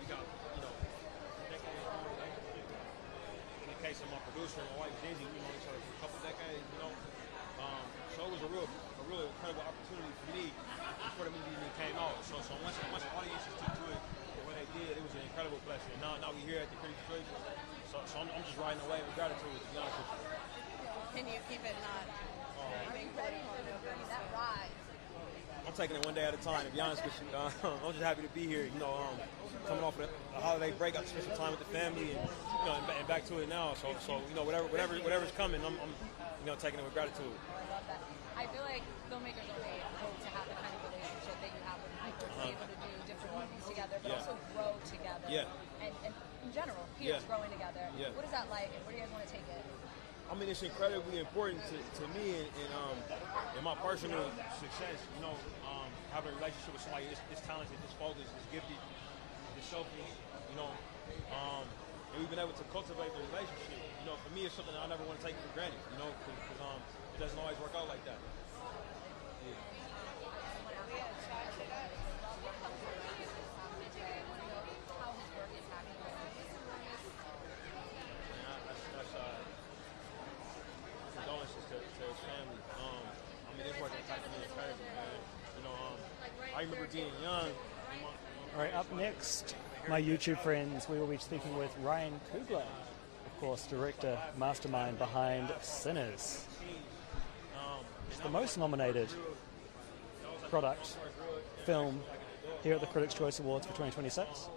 We got decades long relationship. In the case of my producer and my wife Gingy, we know each other for a couple decades. So it was a real incredible opportunity for me before the movie even came out. So once audiences took to it the way they did, it was an incredible blessing. Now we're here at the Critics' Choice. So I'm just riding away with gratitude, to be honest with you. Can you keep it not being political? That ride. I'm taking it one day at a time, to be honest with you. I'm just happy to be here. Coming off a holiday break, I spent some time with the family, and back to it now. So whatever's coming, I'm taking it with gratitude. I love that. I feel like filmmakers only hope to have the kind of relationship that you have with Michael, to be able to do different movies together, but also grow together. Yeah. And in general, peers growing together. Yeah. What is that like, and where do you guys want to take it? I mean, it's incredibly important to me and my personal success. Having a relationship with somebody this talented, this focused, this gifted, this selfless. And we've been able to cultivate the relationship. For me, it's something that I never want to take for granted. Because it doesn't always work out like that. Yeah. Condolences to his family. This work impacted me incredibly, man. I remember being young. All right, up next, my YouTube friends, we will be speaking with Ryan Coogler, of course, director, mastermind behind Sinners. It's the most nominated product film here at the Critics' Choice Awards for 2026.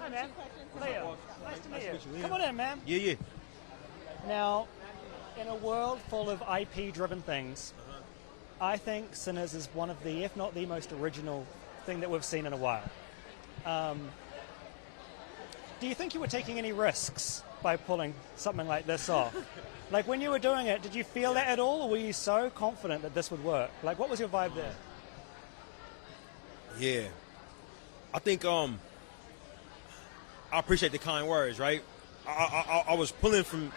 Hi, man. Leo, nice to meet you. Come on in, man. Yeah. Now, in a world full of IP-driven things, I think Sinners is one of the, if not the most original thing that we've seen in a while. Do you think you were taking any risks by pulling something like this off? Like, when you were doing it, did you feel that at all, or were you so confident that this would work? Like, what was your vibe there? Yeah. I think I appreciate the kind words, right? I was pulling from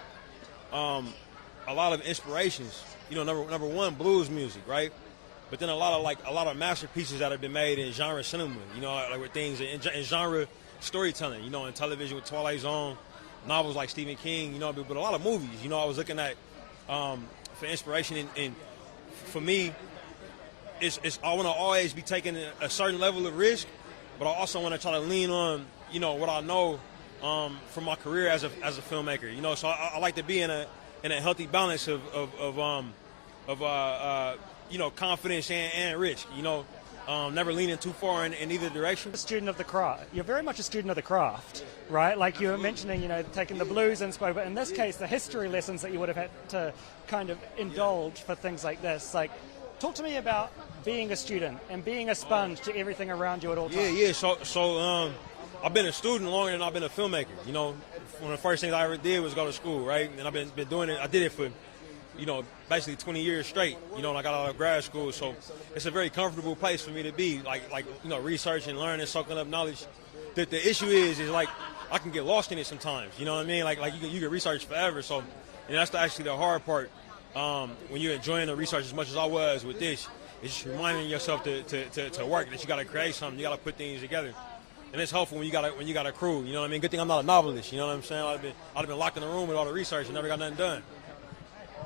a lot of inspirations. Number one, blues music, right? But then a lot of masterpieces that have been made in genre cinema. Like with things in genre storytelling. In television with Twilight Zone, novels like Stephen King. But a lot of movies. I was looking at for inspiration, and for me, I want to always be taking a certain level of risk, but I also want to try to lean on what I know from my career as a filmmaker. So I like to be in a healthy balance of confidence and risk. Never leaning too far in either direction. A student of the craft. You're very much a student of the craft, right? Like you were mentioning, taking the blues inspo, but in this case, the history lessons that you would have had to kind of indulge for things like this. Like, talk to me about being a student and being a sponge to everything around you at all times. Yeah. So I've been a student longer than I've been a filmmaker. One of the first things I ever did was go to school, right? And I've been doing it. I did it for, basically 20 years straight. I got out of grad school, so it's a very comfortable place for me to be, like researching, learning, soaking up knowledge. The issue is like I can get lost in it sometimes. You know what I mean? Like you can research forever. So, and that's actually the hard part. When you're enjoying the research as much as I was with this, it's just reminding yourself to work, that you got to create something, you got to put things together, and it's helpful when you got a crew. You know what I mean? Good thing I'm not a novelist. You know what I'm saying? I'd have been locked in the room with all the research and never got nothing done.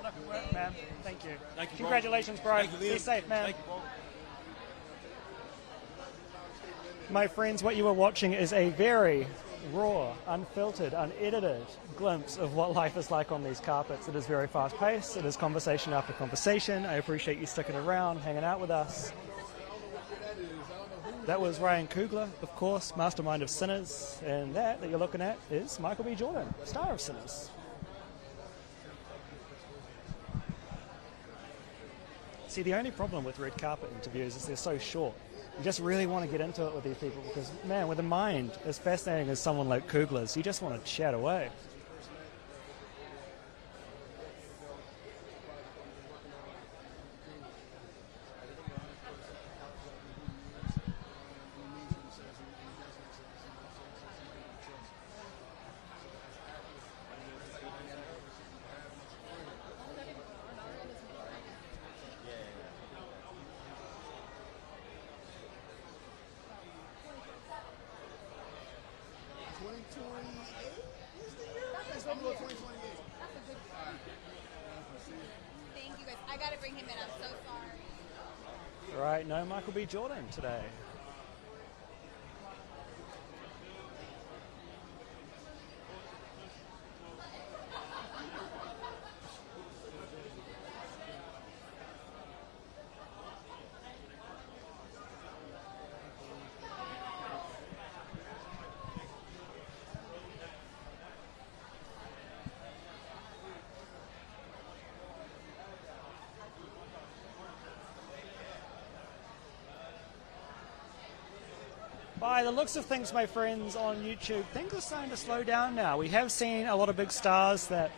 Good work, man. Thank you. Thank you. Congratulations, bro. Thank you, Liam. Be safe, man. Thank you, bro. My friends, what you are watching is a very raw, unfiltered, unedited glimpse of what life is like on these carpets. It is very fast-paced. It is conversation after conversation. I appreciate you sticking around, hanging out with us. That was Ryan Coogler, of course, mastermind of Sinners, and that you're looking at is Michael B. Jordan, star of Sinners. See, the only problem with red carpet interviews is they're so short. You just really want to get into it with these people because, man, with a mind as fascinating as someone like Coogler's, you just want to chat away. Thank you guys. I gotta bring him in. I'm so sorry. Right, no Michael B. Jordan today. By the looks of things, my friends, on YouTube, things are starting to slow down now. We have seen a lot of big stars that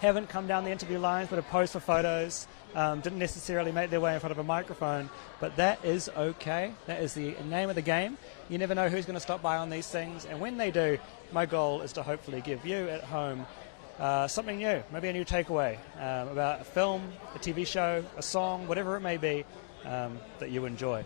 haven't come down the interview lines but have posed for photos, didn't necessarily make their way in front of a microphone, but that is okay. That is the name of the game. You never know who's going to stop by on these things, and when they do, my goal is to hopefully give you at home something new, maybe a new takeaway about a film, a TV show, a song, whatever it may be that you enjoy.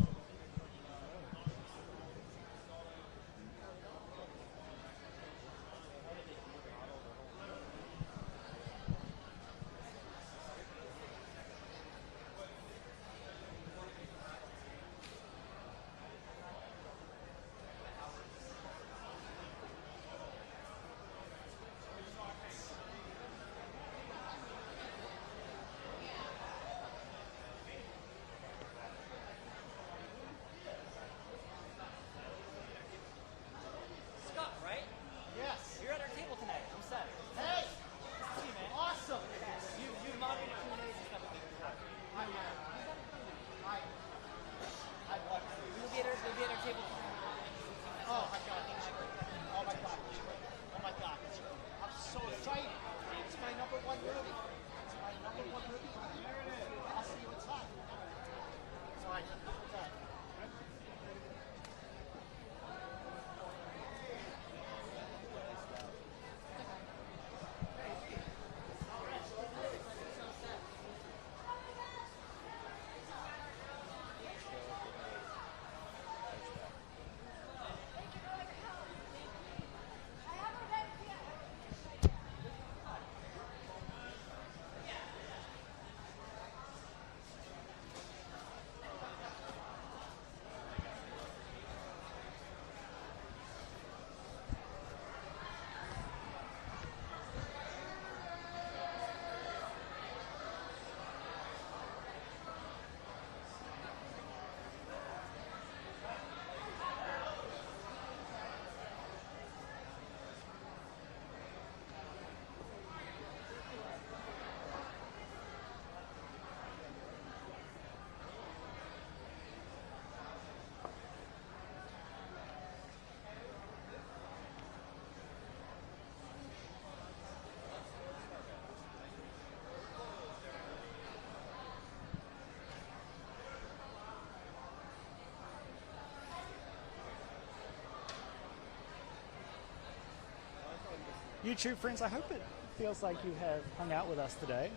YouTube friends, I hope it feels like you have hung out with us today.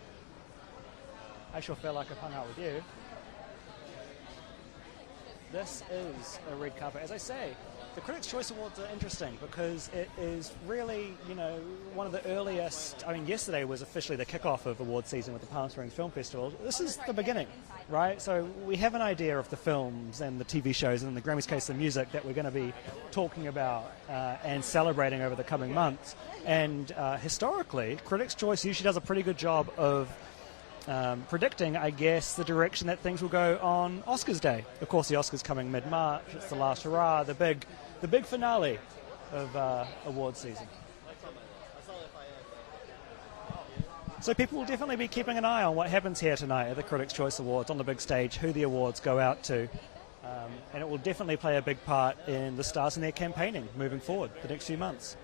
I sure feel like I've hung out with you. This is a red carpet. As I say, the Critics' Choice Awards are interesting because it is really, one of the earliest. I mean, yesterday was officially the kickoff of award season with the Palm Springs Film Festival. This is the beginning, right? So we have an idea of the films and the TV shows and in the Grammys case, the music that we're going to be talking about and celebrating over the coming months. And historically, Critics' Choice usually does a pretty good job of predicting, I guess, the direction that things will go on Oscars Day. Of course, the Oscars coming mid-March. It's the last hurrah, the big finale of award season. So people will definitely be keeping an eye on what happens here tonight at the Critics' Choice Awards on the big stage, who the awards go out to. And it will definitely play a big part in the stars and their campaigning moving forward the next few months.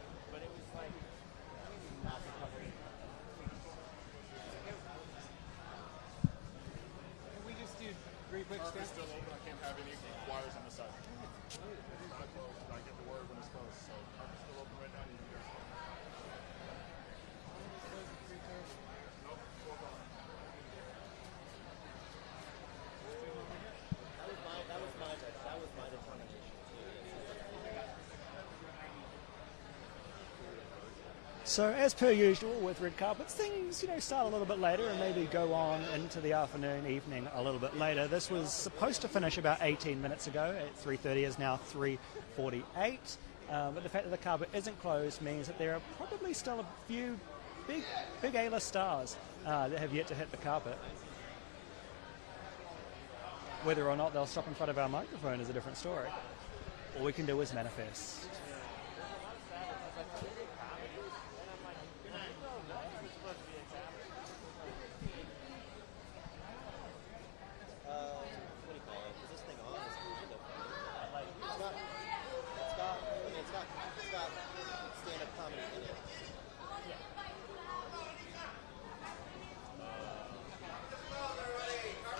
So as per usual with red carpets, things start a little bit later and maybe go on into the afternoon, evening a little bit later. This was supposed to finish about 18 minutes ago at 3:30, is now 3:48. But the fact that the carpet isn't closed means that there are probably still a few big A-list stars that have yet to hit the carpet. Whether or not they'll stop in front of our microphone is a different story. All we can do is manifest.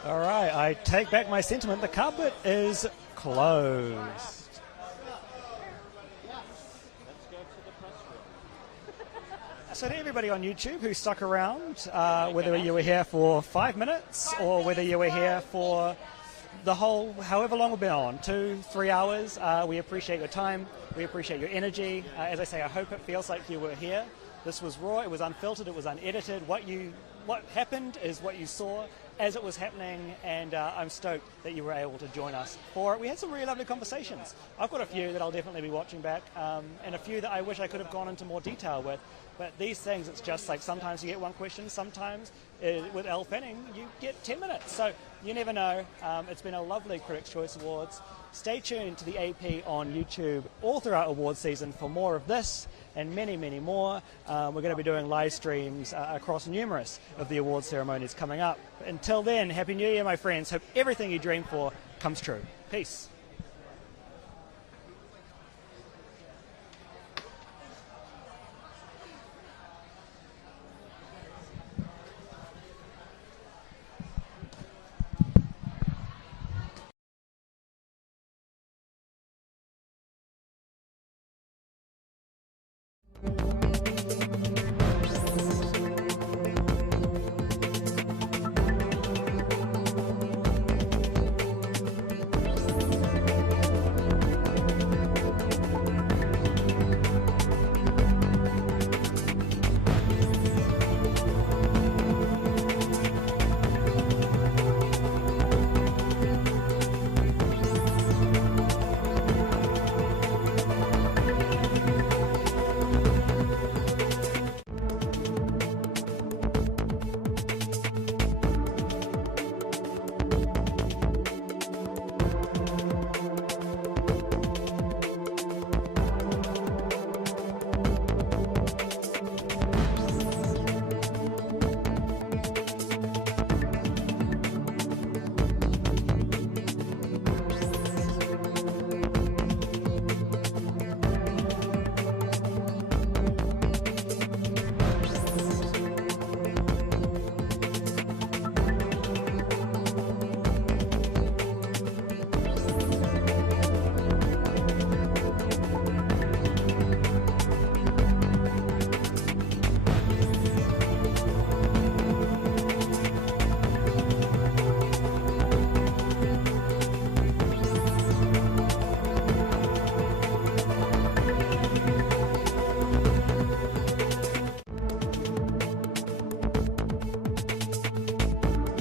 All right, I take back my sentiment. The carpet is closed. So to everybody on YouTube who stuck around, whether you were here for 5 minutes or whether you were here for the whole, however long we've been on, 2-3 hours, we appreciate your time. We appreciate your energy. As I say, I hope it feels like you were here. This was raw, it was unfiltered, it was unedited. What happened is what you saw as it was happening, and I'm stoked that you were able to join us for it. We had some really lovely conversations. I've got a few that I'll definitely be watching back, and a few that I wish I could have gone into more detail with. But these things, it's just like sometimes you get one question, sometimes with Elle Fanning, you get 10 minutes. So you never know. It's been a lovely Critics' Choice Awards. Stay tuned to the AP on YouTube all throughout award season for more of this and many, many more. We're going to be doing live streams across numerous of the award ceremonies coming up. Until then, Happy New Year, my friends. Hope everything you dream for comes true. Peace.